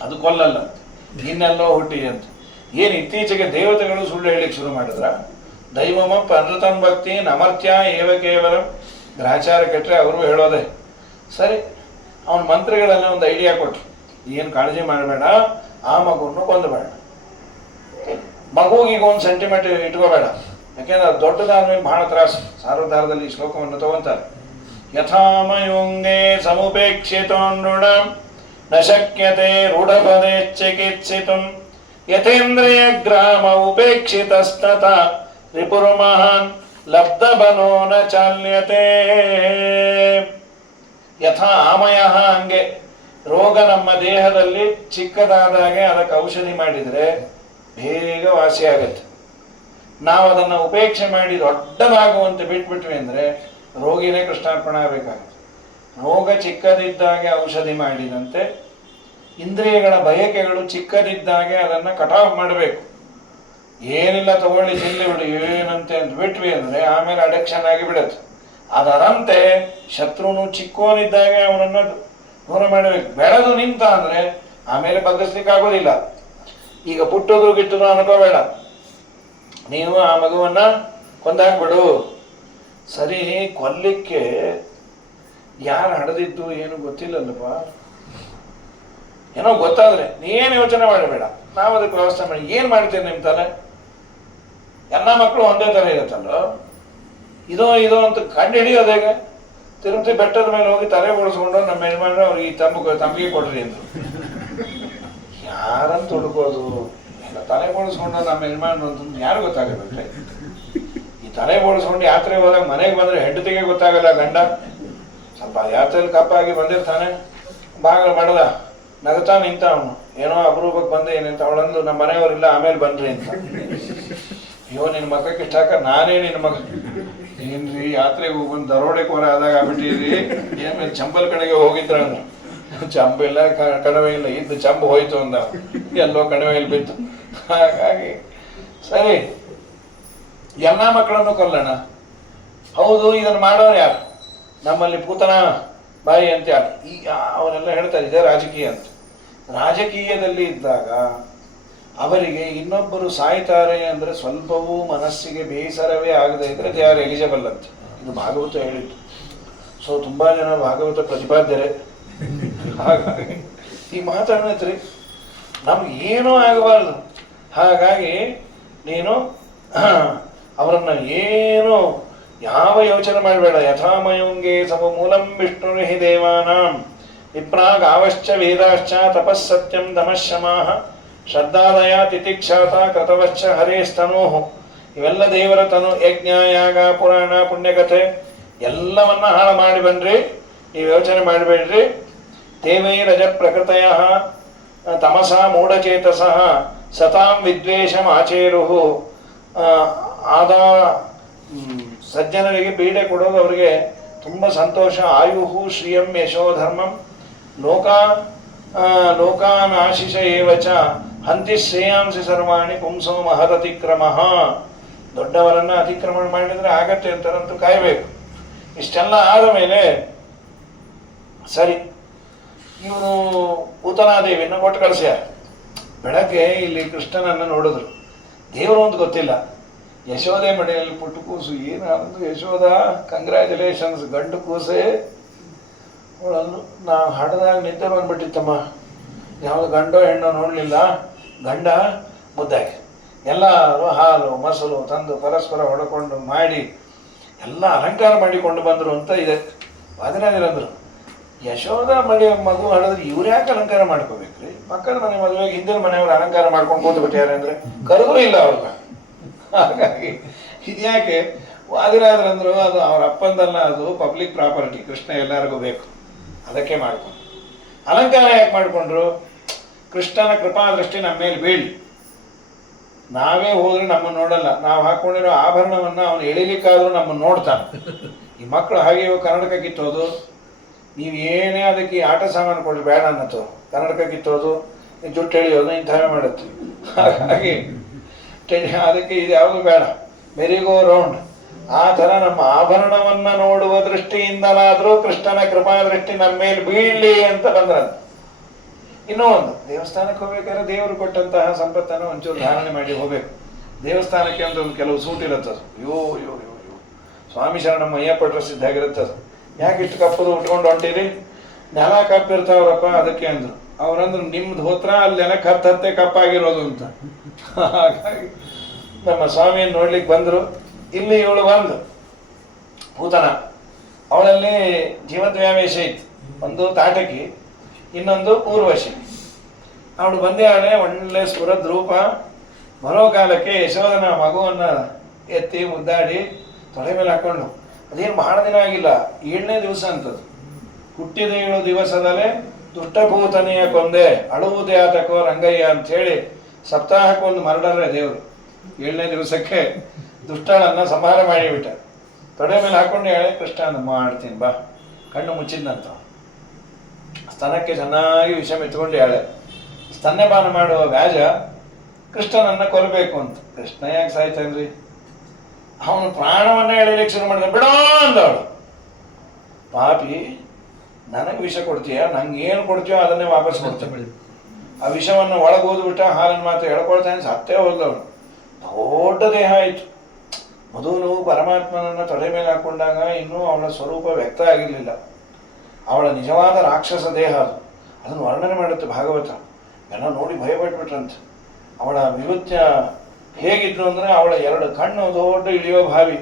ಅದು ಕೊಲ್ಲಲ್ಲ, ಇನ್ನೆಲ್ಲೋ ಹುಟ್ಟಿ ಅಂತ. ಏನು ಇತ್ತೀಚೆಗೆ ದೇವತೆಗಳು ಸುಳ್ಳು ಹೇಳಿಕ್ಕೆ ಶುರು ಮಾಡಿದ್ರ? ದೈವಮಪ್ಪ ಅನೃತಂ ಭಕ್ತಿ ನಮರ್ತ್ಯ ಏವ ಕೇವಲ. ಗ್ರಹಚಾರ ಕೆಟ್ಟರೆ ಅವರು ಹೇಳೋದೆ. ಸರಿ, ಅವನ ಮಂತ್ರಿಗಳೆಲ್ಲ ಒಂದು ಐಡಿಯಾ ಕೊಟ್ರು, ಏನು ಕಾಳಜಿ ಮಾಡಬೇಡ, ಆ ಮಗುವನ್ನು ಕೊಂದಬೇಡ, ಮಗುವಿಗೆ 1 ಸೆಂಟಿಮೀಟರ್ ಇಟ್ಕೋಬೇಡ, ಯಾಕೆಂದ್ರೆ ಅದು ದೊಡ್ಡದಾದ್ಮೇಲೆ ಬಹಳ ತ್ರಾಸು. ಸಾರ್ವಧಾರದಲ್ಲಿ ಈ ಶ್ಲೋಕವನ್ನು ತಗೊಂತಾರೆ. ಯಥಾಮಯುಂಗೆ ಸಮುಪೇಕ್ಷಿತೋನ್ಋಣ ನ ಶಕ್ಯತೆ ರೂಢಪದೇ ಚಿಕಿತ್ಸಿತುಂ ಯಥೇಂದ್ರಿಯ ಗ್ರಾಮ ಉಪೇಕ್ಷಿತಸ್ತತ ರಿಪುರ್ಮಹಾನ್ ಲಬ್ಧಬನೋ ನ ಚಾಲ್ಯತೆ. ಯಥಾ ಆಮಯ, ಹಂಗೆ ರೋಗ ನಮ್ಮ ದೇಹದಲ್ಲಿ ಚಿಕ್ಕದಾದಾಗೆ ಅದಕ್ಕೆ ಔಷಧಿ ಮಾಡಿದರೆ ಬೇಗ ವಾಸಿಯಾಗತ್ತೆ. ನಾವು ಅದನ್ನು ಉಪೇಕ್ಷೆ ಮಾಡಿ ದೊಡ್ಡದಾಗುವಂತೆ ಬಿಟ್ಬಿಟ್ವಿ ಅಂದರೆ ರೋಗಿನೇ ಕೃಷ್ಣಾರ್ಪಣ ಆಗಬೇಕಾಗುತ್ತೆ. ರೋಗ ಚಿಕ್ಕದಿದ್ದಾಗೆ ಔಷಧಿ ಮಾಡಿದಂತೆ ಇಂದ್ರಿಯಗಳ ಬಯಕೆಗಳು ಚಿಕ್ಕದಿದ್ದಾಗೆ ಅದನ್ನು ಕಟ್ ಆಫ್ ಮಾಡಬೇಕು. ಏನಿಲ್ಲ ತಗೊಳ್ಳಿ ತಿಲ್ಲಿ ಬಿಡಿ ಏನಂತೆ ಅಂತ ಬಿಟ್ವಿ ಅಂದರೆ ಆಮೇಲೆ ಅಡಿಕ್ಷನ್ ಆಗಿ ಬಿಡುತ್ತೆ. ಅದರಂತೆ ಶತ್ರುನು ಚಿಕ್ಕೋನಿದ್ದಾಗೆ ಅವನನ್ನು ದೂರ ಮಾಡಬೇಕು. ಬೆಳೆದು ನಿಂತ ಅಂದರೆ ಆಮೇಲೆ ಬಗ್ಗಿಸ್ಲಿಕ್ಕೆ ಆಗೋದಿಲ್ಲ. ಈಗ ಪುಟ್ಟೋದ್ರು ಗಿಟ್ಟದು ಅನ್ಕೋಬೇಡ, ನೀವು ಆ ಮಗುವನ್ನ ಕೊಂದಾಕ್ಬಿಡು. ಸರಿ, ಕೊಲ್ಲಿಕ್ಕೆ ಯಾರು ಹಡದಿದ್ದು ಏನು ಗೊತ್ತಿಲ್ಲಲ್ಲಪ್ಪ, ಏನೋ ಗೊತ್ತಾದ್ರೆ ನೀನು ಯೋಚನೆ ಮಾಡಬೇಡ, ನಾವು ಅದಕ್ಕೆ ವ್ಯವಸ್ಥೆ ಮಾಡಿ. ಏನು ಮಾಡ್ತೀರಿ ನಿಮ್ಮ ತಲೆ? ಎಲ್ಲ ಮಕ್ಕಳು ಒಂದೇ ಥರ ಇರುತ್ತಲ್ಲೋ, ಇದೋ ಅಂತ ಕಂಡು ಹಿಡಿಯೋದು ಹೇಗೆ? ತಿರುಪತಿ ಬೆಟ್ಟದ ಮೇಲೆ ಹೋಗಿ ತಲೆ ಬೋಳಿಸ್ಕೊಂಡು ನಮ್ಮ ಯಜಮಾನ್ರು ಅವ್ರಿಗೆ ಈ ತಮ್ಮಿಗೆ ಕೊಡ್ರಿ ಅಂದರು. ಯಾರಂತ ಹುಡುಕೋದು? ಎಲ್ಲ ತಲೆ ಬೋಳಿಸ್ಕೊಂಡು ನಮ್ಮ ಯಜಮಾನ್ರು ಅಂತಂದು ಯಾರು ಗೊತ್ತಾಗಬೇಕ್ರಿ? ಈ ತಲೆ ಬೋಳಿಸ್ಕೊಂಡು ಯಾತ್ರೆ ಹೋದಾಗ ಮನೆಗೆ ಬಂದರೆ ಹೆಂಡತಿಗೆ ಗೊತ್ತಾಗಲ್ಲ, ಗಂಡ ಸ್ವಲ್ಪ ಯಾತ್ರೆಯಲ್ಲಿ ಕಪ್ಪಾಗಿ ಬಂದಿರ್ತಾನೆ, ಬಾಗಿಲು ಬಡದ ನಗತಾ ನಿಂತ ಅವನು, ಏನೋ ಅಪರೂಪಕ್ಕೆ ಬಂದೆ ಏನಂತ ಅವಳಂದು ನಮ್ಮ ಮನೆಯವರಿಲ್ಲ ಆಮೇಲೆ ಬನ್ರಿ ಅಂತ. ಅಯ್ಯೋ ನಿನ್ನ ಮಕ್ಕಕ್ಕೆ ಇಷ್ಟ ಹಾಕ, ನಾನೇ ನಿನ್ನ ಮಗ ಏನ್ರಿ ಯಾತ್ರೆಗೆ ಹೋಗ್ಬಂದು ದರೋಡೆಕೋರ ಆದಾಗ ಆಗ್ಬಿಟ್ಟಿರಿ, ಏನ್ ಚಂಬಲ್ ಕಡೆಗೆ ಹೋಗಿದ್ರ ಅಂದ್ರು. ಚಂಬ ಇಲ್ಲ, ಕಣವೆ ಇಲ್ಲ, ಇದ್ದು ಚಂಬ ಹೋಯ್ತು ಅಂದ, ಎಲ್ಲೋ ಕಣವೆಯಲ್ಲಿ ಬಿತ್ತು. ಹಾಗಾಗಿ ಸರಿ, ಎಲ್ಲ ಮಕ್ಕಳನ್ನು ಕೊಲ್ಲೋಣ. ಹೌದು, ಇದನ್ನು ಮಾಡೋರು ಯಾರು? ನಮ್ಮಲ್ಲಿ ಪೂತನ ಬಾಯಿ ಅಂತ ಯಾರು? ಈಗ ಅವರೆಲ್ಲ ಹೇಳ್ತಾರೆ ಇದೆ ರಾಜಕೀಯ ಅಂತ. ರಾಜಕೀಯದಲ್ಲಿ ಇದ್ದಾಗ ಅವರಿಗೆ ಇನ್ನೊಬ್ಬರು ಸಾಯ್ತಾರೆ ಅಂದರೆ ಸ್ವಲ್ಪವೂ ಮನಸ್ಸಿಗೆ ಬೇಸರವೇ ಆಗದೆ ಇದ್ರೆ ದೇ ಆರ್ ಎಲಿಜಿಬಲ್ ಅಂತ. ಇದು ಭಾಗವತ ಹೇಳಿದ್ದು. ಸೊ ತುಂಬ ಜನ ಭಾಗವತ ಪ್ರತಿಪಾದ್ಯರೇ. ಹಾಗಾಗಿ ಈ ಮಾತಾಡತ್ರಿ ನಮ್ಗೆ ಏನೂ ಆಗಬಾರ್ದು. ಹಾಗಾಗಿ ನೀನು ಅವರನ್ನು ಏನು ಯಾವ ಯೋಚನೆ ಮಾಡಬೇಡ. ಯಥಾಮಯುಂಗೆ ಸಮಮೂಲಂ ವಿಷ್ಣು ಹಿ ದೇವಾನಾಂ ವಿಪ್ರಾಗ್ ಆವಶ್ಚ ವೇದಾಶ್ಚ ತಪಸ್ಸತ್ಯಂ ದಮಶಮಾಹ ಶ್ರದ್ಧಾದಯ ತಿತಿಕ್ಷಾತ ಕೃತವಶ್ಚ ಹರೇಸ್ತನೋ. ಇವೆಲ್ಲ ದೇವರ ತನು, ಯಜ್ಞ ಯಾಗ ಪುರಾಣ ಪುಣ್ಯಕಥೆ ಎಲ್ಲವನ್ನ ಹಾಳು ಮಾಡಿ ಬನ್ರಿ, ನೀವು ಯೋಚನೆ ಮಾಡಬೇಡ್ರಿ. ದೇವೈ ರಜ ಪ್ರಕೃತಯ ತಮಸ ಮೂಢಚೇತಸ ಸತಾಂ ವಿದ್ವೇಷಂ ಆಚೇರು. ಸಜ್ಜನರಿಗೆ ಪೀಡೆ ಕೊಡೋದು ಅವರಿಗೆ ತುಂಬ ಸಂತೋಷ. ಆಯುಹು ಶ್ರಿಯಂ ಯಶೋಧರ್ಮಂ ಲೋಕಾನಾಶಿಷ ಏವಚ ಹಂತಿ ಶ್ರೇಯಾಂಸಿ ಸರ್ವಾಣಿ ಪುಂಸೋ ಮಹದತಿಕ್ರಮ. ದೊಡ್ಡವರನ್ನ ಅತಿಕ್ರಮಣ ಮಾಡಿದ್ರೆ ಆಗತ್ತೆ ಅಂತಾರಂತೂ ಕಾಯಬೇಕು. ಇಷ್ಟೆಲ್ಲ ಆದ ಮೇಲೆ ಸರಿ, ಇವನು ಪೂತನಾದೇವಿಯನ್ನು ಕೊಟ್ಟು ಕಳಿಸ್ಯಾರ. ಬೆಳಗ್ಗೆ ಇಲ್ಲಿ ಕೃಷ್ಣನನ್ನು ನೋಡಿದ್ರು. ದೇವರು ಅಂತ ಗೊತ್ತಿಲ್ಲ. ಯಶೋದೆ ಮಡಿಯಲ್ಲಿ ಪುಟ್ಟು ಕೂಸು, ಏನಾದ್ರು ಯಶೋದ ಕಂಗ್ರ್ಯಾಚುಲೇಷನ್ಸ್, ಗಂಡು ಕೂಸೆ. ಅವಳನ್ನು ನಾವು ಹಡದಾಗ ನಿದ್ದೆ ಬಂದ್ಬಿಟ್ಟಿತ್ತಮ್ಮ, ಯಾವುದು ಗಂಡೋ ಹೆಣ್ಣೋ ನೋಡಲಿಲ್ಲ. ಗಂಡ ಮುದ್ದಾಗಿ ಎಲ್ಲರೂ ಹಾಲು ಮೊಸರು ತಂದು ಪರಸ್ಪರ ಹೊಡ್ಕೊಂಡು ಮಾಡಿ ಎಲ್ಲ ಅಲಂಕಾರ ಮಾಡಿಕೊಂಡು ಬಂದರು ಅಂತ ಇದೆ. ವಾದಿರಾಜರಂದರು ಯಶೋಧ ಮಗು ಹಡಿದ್ರೆ ಇವ್ರು ಯಾಕೆ ಅಲಂಕಾರ ಮಾಡ್ಕೋಬೇಕ್ರಿ? ಪಕ್ಕದ ಮನೆ ಮದುವೆಗೆ ಹಿಂದಿನ ಮನೆಯವ್ರು ಅಲಂಕಾರ ಮಾಡ್ಕೊಂಡು ಕೂತು ಬಿಟ್ಟಿದ್ದಾರೆ ಅಂದ್ರೆ ಕರೆದೂ ಇಲ್ಲ ಅವ್ರನ್ನ. ಹಾಗಾಗಿ ಇದ್ಯಾಕೆ ವಾದಿರಾದ್ರಂದ್ರು ಅದು ಅವ್ರ ಅಪ್ಪಂದಲ್ಲ, ಅದು ಪಬ್ಲಿಕ್ ಪ್ರಾಪರ್ಟಿ, ಕೃಷ್ಣ ಎಲ್ಲರಿಗೂ ಬೇಕು, ಅದಕ್ಕೆ ಮಾಡ್ಕೊಂಡು. ಅಲಂಕಾರ ಯಾಕೆ ಮಾಡ್ಕೊಂಡ್ರು? ಕೃಷ್ಣನ ಕೃಪಾ ದೃಷ್ಟಿ ನಮ್ಮ ಮೇಲೆ ಬೀಳಿ, ನಾವೇ ಹೋದ್ರೆ ನಮ್ಮನ್ನು ನೋಡಲ್ಲ, ನಾವು ಹಾಕೊಂಡಿರೋ ಆಭರಣವನ್ನು ಅವನು ಎಳಿಲಿಕ್ಕಾದ್ರೂ ನಮ್ಮನ್ನು ನೋಡ್ತಾನೆ. ಈ ಮಕ್ಕಳು ಹಾಗೆ ಕನ್ನಡಕ ಕಿತ್ತೋದು, ನೀವು ಏನೇ ಅದಕ್ಕೆ ಆಟ ಸಾಮಾನು ಕೊಡ್ರಿ ಬೇಡ ಅನ್ನತ್ತು, ಕನ್ನಡಕ ಕಿತ್ತೋದು, ಜುಟ್ಟು ಎಳೆಯೋದು ಇಂಥವೇ ಮಾಡುತ್ತೆ. ಹಾಗಾಗಿ ಅದಕ್ಕೆ ಇದು ಯಾವುದು ಬೇಡ, ಮೆರಿಗೋ ರೌಂಡ್. ಆ ಥರ ನಮ್ಮ ಆಭರಣವನ್ನು ನೋಡುವ ದೃಷ್ಟಿಯಿಂದಲಾದರೂ ಕೃಷ್ಣನ ಕೃಪಾ ದೃಷ್ಟಿ ನಮ್ಮ ಮೇಲೆ ಬೀಳಲಿ ಅಂತ ಬಂದ್ರಂತ. ಇನ್ನೂ ಒಂದು, ದೇವಸ್ಥಾನಕ್ಕೆ ಹೋಗ್ಬೇಕಾದ್ರೆ ದೇವರು ಕೊಟ್ಟಂತಹ ಸಂಪತ್ತನ್ನು ಒಂಚೂರು ಧಾರಣೆ ಮಾಡಿ ಹೋಗ್ಬೇಕು. ದೇವಸ್ಥಾನಕ್ಕೆ ಅಂತ ಒಂದು ಕೆಲವು ಸೂಟ್ ಇರುತ್ತದು, ಯೋ ಯೋ ಯೋ ಯೋ ಸ್ವಾಮಿ ಶರಣಮ್ಮ ಅಯ್ಯಪ್ಪ ಡ್ರೆಸ್ ಇದ್ದಾಗಿರುತ್ತದು. ಯಾಕೆ ಇಷ್ಟು ಕಪ್ಪದು ಉಟ್ಕೊಂಡು ಹೊಂಟಿರಿ? ನೆಲ ಕಪ್ಪಿರ್ತಾವ್ರಪ್ಪ ಅದಕ್ಕೆ ಅಂದರು. ಅವ್ರಂದ್ರು ನಿಮ್ದು ಹೋತ್ರ ಅಲ್ಲಿ ನೆಲಕ್ಕೆ ಹತ್ತೆ ಕಪ್ಪಾಗಿರೋದು ಅಂತ. ಹಾಗಾಗಿ ನಮ್ಮ ಸ್ವಾಮಿಯನ್ನು ನೋಡ್ಲಿಕ್ಕೆ ಬಂದರು. ಇಲ್ಲಿ ಇವಳು ಬಂದು ಪೂತನ, ಅವಳಲ್ಲಿ ಜೀವದ್ವ್ಯಾವೇಶ ಇತ್ತು. ಒಂದು ತಾಟಕಿ, ಇನ್ನೊಂದು ಊರ್ವಶಿ. ಅವಳು ಬಂದಿದ್ದಾಳೆ, ಒಳ್ಳೆ ಸ್ಫುರದ್ ರೂಪ. ಬರೋ ಕಾಲಕ್ಕೆ ಯಶೋಧನ ಮಗುವನ್ನು ಎತ್ತಿ ಮುದ್ದಾಡಿ ತೊಡೆ ಮೇಲೆ ಹಾಕೊಂಡು, ಅದೇನು ಬಹಳ ದಿನ ಆಗಿಲ್ಲ, 7ನೇ ದಿವಸ ಅಂತದ್ದು. ಹುಟ್ಟಿದ 7 ದಿವಸದಲ್ಲೇ ದುಷ್ಟಭೂತನೆಯ ಕೊಂದೆ ಅಳುವುದೇ ಆತಕೋ ರಂಗಯ್ಯ ಅಂಥೇಳಿ ಸಪ್ತಾಹಕ್ಕೆ ಒಂದು ಮರಡರೇ ದೇವರು. 7ನೇ ದಿವಸಕ್ಕೆ ದುಷ್ಟಳನ್ನು ಸಂಹಾರ ಮಾಡಿಬಿಟ್ಟ. ತೊಡೆ ಮೇಲೆ ಹಾಕೊಂಡು ಹೇಳಿ, ಕೃಷ್ಣ ಮಾಡ್ತೀನಿ ಬಾ, ಕಣ್ಣು ಮುಚ್ಚಿದ್ನಂತ. ಸ್ತನಕ್ಕೆ ಚೆನ್ನಾಗಿ ವಿಷ ಮೆತ್ಕೊಂಡು ಹೇಳೆ, ಸ್ತನ್ಯಪಾನ ಮಾಡುವ ವ್ಯಾಜ ಕೃಷ್ಣನನ್ನು ಕೊಲ್ಲಬೇಕು ಅಂತ. ಕೃಷ್ಣ ಯಾಕೆ ಸಾಯ್ತಾನ್ರಿ? ಅವನು ಪ್ರಾಣವನ್ನೇ ಎಳಿಲಿಕ್ಕೆ ಶುರು ಮಾಡಿದ. ಬಿಡೋ ಅಂದವಳು. ಪಾಪಿ, ನನಗೆ ವಿಷ ಕೊಡ್ತೀಯ, ನಂಗೆ ಏನು ಕೊಡ್ತೀಯೋ ಅದನ್ನೇ ವಾಪಸ್ ಕೊಡ್ತೇವೆ. ಆ ವಿಷವನ್ನು ಒಳಗೆ ಓದ್ಬಿಟ್ಟ, ಹಾಲನ್ನು ಮಾತ್ರ ಎಳ್ಕೊಳ್ತಾನೆ, ಸತ್ತೇ ಹೋದವಳು. ದೊಡ್ಡ ದೇಹ ಆಯಿತು. ಮಧುನು ಪರಮಾತ್ಮನನ್ನು ತೊಡೆ ಮೇಲೆ ಹಾಕೊಂಡಾಗ ಇನ್ನೂ ಅವಳ ಸ್ವರೂಪ ವ್ಯಕ್ತ ಆಗಿರಲಿಲ್ಲ. ಅವಳ ನಿಜವಾದ ರಾಕ್ಷಸ ದೇಹ ಅದು, ಅದನ್ನು ವರ್ಣನೆ ಮಾಡುತ್ತೆ ಭಾಗವತ. ಎಲ್ಲ ನೋಡಿ ಭಯಪಟ್ಬಿಟ್ರಂತೆ. ಅವಳ ವಿರುದ್ಧ ಹೇಗಿದ್ರು ಅಂದರೆ, ಅವಳ 2 ಕಣ್ಣು ದೊಡ್ಡ ಇಳಿಯೋ ಬಾವಿ,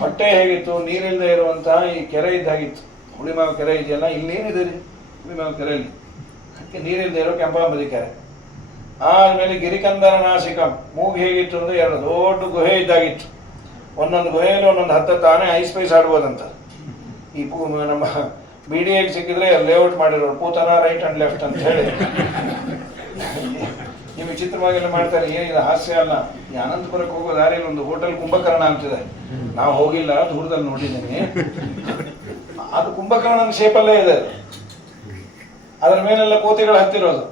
ಹೊಟ್ಟೆ ಹೇಗಿತ್ತು, ನೀರಿಲ್ಲದೆ ಇರುವಂತಹ ಈ ಕೆರೆ ಇದ್ದಾಗಿತ್ತು. ಹುಳಿಮಾವು ಕೆರೆ ಇದೆಯಲ್ಲ, ಇಲ್ಲಿ ನೀರಿದೆ ರೀ ಹುಳಿಮಾವು ಕೆರೆಯಲ್ಲಿ, ಅದಕ್ಕೆ ನೀರಿಲ್ಲದೆ ಇರೋ ಕೆಂಪಾಂಬದಿ ಕೆರೆ. ಆಮೇಲೆ ಗಿರಿಕಂದರ ನಾಸಿಕ, ಮೂಗು ಹೇಗಿತ್ತು ಅಂದರೆ 2 ದೊಡ್ಡ ಗುಹೆ ಇದ್ದಾಗಿತ್ತು. ಒಂದೊಂದು ಗುಹೆಯಲ್ಲಿ ಒಂದೊಂದು 10 ತಾನೇ ಐಸ್ ಪೈಸ್ ಆಡ್ಬೋದಂತ. ಈ ನಮ್ಮ BDAಗೆ ಸಿಕ್ಕಿದ್ರೆ ಲೇಔಟ್ ಮಾಡಿರೋರು, ಪೂತನ ರೈಟ್ ಆ್ಯಂಡ್ ಲೆಫ್ಟ್ ಅಂತ ಹೇಳಿ ನೀವು ವಿಚಿತ್ರವಾಗೆಲ್ಲ ಮಾಡ್ತಾರೆ. ಏನಿದೆ ಹಾಸ್ಯ ಅಲ್ಲ. ಈ ಅನಂತಪುರಕ್ಕೆ ಹೋಗೋ ದಾರಿಯಲ್ಲಿ ಒಂದು ಹೋಟೆಲ್ ಕುಂಭಕರ್ಣ ಅಂತಿದೆ, ನಾವು ಹೋಗಿಲ್ಲ, ದೂರದಲ್ಲಿ ನೋಡಿದ್ದೀನಿ. ಅದು ಕುಂಭಕರ್ಣನ ಶೇಪಲ್ಲೇ ಇದೆ, ಅದರ ಮೇಲೆಲ್ಲ ಕೋತಿಗಳು ಹತ್ತಿರೋದು.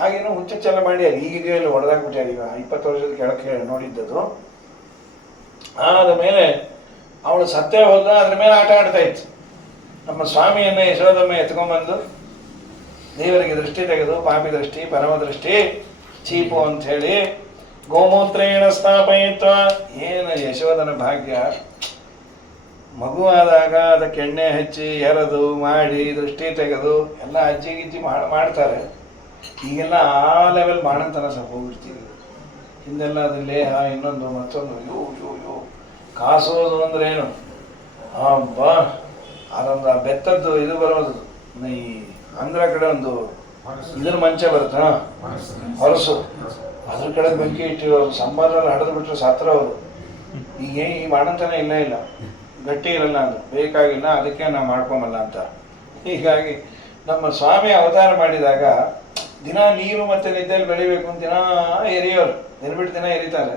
ಹಾಗೇನೋ ಹುಚ್ಚೆಚ್ಚೆಲ್ಲ ಮಾಡಿ ಅದು ಈಗಿದೆಯಲ್ಲ ಹೊಡೆದಾಕ್ಬಿಟ್ಟಾರೆ. ಈಗ 20 ವರ್ಷದ ಕೆಳಕ್ಕೆ ನೋಡಿದ್ದದು. ಆದ ಮೇಲೆ ಅವಳು ಸತ್ತೇ ಹೋದ, ಅದ್ರ ಮೇಲೆ ಆಟ ಆಡ್ತಾ ಇತ್ತು. ನಮ್ಮ ಸ್ವಾಮಿಯನ್ನು ಯಶೋದಮ್ಮ ಎತ್ಕೊಂಡ್ಬಂದು ದೇವರಿಗೆ ದೃಷ್ಟಿ ತೆಗೆದು, ಪಾಪಿ ದೃಷ್ಟಿ, ಪರಮ ದೃಷ್ಟಿ, ಚೀಪು ಅಂತ ಹೇಳಿ ಗೋಮೂತ್ರೇಣ ಸ್ಥಾಪಯಿತ್ವ. ಏನು ಯಶೋದನ ಭಾಗ್ಯ! ಮಗುವಾದಾಗ ಅದಕ್ಕೆ ಎಣ್ಣೆ ಹಚ್ಚಿ ಎರೆದು ಮಾಡಿ ದೃಷ್ಟಿ ತೆಗೆದು ಎಲ್ಲ ಅಜ್ಜಿ ಗಿಜ್ಜಿ ಮಾಡ್ತಾರೆ. ಈಗೆಲ್ಲ ಆ ಲೆವೆಲ್ ಮಾಡಂತನ ಸ್ವಲ್ಪ ಹೋಗ್ಬಿಡ್ತೀವಿ. ಹಿಂದೆಲ್ಲ ಅದು ಲೇಹ, ಇನ್ನೊಂದು ಮತ್ತೊಂದು, ಯೋ ಕಾಸೋದು ಅಂದ್ರೆ ಏನು ಅಬ್ಬಾ, ಅದೊಂದು ಬೆತ್ತದ್ದು ಇದು ಬರೋದು. ಈ ಆಂಧ್ರ ಕಡೆ ಒಂದು ಇದ್ರ ಮಂಚ ಬರುತ್ತೆ, ಹೊರಸು, ಅದ್ರ ಕಡೆ ಬೆಂಕಿ ಇಟ್ಟಿರೋರು, ಸಂಬಾರಲ್ಲಿ ಹಡಿದು ಬಿಟ್ರೆ ಸತ್ರ ಅವರು. ಈಗ ಈ ಮಾಡಂತಾನೆ ಇಲ್ಲ, ಗಟ್ಟಿ ಇರಲ್ಲ, ಅದು ಬೇಕಾಗಿಲ್ಲ, ಅದಕ್ಕೆ ನಾವು ಮಾಡ್ಕೊಂಬಲ್ಲ ಅಂತ. ಹೀಗಾಗಿ ನಮ್ಮ ಸ್ವಾಮಿ ಅವತಾರ ಮಾಡಿದಾಗ ದಿನ ನೀರು ಮತ್ತು ನಿದ್ದೆಯಲ್ಲಿ ಬೆಳಿಬೇಕು ಅಂತ ದಿನ ಎರಿಯೋರು, ನೆನ್ಬಿಟ್ಟು ದಿನ ಎರಿತಾರೆ.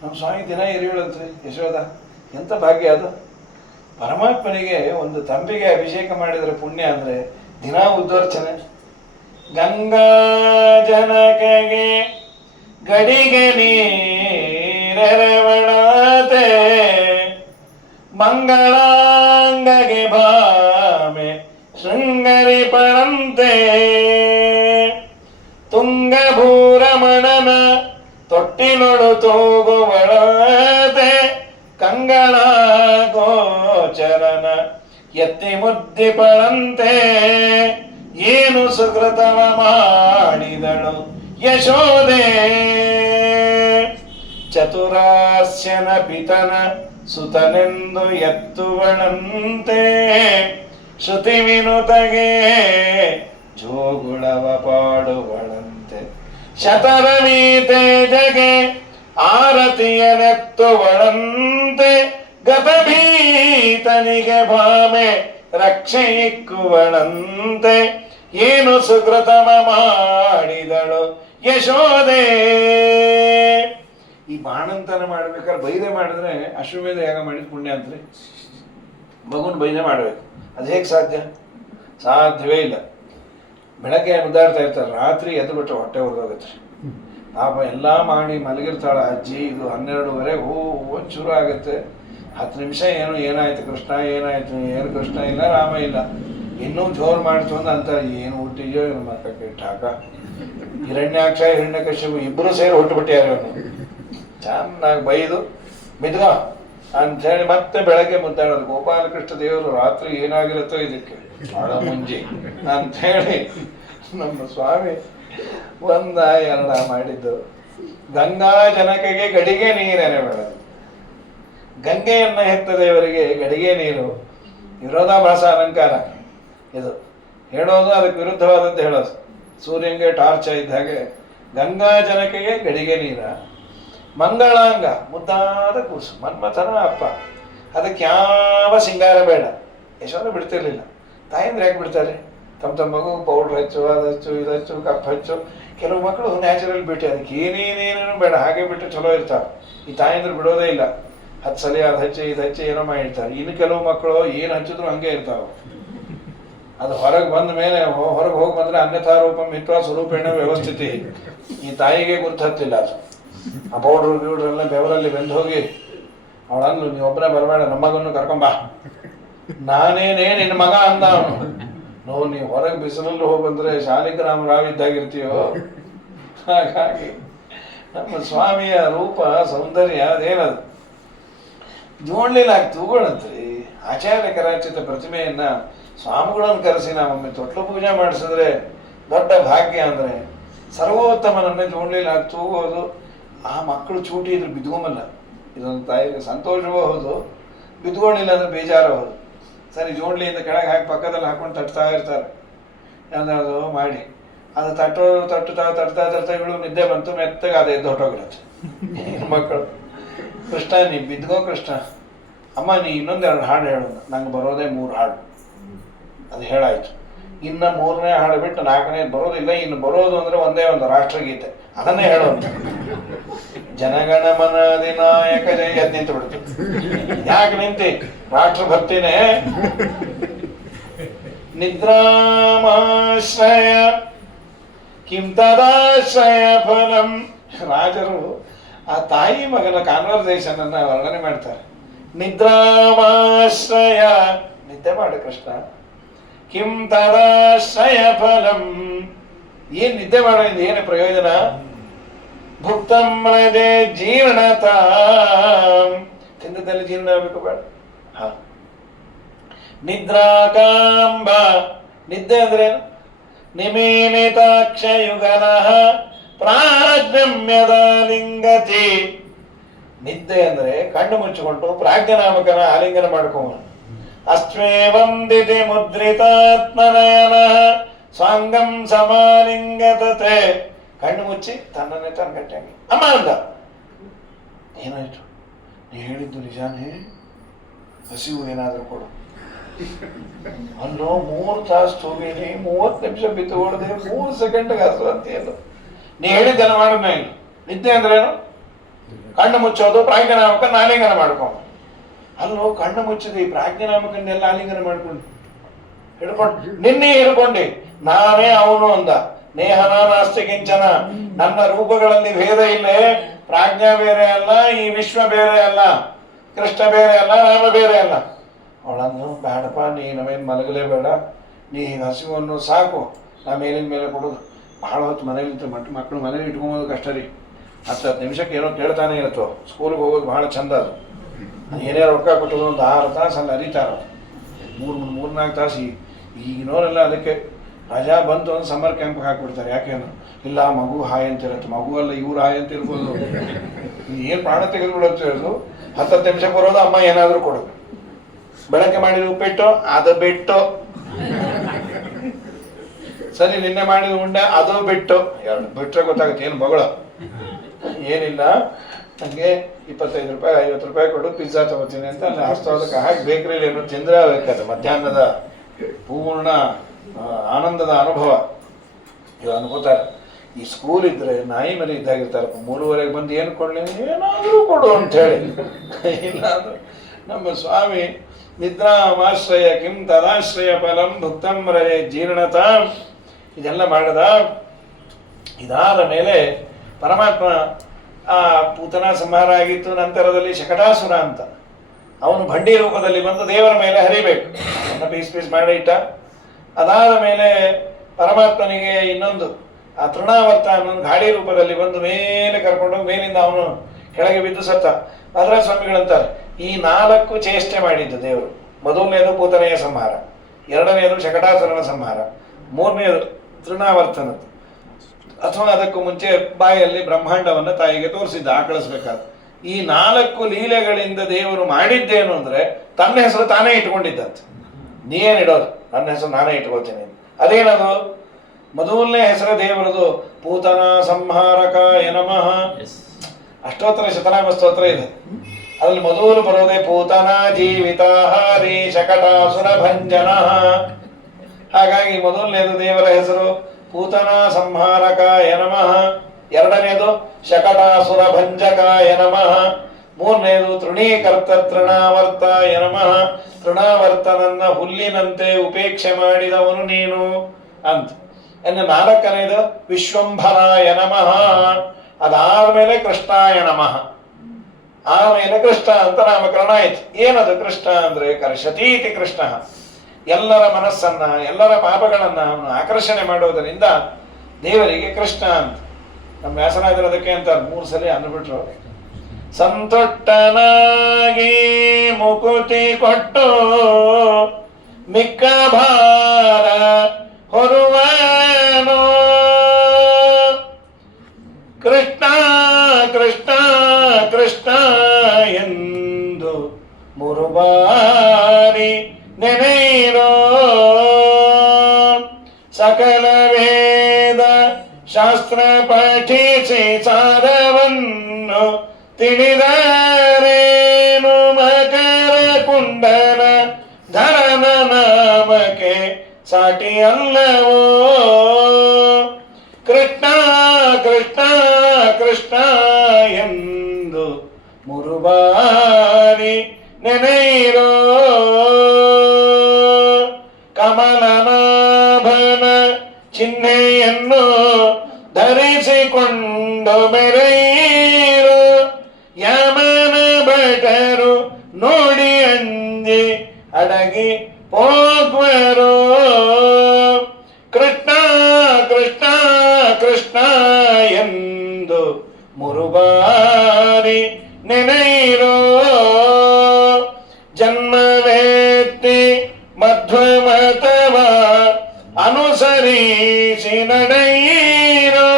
ನಮ್ಮ ಸ್ವಾಮಿ ದಿನ ಎರಿಯೋಳಂತ್ರಿ ಯಶೋಧ. ಎಂಥ ಭಾಗ್ಯ ಅದು! ಪರಮಾತ್ಮನಿಗೆ ಒಂದು ತಂಬಿಗೆ ಅಭಿಷೇಕ ಮಾಡಿದರೆ ಪುಣ್ಯ ಅಂದರೆ ದಿನ ಉದ್ವರ್ಚನೆ. ಗಂಗಾ ಜನಕಗೆ ಗಡಿಗೆ ನೀರೆರವಳತೆ, ಮಂಗಳಾಂಗಗೆ ಭಾಮೆ ಶೃಂಗರಿ ಪರಂತೆ, ತುಂಗಭೂರಮಣನ ತೊಟ್ಟಿನೊಳು ತೂಗುವಳತೆ, ಕಂಗಳ ಗೋಚರನ ಎತ್ತಿ ಮುದ್ದಿಪಳಂತೆ, ಏನು ಸುಕೃತವ ಮಾಡಿದಳು ಯಶೋದೆ, ಚತುರಾಸ್ಯನ ಪಿತನ ಸುತನೆಂದು ಎತ್ತುವಳಂತೆ, ಶ್ರುತಿ ವಿನುತಗೆ ಜೋಗುಳವ ಪಾಡುಗಳಂತೆ ಶತರಣಿ ತೇಜಗೆ ಆರತಿಯ ನೆತ್ತುವಳಂತೆ ಗತಭೀತನಿಗೆ ಭಾಮೆ ರಕ್ಷೆ ಇಕ್ಕುವಳಂತೆ ಏನು ಸುಕೃತಮ ಮಾಡಿದಳು ಯಶೋದೆ. ಈ ಬಾಣಂತನ ಮಾಡ್ಬೇಕಾದ್ರೆ ಬೈದೆ ಮಾಡಿದ್ರೆ ಅಶ್ವಮೇಧ ಯಾಗ ಮಾಡಿದ ಪುಣ್ಯ ಅಂತ್ರಿ. ಮಗುನ ಬೈದೆ ಮಾಡಬೇಕು, ಅದು ಹೇಗೆ ಸಾಧ್ಯ? ಸಾಧ್ಯವೇ ಇಲ್ಲ. ಬೆಳಗ್ಗೆ ಮುದ್ದಾಡ್ತಾ ಇರ್ತಾರೆ, ರಾತ್ರಿ ಎದ್ದು ಬಿಟ್ಟರೆ ಹೊಟ್ಟೆ ಹೊರದೋಗುತ್ತೆ. ಪಾಪ ಎಲ್ಲ ಮಾಡಿ ಮಲಗಿರ್ತಾಳೆ ಅಜ್ಜಿ. ಇದು 12:30 ಒಂಚೂರು ಆಗುತ್ತೆ. 10 ನಿಮಿಷ ಏನಾಯ್ತು ಕೃಷ್ಣ, ಏನಾಯ್ತು, ಏನು ಕೃಷ್ಣ ಇಲ್ಲ, ರಾಮ ಇಲ್ಲ, ಇನ್ನೂ ಜೋರು ಮಾಡ್ತು ಅಂತ ಏನು ಹುಟ್ಟಿದ್ಯೋ ಏನು ಮಕ್ಕಕ್ಕೆ ಠಾಕ. ಹಿರಣ್ಯಾಕ್ಷ ಹಿರಣ್ಯಕಶ್ಯಪು ಇಬ್ಬರು ಸೇರಿ ಹುಟ್ಟುಬಿಟ್ಟಿಯಾರ. ಅವನು ಚೆನ್ನಾಗಿ ಬೈದು ಮಿದ್ಗ ಅಂಥೇಳಿ ಮತ್ತೆ ಬೆಳಗ್ಗೆ ಮುದ್ದಾಡೋದು. ಗೋಪಾಲಕೃಷ್ಣ ದೇವರು ರಾತ್ರಿ ಏನಾಗಿರುತ್ತೋ ಇದಕ್ಕೆ ಬಹಳ ಮುಂಜಿ ಅಂಥೇಳಿ ನಮ್ಮ ಸ್ವಾಮಿ ಒಂದ ಎರಡ ಮಾಡಿದ್ದು. ಗಂಗಾ ಜನಕಗೆ ಗಡಿಗೆ ನೀರೇನೆ ಬೇಡದು. ಗಂಗೆಯನ್ನ ಹೆತ್ತ ದೇವರಿಗೆ ಗಡಿಗೆ ನೀರು ವಿರೋಧಾಭಾಸ ಅಲಂಕಾರ. ಇದು ಹೇಳೋದು ಅದಕ್ಕೆ ವಿರುದ್ಧವಾದಂತೆ ಹೇಳೋದು. ಸೂರ್ಯಂಗೆ ಟಾರ್ಚ್ ಇದ್ದ ಹಾಗೆ ಗಂಗಾ ಜನಕಗೆ ಗಡಿಗೆ ನೀರ. ಮಂಗಳಾಂಗ ಮುದ್ದಾದ ಕೂಸು, ಮನ್ಮಥನ ಅಪ್ಪ, ಅದಕ್ಕೆ ಯಾವ ಸಿಂಗಾರ ಬೇಡ. ಯಶೋಧ ಬಿಡ್ತಿರ್ಲಿಲ್ಲ. ತಾಯಂದ್ರೆ ಯಾಕೆ ಬಿಡ್ತಾರೆ? ತಮ್ಮ ಮಗು ಪೌಡ್ರ್ ಹಚ್ಚು, ಅದು ಹಚ್ಚು, ಇದು ಹಚ್ಚು, ಕಪ್ ಹಚ್ಚು. ಕೆಲವು ಮಕ್ಕಳು ನ್ಯಾಚುರಲ್ ಬ್ಯೂಟಿ, ಅದಕ್ಕೆ ಏನೇನೇನೇನು ಬೇಡ, ಹಾಗೆ ಬಿಟ್ಟು ಚಲೋ ಇರ್ತಾವೆ. ಈ ತಾಯಂದ್ರೆ ಬಿಡೋದೇ ಇಲ್ಲ. 10 ಸಲ ಅದು ಹಚ್ಚಿ ಇದು ಹಚ್ಚಿ ಏನೋ ಮಾಡಿರ್ತಾರೆ. ಇನ್ನು ಕೆಲವು ಮಕ್ಕಳು ಏನು ಹಚ್ಚಿದ್ರು ಹಂಗೆ ಇರ್ತಾವೆ. ಅದು ಹೊರಗೆ ಬಂದ ಮೇಲೆ ಹೊರಗೆ ಹೋಗಿ ಬಂದರೆ ಅನ್ಯಥಾ ರೂಪಂ ಹಿತ್ವಾ ಸ್ವರೂಪೇಣ ವ್ಯವಸ್ಥಿತಿ. ಈ ತಾಯಿಗೆ ಗುರುತು ಹತ್ತಿಲ್ಲ ಅದು. ಆ ಪೌಡ್ರು ಗೀಡ್ರೆಲ್ಲ ಬೆವರಲ್ಲಿ ಬೆಂದು ಹೋಗಿ ಅವಳನ್ನು ನೀವು ಒಬ್ಬನೇ ಬರಬೇಡ, ನಮ್ಮ ಮಗನ್ನು ಕರ್ಕೊಂಬ. ನಾನೇನೇ ನಿನ್ನ ಮಗ ಅಂದ ಅವನು. ನೀವು ಹೊರಗೆ ಬಿಸಿಲಲ್ಲಿ ಹೋಗಿ ಬಂದರೆ ಶಾಲಿಗ್ರಾಮ ರಾವಿದ್ದಾಗಿರ್ತೀಯೋ. ಹಾಗಾಗಿ ನಮ್ಮ ಸ್ವಾಮಿಯ ರೂಪ ಸೌಂದರ್ಯ ಅದೇನದು ಜೋಡ್ಲಿಲಾಗಿ ತೂಗೋಳಂತ್ರಿ. ಆಚಾರ್ಯ ಕರಾಚಿತ ಪ್ರತಿಮೆಯನ್ನ ಸ್ವಾಮಿಗಳನ್ನು ಕರೆಸಿ ನಾವೊಮ್ಮೆ ತೊಟ್ಲು ಪೂಜೆ ಮಾಡಿಸಿದ್ರೆ ದೊಡ್ಡ ಭಾಗ್ಯ. ಅಂದರೆ ಸರ್ವೋತ್ತಮನನ್ನೇ ಜೋಡ್ಲಿಲಾಗಿ ತೂಗೋದು. ಆ ಮಕ್ಕಳು ಚೂಟಿ ಇದ್ರೆ ಬಿದ್ಕೊಂಬಲ್ಲ. ಇದೊಂದು ತಾಯಿಗೆ ಸಂತೋಷವೂ ಹೌದು, ಬಿದ್ಕೊಂಡಿಲ್ಲ ಅಂದ್ರೆ ಬೇಜಾರು ಹೌದು. ಸರಿ ಜೋಡ್ಲಿಯಿಂದ ಕೆಳಗೆ ಹಾಕಿ ಪಕ್ಕದಲ್ಲಿ ಹಾಕೊಂಡು ತಟ್ತಾ ಇರ್ತಾರೆ. ಯಾವ್ದಾದ್ರು ಮಾಡಿ ಅದು ತಟ್ತಾ ಇವಳು ನಿದ್ದೆ ಬಂತು, ಮೆತ್ತಗೆ ಅದು ಎದ್ದು ಹೊಟ್ಟೋಗಿರುತ್ತೆ. ಮಕ್ಕಳು ಕೃಷ್ಣ ನೀ ಬಿದ್ಗೋ ಕೃಷ್ಣ, ಅಮ್ಮ ನೀ ಇನ್ನೊಂದೆರಡು ಹಾಡು ಹೇಳು. ನಂಗೆ ಬರೋದೇ 3 ಹಾಡು. ಅದು ಹೇಳಾಯ್ತು. ಇನ್ನು 3ನೇ ಹಾಡು ಬಿಟ್ಟು 4ನೇದು ಬರೋದಿಲ್ಲ. ಇನ್ನು ಬರೋದು ಅಂದರೆ ಒಂದೇ ಒಂದು ರಾಷ್ಟ್ರಗೀತೆ, ಅದನ್ನೇ ಹೇಳೋದು. ಜನಗಣಮನ ಅಧಿನಾಯಕ ಜಯ ಅದ್ ನಿಂತು ಬಿಡ್ತು. ಯಾಕೆ ನಿಂತಿ? ರಾಷ್ಟ್ರಭಕ್ತಿನೇ. ನಿದ್ರಾಮಾಶ್ರಯ ಕಿಂ ತದಾಶ್ರಯ ಫಲಂ. ರಾಜರು ಆ ತಾಯಿ ಮಗನ ಕಾನ್ವರ್ಸೇಷನ್ ಅನ್ನ ವರ್ಣನೆ ಮಾಡ್ತಾರೆ. ನಿದ್ರಾಮಾಶ್ರಯ, ನಿದ್ದೆ ಮಾಡು ಕೃಷ್ಣ. ಕಿಂ ತದಾಶ್ರಯ ಫಲಂ, ಏನ್ ನಿದ್ದೆ ಮಾಡೋದ್ರಿಂದ ಏನು ಪ್ರಯೋಜನ? ಭುಕ್ತಂ ಮೃದೆ ಜೀರ್ಣತ, ತಿಂದದಲ್ಲಿ ಜೀರ್ಣ ಆಗಬೇಕು ಬೇಡ. ಹ ನಿದ್ರಾಕಾಂಬ, ನಿದ್ದೆ ಅಂದ್ರೆ ನಿಮೇಲಿತಾಕ್ಷಯುಗನಃ ಪ್ರಾಜ್ಞಮ್ಯದ ಲಿಂಗತಿ. ನಿದ್ದೆ ಅಂದ್ರೆ ಕಣ್ಣು ಮುಚ್ಚಿಕೊಂಡು ಪ್ರಾಜ್ಞನಾಮಕನ ಆಲಿಂಗನ ಮಾಡ್ಕೊಂಡು ಅಶ್ವೇವಂ ದಿತಿ ಮುದ್ರಿತಾತ್ಮನಯನ ಸ್ವಾಂಗಂ ಸಮಾಲಿಂಗತತೆ. ಕಣ್ಣು ಮುಚ್ಚಿ ತನ್ನನ್ನೇ ತಾನು ಗಟ್ಟಿಯಾಗಿ ಅಮ್ಮ ಅಂದ. ಏನಾಯ್ತು? ನೀ ಹೇಳಿದ್ದು ನಿಜಾನೇ? ಹಸಿವು ಏನಾದರೂ ಕೊಡು. ಅಲ್ಲೋ 3 ತಾಸು ತೂಗಿನಿ, 30 ನಿಮಿಷ ಬಿದ್ದು ಹೊಡೆದೆ, 3 ಸೆಕೆಂಡ್ಗೆ ಹಸು ಅಂತೀಯಲ್ಲ. ನೀ ಹೇಳಿದ್ದೆಲ್ಲ ಮಾಡೋಣ. ಇಲ್ಲ ನಿದ್ದೆ ಅಂದ್ರೇನು? ಕಣ್ಣು ಮುಚ್ಚೋದು, ಪ್ರಾಜ್ಞನಾಮಕ ಆಲಿಂಗನ ಮಾಡ್ಕೊಂಡು. ಅಲ್ಲೋ ಕಣ್ಣು ಮುಚ್ಚಿದೆ, ಈ ಪ್ರಾಜ್ಞನಾಮಕನ್ನೆಲ್ಲ ಆಲಿಂಗನ ಮಾಡ್ಕೊಂಡು ಹಿಡ್ಕೊಂಡು ನಿನ್ನೆ ಹಿಡ್ಕೊಂಡಿ ನಾನೇ ಅವನು ಅಂದ. ನೇಹನ ನಾಸ್ತಿ ಕಿಂಚನ, ನನ್ನ ರೂಪಗಳಲ್ಲಿ ಭೇದ ಇಲ್ಲೇ. ಪ್ರಾಜ್ಞಾ ಬೇರೆ ಅಲ್ಲ, ಈ ವಿಶ್ವ ಬೇರೆ ಅಲ್ಲ, ಕೃಷ್ಣ ಬೇರೆ ಅಲ್ಲ, ರಾಮ ಬೇರೆ ಅಲ್ಲ. ಅವಳನ್ನು ಬೇಡಪ್ಪ, ನೀ ನವೇನು ಮಲಗಲೇಬೇಡ, ನೀ ಹೀಗೆ ಹಸಿವನ್ನು ಸಾಕು, ನಾ ಮೇಲಿನ ಮೇಲೆ ಕೊಡೋದು. ಭಾಳ ಹೊತ್ತು ಮನೇಲಿ ಮಕ್ಕಳು ಮನೇಲಿ ಇಟ್ಕೊಂಬೋದು ಕಷ್ಟ ರೀ. 10 ನಿಮಿಷಕ್ಕೆ ಏನೋ ಕೇಳ್ತಾನೆ ಇರುತ್ತೋ. ಸ್ಕೂಲ್ಗೆ ಹೋಗೋದು ಭಾಳ ಚಂದ. ಅದು ಏನೇ ರೊಕ್ಕ ಕೊಟ್ಟೋದು ಒಂದು 6 ತಾಸು ಅಲ್ಲಿ ಅರಿತಾರ. 3-4 ತಾಸು. ಈಗಿನವರೆಲ್ಲ ಅದಕ್ಕೆ ರಜಾ ಬಂತು ಅಂದ್ರೆ ಸಮ್ಮರ್ ಕ್ಯಾಂಪ್ಗೆ ಹಾಕ್ಬಿಡ್ತಾರೆ. ಯಾಕೇನು? ಇಲ್ಲ ಮಗು ಹಾಯ್ ಅಂತಿರುತ್ತೆ. ಮಗು ಅಲ್ಲ, ಇವ್ರು ಹಾಯ್ ಅಂತ ಇರ್ಬೋದು. ಏನು ಪ್ರಾಣ ತೆಗೆದುಬಿಡುತ್ತೆ ಅದು. 10 ನಿಮಿಷಕ್ಕೆ ಬರೋದು, ಅಮ್ಮ ಏನಾದರೂ ಕೊಡೋದು. ಬೆಳಗ್ಗೆ ಮಾಡಿದ ಉಪ್ಪಿಟ್ಟು ಅದು ಬಿಟ್ಟು ಸರಿ ನಿನ್ನೆ ಮಾಡಿದ ಉಂಡೆ ಅದು ಬಿಟ್ಟು ಎರಡು ಬಿಟ್ಟರೆ ಗೊತ್ತಾಗುತ್ತೆ ಏನು ಬಗಳ ಏನಿಲ್ಲ ನನಗೆ 25 ರೂಪಾಯಿ 50 ರೂಪಾಯಿ ಕೊಡು ಪಿಜ್ಜಾ ತಗೋತೀನಿ ಅಂತ ಅಲ್ಲಿ ಹಸ್ತೋದಕ್ಕೆ ಹಾಕಿ ಬೇಕ್ರಿಲಿ ಏನೋ ತಿಂದ್ರೆ ಬೇಕಾದ್ರೆ ಮಧ್ಯಾಹ್ನದ ಪೂರ್ಣ ಆನಂದದ ಅನುಭವ ಇವು ಅನ್ಕೋತಾರೆ. ಈ ಸ್ಕೂಲ್ ಇದ್ರೆ ನಾಯಿ ಮರಿ ಇದ್ದಾಗಿರ್ತಾರಪ್ಪ 3:30 ಬಂದು ಏನು ಕೊಡಲಿ ಏನಾದರೂ ಕೊಡು ಅಂತ ಹೇಳಿ. ಇಲ್ಲ ಅಂದ್ರೆ ನಮ್ಮ ಸ್ವಾಮಿ ನಿದ್ರಾಮಾಶ್ರಯ ಕಿಂ ತದಾಶ್ರಯ ಫಲಂ ಭುಕ್ತಂ ರಯೇ ಜೀರ್ಣತ ಇದೆಲ್ಲ ಮಾಡದ. ಇದಾದ ಮೇಲೆ ಪರಮಾತ್ಮ ಆ ಪೂತನ ಸಂಹಾರ ಆಗಿತ್ತು. ನಂತರದಲ್ಲಿ ಶಕಟಾಸುರ ಅಂತ ಅವನು ಭಂಡಿ ರೂಪದಲ್ಲಿ ಬಂದು ದೇವರ ಮೇಲೆ ಹರಿಬೇಕು, ಅವನ್ನ ಪೀಸ್ ಪೀಸ್ ಮಾಡಿ ಇಟ್ಟ. ಅದಾದ ಮೇಲೆ ಪರಮಾತ್ಮನಿಗೆ ಇನ್ನೊಂದು ಆ ತೃಣಾವರ್ತ ಅನ್ನೊಂದು ಗಾಡಿ ರೂಪದಲ್ಲಿ ಬಂದು ಮೇಲೆ ಕರ್ಕೊಂಡು ಮೇಲಿಂದ ಅವನು ಕೆಳಗೆ ಬಿದ್ದು ಸತ್ತ. ಭದ್ರಾ ಸ್ವಾಮಿಗಳಂತಾರೆ ಈ 4 ಚೇಷ್ಟೆ ಮಾಡಿದ್ದು ದೇವರು. ಮೊದಲನೇದು ಪೂತನೆಯ ಸಂಹಾರ, ಎರಡನೆಯದು ಶಕಟಾಸುರನ ಸಂಹಾರ, ಮೂರನೆಯದು ತೃಣಾವರ್ತನದ್ದು. ಅಥವಾ ಅದಕ್ಕೂ ಮುಂಚೆ ಬಾಯಲ್ಲಿ ಬ್ರಹ್ಮಾಂಡವನ್ನು ತಾಯಿಗೆ ತೋರಿಸಿದ್ದ ಆಕಳಿಸ್ಬೇಕಾದ್ರೆ. ಈ 4 ಲೀಲೆಗಳಿಂದ ದೇವರು ಮಾಡಿದ್ದೇನು ಅಂದ್ರೆ ತನ್ನ ಹೆಸರು ತಾನೇ ಇಟ್ಕೊಂಡಿದ್ದಂತೆ. ನೀನೇನಿಡೋದು ನನ್ನ ಹೆಸರು ನಾನೇ ಇಟ್ಕೊಳ್ತೀನಿ. ಅದೇನದು? ಮೊದಲನೇ ಹೆಸರು ದೇವರದು ಪೂತನ ಸಂಹಾರಕಾಯ ನಮಃ. ಅಷ್ಟೋತ್ತರ ಶತನಾಮ ಸ್ತೋತ್ರ ಇದೆ, ಅದ್ರಲ್ಲಿ ಮೊದಲು ಬರೋದೇ ಪೂತನ ಜೀವಿತಾಹಾರಿ ಶಕಟಾಸುರ ಭಂಜನ. ಹಾಗಾಗಿ ಮೊದಲನೇದು ದೇವರ ಹೆಸರು ಪೂತನ ಸಂಹಾರಕಾಯ ನಮಃ, ಎರಡನೇದು ಶಕಟಾಸುರ ಭಂಜಕಾಯ ನಮಃ, ಮೂರನೇದು ತೃಣೀಕರ್ತ ತೃಣಾವರ್ತಾಯ ನಮಃ. ತೃಣಾವರ್ತನನ್ನ ಹುಲ್ಲಿನಂತೆ ಉಪೇಕ್ಷೆ ಮಾಡಿದವನು ನೀನು ಅಂತ. ಇನ್ನು 4ನೇದು ವಿಶ್ವಂಭರಾಯ ನಮಃ. ಅದಾದ್ಮೇಲೆ ಕೃಷ್ಣಾಯ ನಮಃ, ಆಮೇಲೆ ಕೃಷ್ಣ ಅಂತ ನಾಮಕರಣ ಆಯ್ತು. ಏನದು ಕೃಷ್ಣ ಅಂದ್ರೆ ಕರ್ಷತೀತಿ ಕೃಷ್ಣ, ಎಲ್ಲರ ಮನಸ್ಸನ್ನ ಎಲ್ಲರ ಪಾಪಗಳನ್ನ ಅವನು ಆಕರ್ಷಣೆ ಮಾಡೋದರಿಂದ ದೇವರಿಗೆ ಕೃಷ್ಣ ಅಂತ. ನಮ್ಮ ವ್ಯಾಸರಾಜರು ಅದಕ್ಕೆ ಅಂತ 3 ಸಲ ಅಂದ್ಬಿಟ್ರು. ಸಂತೊಟ್ಟನಾಗಿ ಮುಕುತಿ ಕೊಟ್ಟು ಮಿಕ್ಕ ಭಾರ ಹೊರುವನು ಕೃಷ್ಣ ಕೃಷ್ಣ ಕೃಷ್ಣ ಎಂದು 3 ಬಾರಿ ನೆನೆಯಿರೋ. ಸಕಲ ವೇದ ಶಾಸ್ತ್ರ ಪಠಿಸಿ ಸಾರವನ್ನು ತಿಳಿದರೇನು ಮಕರ ಕುಂಡಲ ಧರನ ನಾಮಕ್ಕೆ ಸಾಟಿ ಅಲ್ಲವೋ. ಕೃಷ್ಣ ಕೃಷ್ಣ ಕೃಷ್ಣ ಎಂದು 3 ಬಾರಿ ನೆನೆಯಿರೋ. ಕಮಲನಾಭನ ಚಿಹ್ನೆಯನ್ನು ಧರಿಸಿಕೊಂಡು ಮೆರೆಯಿರೋ. ಯಮನ ಭಟರು ನೋಡಿ ಅಂಜಿ ಅಡಗಿ ಹೋಗ್ವರೋ. ಕೃಷ್ಣ ಕೃಷ್ಣ ಕೃಷ್ಣ ಎಂದು 3 ಬಾರಿ ನೆನೆಯಿರೋ. ಜನ್ಮವೆತ್ತಿ ಮಧ್ವಮತವ ಅನುಸರಿಸಿ ನಡೆಯಿರೋ.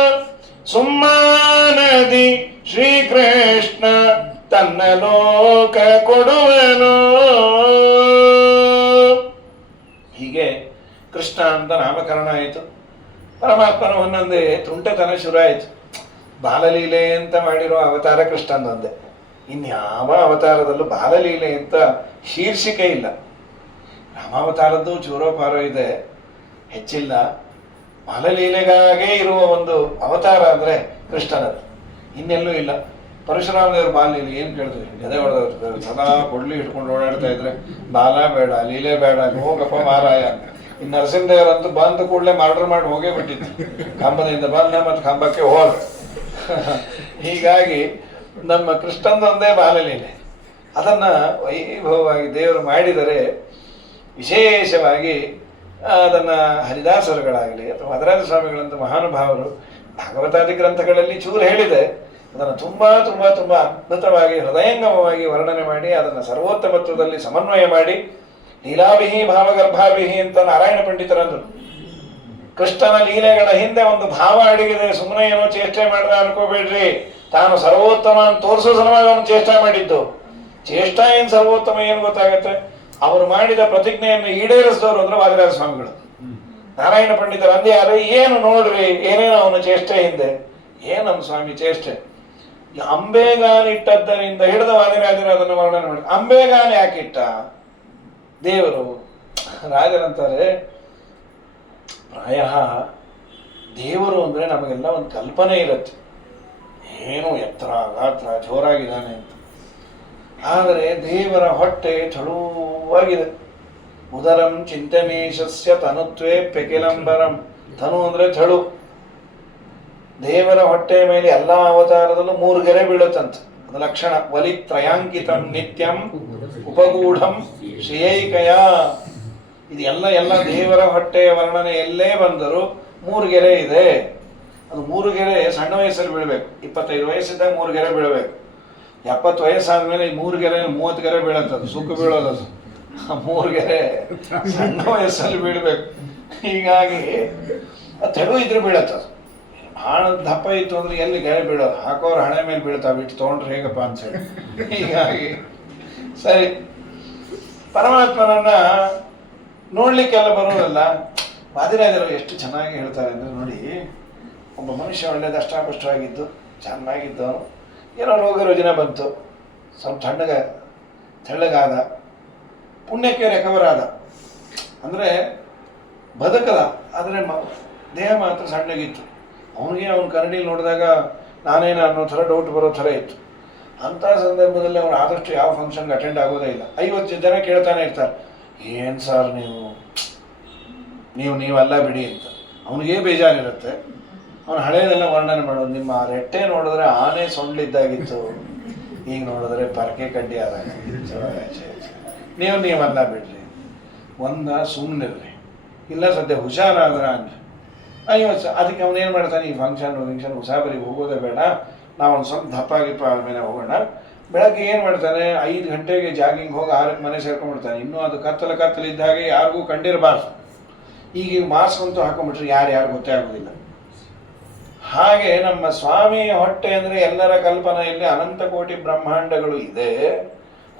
ಸುಮ್ಮನದಿ ಶ್ರೀಕೃಷ್ಣ ತನ್ನ ಲೋಕ ಕೊಡುವನು. ಹೀಗೆ ಕೃಷ್ಣ ಅಂತ ನಾಮಕರಣ ಆಯಿತು. ಪರಮಾತ್ಮನ ಒಂದೊಂದೇ ತುಂಟತನ ಶುರು ಆಯಿತು. ಬಾಲಲೀಲೆ ಅಂತ ಮಾಡಿರೋ ಅವತಾರ ಕೃಷ್ಣನೊಂದೇ, ಇನ್ಯಾವ ಅವತಾರದಲ್ಲೂ ಬಾಲಲೀಲೆ ಅಂತ ಶೀರ್ಷಿಕೆ ಇಲ್ಲ. ರಾಮಾವತಾರದ್ದು ಚೂರೋಪಾರೋ ಇದೆ, ಹೆಚ್ಚಿಲ್ಲ. ಬಾಲಲೀಲೆಗಾಗೇ ಇರುವ ಒಂದು ಅವತಾರ ಅಂದರೆ ಕೃಷ್ಣನದ್ದು, ಇನ್ನೆಲ್ಲೂ ಇಲ್ಲ. ಪರಶುರಾಮ ದೇವರು ಬಾಲಲೀಲೆ ಏನು ಕೇಳಿದ್ವಿ, ಗದೆ ಹೊಡೆದವ್ರು ಸದಾ ಕೊಡ್ಲಿ ಇಟ್ಕೊಂಡು ಓಡಾಡ್ತಾ ಇದ್ರೆ ಬಾಲ ಬೇಡ ಲೀಲೆ ಬೇಡ ಹೋಗಪ್ಪ ಮಾರಾಯ. ಇನ್ನು ನರಸಿಂಹದೇವರಂತೂ ಬಂದ ಕೂಡಲೇ ಮರ್ಡರ್ ಮಾಡಿ ಹೋಗೇ ಬಿಟ್ಟಿತ್ತು. ಕಂಬದಿಂದ ಬಂದ ಮತ್ತು ಕಂಬಕ್ಕೆ ಹೋದ. ಹೀಗಾಗಿ ನಮ್ಮ ಕೃಷ್ಣಂದೊಂದೇ ಬಾಲಲೀಲೆ. ಅದನ್ನು ವೈಭವವಾಗಿ ದೇವರು ಮಾಡಿದರೆ ವಿಶೇಷವಾಗಿ ಅದನ್ನು ಹರಿದಾಸರುಗಳಾಗಲಿ ಅಥವಾ ವದರಾಜ ಸ್ವಾಮಿಗಳಂತ ಮಹಾನುಭಾವರು ಭಾಗವತಾದಿ ಗ್ರಂಥಗಳಲ್ಲಿ ಚೂರು ಹೇಳಿದೆ, ಅದನ್ನು ತುಂಬ ತುಂಬ ತುಂಬ ಅದ್ಭುತವಾಗಿ ಹೃದಯಂಗಮವಾಗಿ ವರ್ಣನೆ ಮಾಡಿ ಅದನ್ನು ಸರ್ವೋತ್ತಮತ್ವದಲ್ಲಿ ಸಮನ್ವಯ ಮಾಡಿ ಲೀಲಾಭಿಹಿ ಭಾವಗರ್ಭಾಭಿಹಿ ಅಂತ ನಾರಾಯಣ ಪಂಡಿತರಂದರು. ಕೃಷ್ಣನ ಲೀಲೆಗಳ ಹಿಂದೆ ಒಂದು ಭಾವ ಅಡಗಿದೆ. ಸುಮ್ಮನೆ ಏನೋ ಚೇಷ್ಟೆ ಮಾಡಿದ ಅನ್ಕೋಬೇಡ್ರಿ. ತಾನು ಸರ್ವೋತ್ತಮ ಅಂತ ತೋರಿಸೋ ಸಲುವಾಗಿ ಅವನು ಚೇಷ್ಟೆ ಮಾಡಿದ್ದು. ಚೇಷ್ಟ ಏನು ಸರ್ವೋತ್ತಮ ಏನು ಗೊತ್ತಾಗತ್ತೆ? ಅವರು ಮಾಡಿದ ಪ್ರತಿಜ್ಞೆಯನ್ನು ಈಡೇರಿಸಿದವರು ಅಂದ್ರೆ ವಾದಿರಾಜ ಸ್ವಾಮಿಗಳು. ನಾರಾಯಣ ಪಂಡಿತರು ಅಂದೇ ಯಾರು ಏನು ನೋಡ್ರಿ ಏನೇನೋ ಅವನ ಚೇಷ್ಟೆ ಹಿಂದೆ ಏನಮ್ಮ ಸ್ವಾಮಿ ಚೇಷ್ಟೆ. ಅಂಬೆಗಾಲಿಟ್ಟದ್ದರಿಂದ ಹಿಡಿದ ವಾದಿರಾಜರು ಅದನ್ನು ವರ್ಣನೆ ಮಾಡಿ ಅಂಬೆಗಾಲಿ ಯಾಕಿಟ್ಟ ದೇವರು. ರಾಜರಂತಾರೆ ಪ್ರಾಯ ದೇವರು ಅಂದ್ರೆ ನಮಗೆಲ್ಲ ಒಂದು ಕಲ್ಪನೆ ಇರುತ್ತೆ, ಏನು ಎತ್ತರ ಗಾತ್ರ ಜೋರಾಗಿದ್ದಾನೆ ಅಂತ. ಆದರೆ ದೇವರ ಹೊಟ್ಟೆ ಚಳುವಾಗಿದೆ. ಉದರಂ ಚಿಂತಮೇಶಸ್ಯ ತನುತ್ವೇ ಪೆಕಿಲಂಬರಂ. ತನು ಅಂದ್ರೆ ಚಳು. ದೇವರ ಹೊಟ್ಟೆಯ ಮೇಲೆ ಎಲ್ಲಾ ಅವತಾರದಲ್ಲೂ 3 ಗೆರೆ ಬೀಳುತ್ತಂತ. ಅದು ಲಕ್ಷಣ. ವಲಿತ್ರಯಾಂಕಿತಂ ನಿತ್ಯಂ ಉಪಗೂಢಂ ಶ್ರೇಯೈಕಯ. ಇದು ಎಲ್ಲ ದೇವರ ಹೊಟ್ಟೆಯ ವರ್ಣನೆ ಎಲ್ಲೇ ಬಂದರೂ 3 ಗೆರೆ ಇದೆ. ಅದು 3 ಗೆರೆ ಸಣ್ಣ ವಯಸ್ಸಲ್ಲಿ ಬೀಳಬೇಕು. 25 ವಯಸ್ಸಿದ್ದಾಗ 3 ಗೆರೆ ಬೀಳಬೇಕು. 70 ವಯಸ್ಸಾದ್ಮೇಲೆ ಈ 3 ಗೆರೆ 30 ಗೆರೆ ಬೀಳತ್ತದು, ಸುಖ ಬೀಳೋದದು. 3 ಗೆರೆ ಸಣ್ಣ ವಯಸ್ಸಲ್ಲಿ ಬೀಳ್ಬೇಕು. ಹೀಗಾಗಿ ತೆಳು ಇದ್ರೆ ಬೀಳತ್ತದು. ಭಾಳ ದಪ್ಪ ಇತ್ತು ಅಂದ್ರೆ ಎಲ್ಲಿ ಗೆರೆ ಬೀಳೋದು, ಹಾಕೋರು ಹಣೆ ಮೇಲೆ ಬೀಳ್ತಾವೆ, ಬಿಟ್ಟು ತೊಗೊಂಡ್ರೆ ಹೇಗಪ್ಪ ಅಂತ ಹೇಳಿ. ಹೀಗಾಗಿ ಸರಿ, ಪರಮಾತ್ಮನನ್ನ ನೋಡ್ಲಿಕ್ಕೆಲ್ಲ ಬರೋದಲ್ಲ. ವಾದಿರಾಜರು ಎಷ್ಟು ಚೆನ್ನಾಗಿ ಹೇಳ್ತಾರೆ ಅಂದ್ರೆ ನೋಡಿ, ಒಬ್ಬ ಮನುಷ್ಯ ಒಳ್ಳೆಯದು ಅಷ್ಟಾಪಷ್ಟವಾಗಿದ್ದು ಚೆನ್ನಾಗಿದ್ದವನು, ಏನೋ ರೋಗ ರುಜಿನ ಬಂತು, ಸ್ವಲ್ಪ ತೆಳ್ಳಗಾದ, ಪುಣ್ಯಕ್ಕೆ ರೆಕವರ್ ಆದ, ಅಂದರೆ ಬದುಕದ, ಆದರೆ ದೇಹ ಮಾತ್ರ ಸಣ್ಣಗಿತ್ತು. ಅವನಿಗೆ ಅವನ ಕರಡಿಲಿ ನೋಡಿದಾಗ ನಾನೇನು ಅನ್ನೋ ಥರ ಡೌಟ್ ಬರೋ ಥರ ಇತ್ತು. ಅಂಥ ಸಂದರ್ಭದಲ್ಲಿ ಅವನು ಆದಷ್ಟು ಯಾವ ಫಂಕ್ಷನ್ಗೆ ಅಟೆಂಡ್ ಆಗೋದೇ ಇಲ್ಲ. 50 ಜನ ಕೇಳ್ತಾನೆ ಇರ್ತಾರೆ, ಏನು ಸರ್ ನೀವೆಲ್ಲ ಬಿಡಿ ಅಂತ. ಅವನಿಗೇ ಬೇಜಾರಿರುತ್ತೆ. ಅವನು ಹಳೇದೆಲ್ಲ ವರ್ಣನೆ ಮಾಡೋದು. ನಿಮ್ಮ ರೆಟ್ಟೆ ನೋಡಿದ್ರೆ ಆನೆ ಸೊಂಡ್ಲಿದ್ದಾಗಿತ್ತು, ಈಗ ನೋಡಿದ್ರೆ ಪರಕೆ ಕಡ್ಡಿ ಆದಾಗ. ನೀವೆಲ್ಲ ಬಿಡ್ರಿ, ಸುಮ್ಮನಿರ್ರಿ, ಇಲ್ಲ ಸದ್ಯ ಹುಷಾರಾದ್ರ ಅಂದ್ರೆ ಅದಕ್ಕೆ ಅವನೇನು ಮಾಡ್ತಾನೆ, ಈ ಫಂಕ್ಷನ್ ಉಸಾಬರಿಗೆ ಹೋಗೋದೇ ಬೇಡ, ನಾವೊಂದು ಸ್ವಲ್ಪ ದಪ್ಪ ಗಿಪ್ಪ ಆದಮೇಲೆ ಹೋಗೋಣ. ಬೆಳಗ್ಗೆ ಏನು ಮಾಡ್ತಾನೆ, 5 ಗಂಟೆಗೆ ಜಾಗಿಂಗ್ ಹೋಗಿ 6ಕ್ಕೆ ಮನೆ ಸೇರ್ಕೊಂಡ್ಬಿಡ್ತಾನೆ. ಇನ್ನೂ ಅದು ಕತ್ತಲಿದ್ದ ಹಾಗೆ ಯಾರಿಗೂ ಕಂಡಿರಬಾರ್ದು. ಈಗ ಮಾಸ್ಕ್ ಅಂತೂ ಹಾಕೊಂಡ್ಬಿಟ್ರೆ ಯಾರು ಗೊತ್ತೇ ಆಗೋದಿಲ್ಲ. ಹಾಗೆ ನಮ್ಮ ಸ್ವಾಮಿಯ ಹೊಟ್ಟೆ ಅಂದರೆ ಎಲ್ಲರ ಕಲ್ಪನೆಯಲ್ಲಿ ಅನಂತ ಕೋಟಿ ಬ್ರಹ್ಮಾಂಡಗಳು ಇದೆ.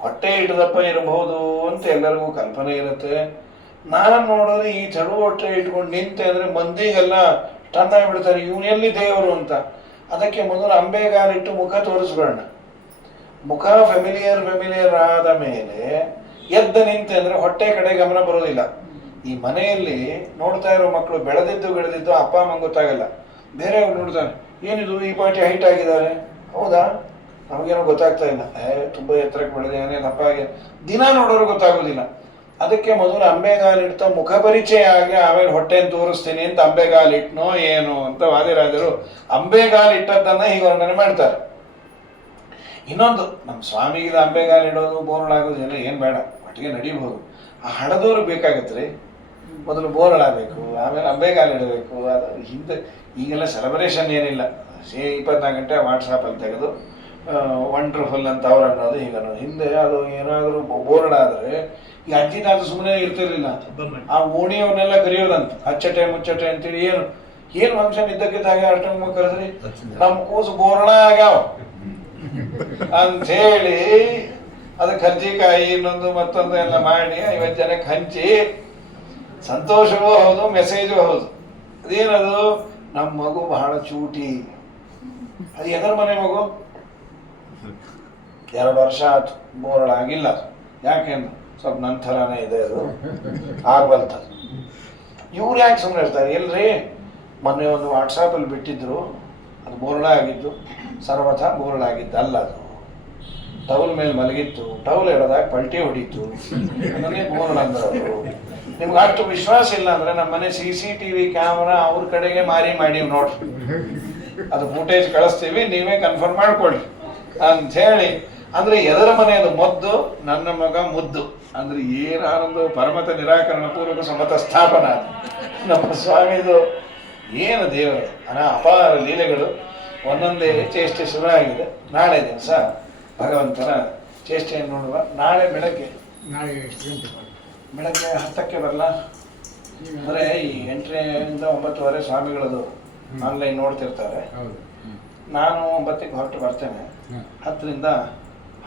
ಹೊಟ್ಟೆ ಹಿಡಿದಪ್ಪ ಇರಬಹುದು ಅಂತ ಎಲ್ಲರಿಗೂ ಕಲ್ಪನೆ ಇರುತ್ತೆ. ನಾನು ನೋಡೋದು ಈ ಚಳು ಹೊಟ್ಟೆ ಇಟ್ಕೊಂಡು ನಿಂತೆ ಅಂದರೆ ಮಂದಿಗೆಲ್ಲ ಟನ್ ಆಗಿಬಿಡ್ತಾರೆ, ಇವನೆಲ್ಲಿ ದೇವರು ಅಂತ. ಅದಕ್ಕೆ ಮೊದಲು ಅಂಬೆಗಾಲಿಟ್ಟು ಮುಖ ತೋರಿಸ್ಬೇಡ. ಮುಖ ಫೆಮಿಲಿಯರ್ ಆದ ಮೇಲೆ ಎದ್ದು ನಿಂತೆ ಅಂದರೆ ಹೊಟ್ಟೆ ಕಡೆ ಗಮನ ಬರೋದಿಲ್ಲ. ಈ ಮನೆಯಲ್ಲಿ ನೋಡ್ತಾ ಇರೋ ಮಕ್ಕಳು ಬೆಳೆದಿದ್ದು ಅಪ್ಪ ಅಮ್ಮಂಗೆ ಗೊತ್ತಾಗಲ್ಲ. ಬೇರೆಯವ್ರು ನೋಡ್ತಾರೆ, ಏನಿದು ಈ ಪಾಟಿ ಹೈಟ್ ಆಗಿದ್ದಾರೆ, ಹೌದಾ ನಮಗೇನೋ ಗೊತ್ತಾಗ್ತಾ ಇಲ್ಲ, ತುಂಬ ಎತ್ತರಕ್ಕೆ ಬೆಳೆದೇನೆ ದಪ್ಪ ಆಗಿ, ದಿನ ನೋಡೋರು ಗೊತ್ತಾಗೋದಿಲ್ಲ. ಅದಕ್ಕೆ ಮೊದಲು ಅಂಬೆಗಾಲಿಡ್ತಾ ಮುಖ ಪರಿಚಯ ಆಗಲಿ, ಆಮೇಲೆ ಹೊಟ್ಟೆಯನ್ನು ತೋರಿಸ್ತೀನಿ ಅಂತ ಅಂಬೆಗಾಲಿಟ್ನೋ ಏನು ಅಂತ ವಾದಿರಾಜರು ಅಂಬೆಗಾಲಿಟ್ಟದ್ದನ್ನ ಹೀಗೆ ವರ್ಣನೆ ಮಾಡ್ತಾರೆ. ಇನ್ನೊಂದು, ನಮ್ಮ ಸ್ವಾಮಿಗೆ ಅಂಬೆಗಾಲಿಡೋದು ಬೋರಳಾಗೋದು ಎಲ್ಲ ಏನು ಬೇಡ, ಒಟ್ಟಿಗೆ ನಡೀಬಹುದು. ಆ ಹಡದವ್ರು ಬೇಕಾಗತ್ತೆ ರೀ. ಮೊದಲು ಬೋರಳಾಗಬೇಕು, ಆಮೇಲೆ ಅಂಬೆಗಾಲಿಡಬೇಕು. ಅದು ಹಿಂದೆ ಈಗೆಲ್ಲ ಸೆಲೆಬ್ರೇಷನ್ ಏನಿಲ್ಲ, 24 ಗಂಟೆ ವಾಟ್ಸಾಪಲ್ಲಿ ತೆಗೆದು ವಂಡರ್ಫುಲ್ ಅಂತ ಅವ್ರು ಅನ್ನೋದು ಹೀಗೆ ಅನ್ನೋದು. ಹಿಂದೆ ಅದು ಏನಾದರೂ ಬೋರಳಾದರೆ ಈ ಅಜ್ಜಿ ತಾತ ಸುಮ್ಮನೆ ಇರ್ತಿರ್ಲಿಲ್ಲ, ಆ ಓಣಿಯವನ್ನೆಲ್ಲ ಕರೆಯೋದಂತ, ಅಚ್ಚಟೆ ಮುಚ್ಚಟೆ ಅಂತೇಳಿ. ಏನು ಫಂಕ್ಷನ್ ಇದ್ದಕ್ಕಿದ್ದಾಗೆ ಅಷ್ಟೊಂದು ಕರೆದ್ರಿ, ನಮ್ಮ ಕೂಸು ಬೋರಳ ಆಗ್ಯಾವ ಅಂಥೇಳಿ ಅದಕ್ಕೆ ಕರ್ಜಿಕಾಯಿ ಇನ್ನೊಂದು ಮತ್ತೊಂದು ಎಲ್ಲ ಮಾಡಿ 50 ಜನಕ್ಕೆ ಹಂಚಿ, ಸಂತೋಷವೂ ಹೌದು, ಮೆಸೇಜು ಹೌದು. ಅದೇನದು, ನಮ್ಮ ಮಗು ಬಹಳ ಚೂಟಿ. ಅದು ಎದರ ಮನೆ ಮಗು, 2 ವರ್ಷ ಆಯ್ತು, ಬೋರಳಾಗಿಲ್ಲ. ಯಾಕೆಂದ್ರೆ ಸ್ವಲ್ಪ ನನ್ನ ಥರನೇ ಇದೆ, ಅದು ಆಗ್ಬಲ್ತದು. ಇವ್ರು ಯಾಕೆ ಸುಮ್ಮನೆ ಇರ್ತಾರೆ? ಎಲ್ರಿ ಮೊನ್ನೆ ಒಂದು ವಾಟ್ಸಾಪಲ್ಲಿ ಬಿಟ್ಟಿದ್ರು, ಅದು ಬೋರಳ ಆಗಿದ್ದು, ಸರ್ವಥಾ ಬೋರಳ ಆಗಿದ್ದಲ್ಲ. ಅದು ಟೌಲ್ ಮೇಲೆ ಮಲಗಿತ್ತು, ಟೌಲ್ ಎಡದಾಗ ಪಲ್ಟಿ ಹೊಡೀತು, ಅದನ್ನೇ ಬೋರಳ ಅಂದ್ರೆ. ಅವರು ನಿಮ್ಗೆ ಅಷ್ಟು ವಿಶ್ವಾಸ ಇಲ್ಲ ಅಂದ್ರೆ ನಮ್ಮ ಮನೆ CCTV ಕ್ಯಾಮ್ರಾ ಅವ್ರ ಕಡೆಗೆ ಮಾಡಿ ನೋಡ್ರಿ, ಅದು ಫುಟೇಜ್ ಕಳಿಸ್ತೀವಿ, ನೀವೇ ಕನ್ಫರ್ಮ್ ಮಾಡ್ಕೊಳ್ಳಿ ಅಂಥೇಳಿ. ಅಂದ್ರೆ ಎದರ ಮನೆ ಅದು ಮೊದ್ದು, ನನ್ನ ಮಗ ಮುದ್ದು ಅಂದ್ರೆ ಏನಾನೊಂದು ಪರಮತ ನಿರಾಕರಣ ಪೂರ್ವಕ ಸಮತ ಸ್ಥಾಪನ. ನಮ್ಮ ಸ್ವಾಮಿದು ಏನು ದೇವರು ಅಪಾರ ಲೀಲೆಗಳು, ಒಂದೊಂದೇ ಚೇಷ್ಟೆ ಶುರುವಾಗಿದೆ. ನಾಳೆ ದಿವಸ ಭಗವಂತನ ಚೇಷ್ಟೆಯನ್ನು ನೋಡುವ. ನಾಳೆ ಬೆಳಗ್ಗೆ 10ಕ್ಕೆ ಬರಲ್ಲ ಅಂದರೆ ಈ 8ರಿಂದ 9:30 ಸ್ವಾಮಿಗಳದು ಆನ್ಲೈನ್ ನೋಡ್ತಿರ್ತಾರೆ. ನಾನು 9ಕ್ಕೆ ಹೊರಟು ಬರ್ತೇನೆ. 10ರಿಂದ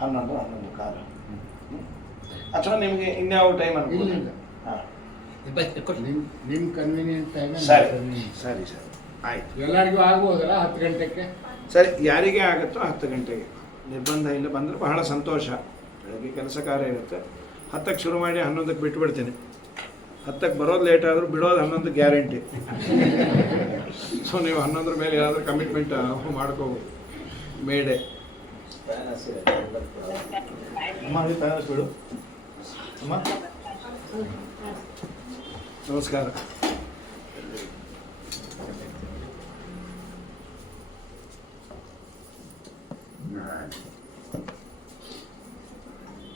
11, 11:15 ಅಥವಾ ನಿಮಗೆ ಇನ್ಯಾವ ಟೈಮ್ ಅನ್ಬೋದು. ಹಾಂ, ನಿಮ್ಮ ಕನ್ವೀನಿಯಂಟ್ ಟೈಮ್. ಸರಿ ಸರಿ ಸರಿ ಆಯ್ತು. ಎಲ್ಲರಿಗೂ ಆಗ್ಬೋದಲ್ಲ 10 ಗಂಟೆಗೆ? ಸರಿ, ಯಾರಿಗೆ ಆಗುತ್ತೋ 10 ಗಂಟೆಗೆ, ನಿರ್ಬಂಧ ಇಲ್ಲ. ಬಂದರೆ ಬಹಳ ಸಂತೋಷ. ಬೆಳಗ್ಗೆ ಕೆಲಸ ಕಾರ್ಯ ಇರುತ್ತೆ. 10ಕ್ಕೆ ಶುರು ಮಾಡಿ 11ಕ್ಕೆ ಬಿಟ್ಬಿಡ್ತೀನಿ. 10ಕ್ಕೆ ಬರೋದು ಲೇಟ್ ಆದರೂ ಬಿಡೋದು 11 ಗ್ಯಾರಂಟಿ. ಸೊ ನೀವು 11 ಮೇಲೆ ಏನಾದರೂ ಕಮಿಟ್ಮೆಂಟ್ ಮಾಡ್ಕೋಬೋದು. ಮೇಡೆ ಮಾಡಿ ಪ್ಯಾನಸ್ ಬಿಡು ಅಮ್ಮ. ನಮಸ್ಕಾರ.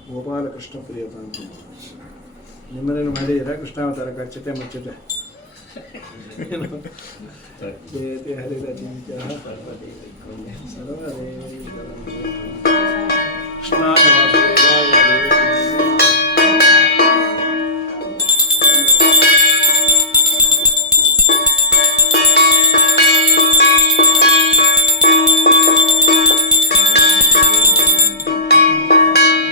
ಗೋಪಾಲಕೃಷ್ಣ ಪ್ರಿಯತ ಅಂತ ನಿಮ್ಮನೇನು ಮಾಡಿದ್ದೀರಾ? ಕೃಷ್ಣಾವತಾರ ಕಚ್ಚತೆ ಮುಚ್ಚತೆ ಜಯತೆ ಹರಿದ ಚಿಂತ ಸರ್ವದೇವ ಕೃಷ್ಣಾಯ ವಾಸುದೇವಾಯ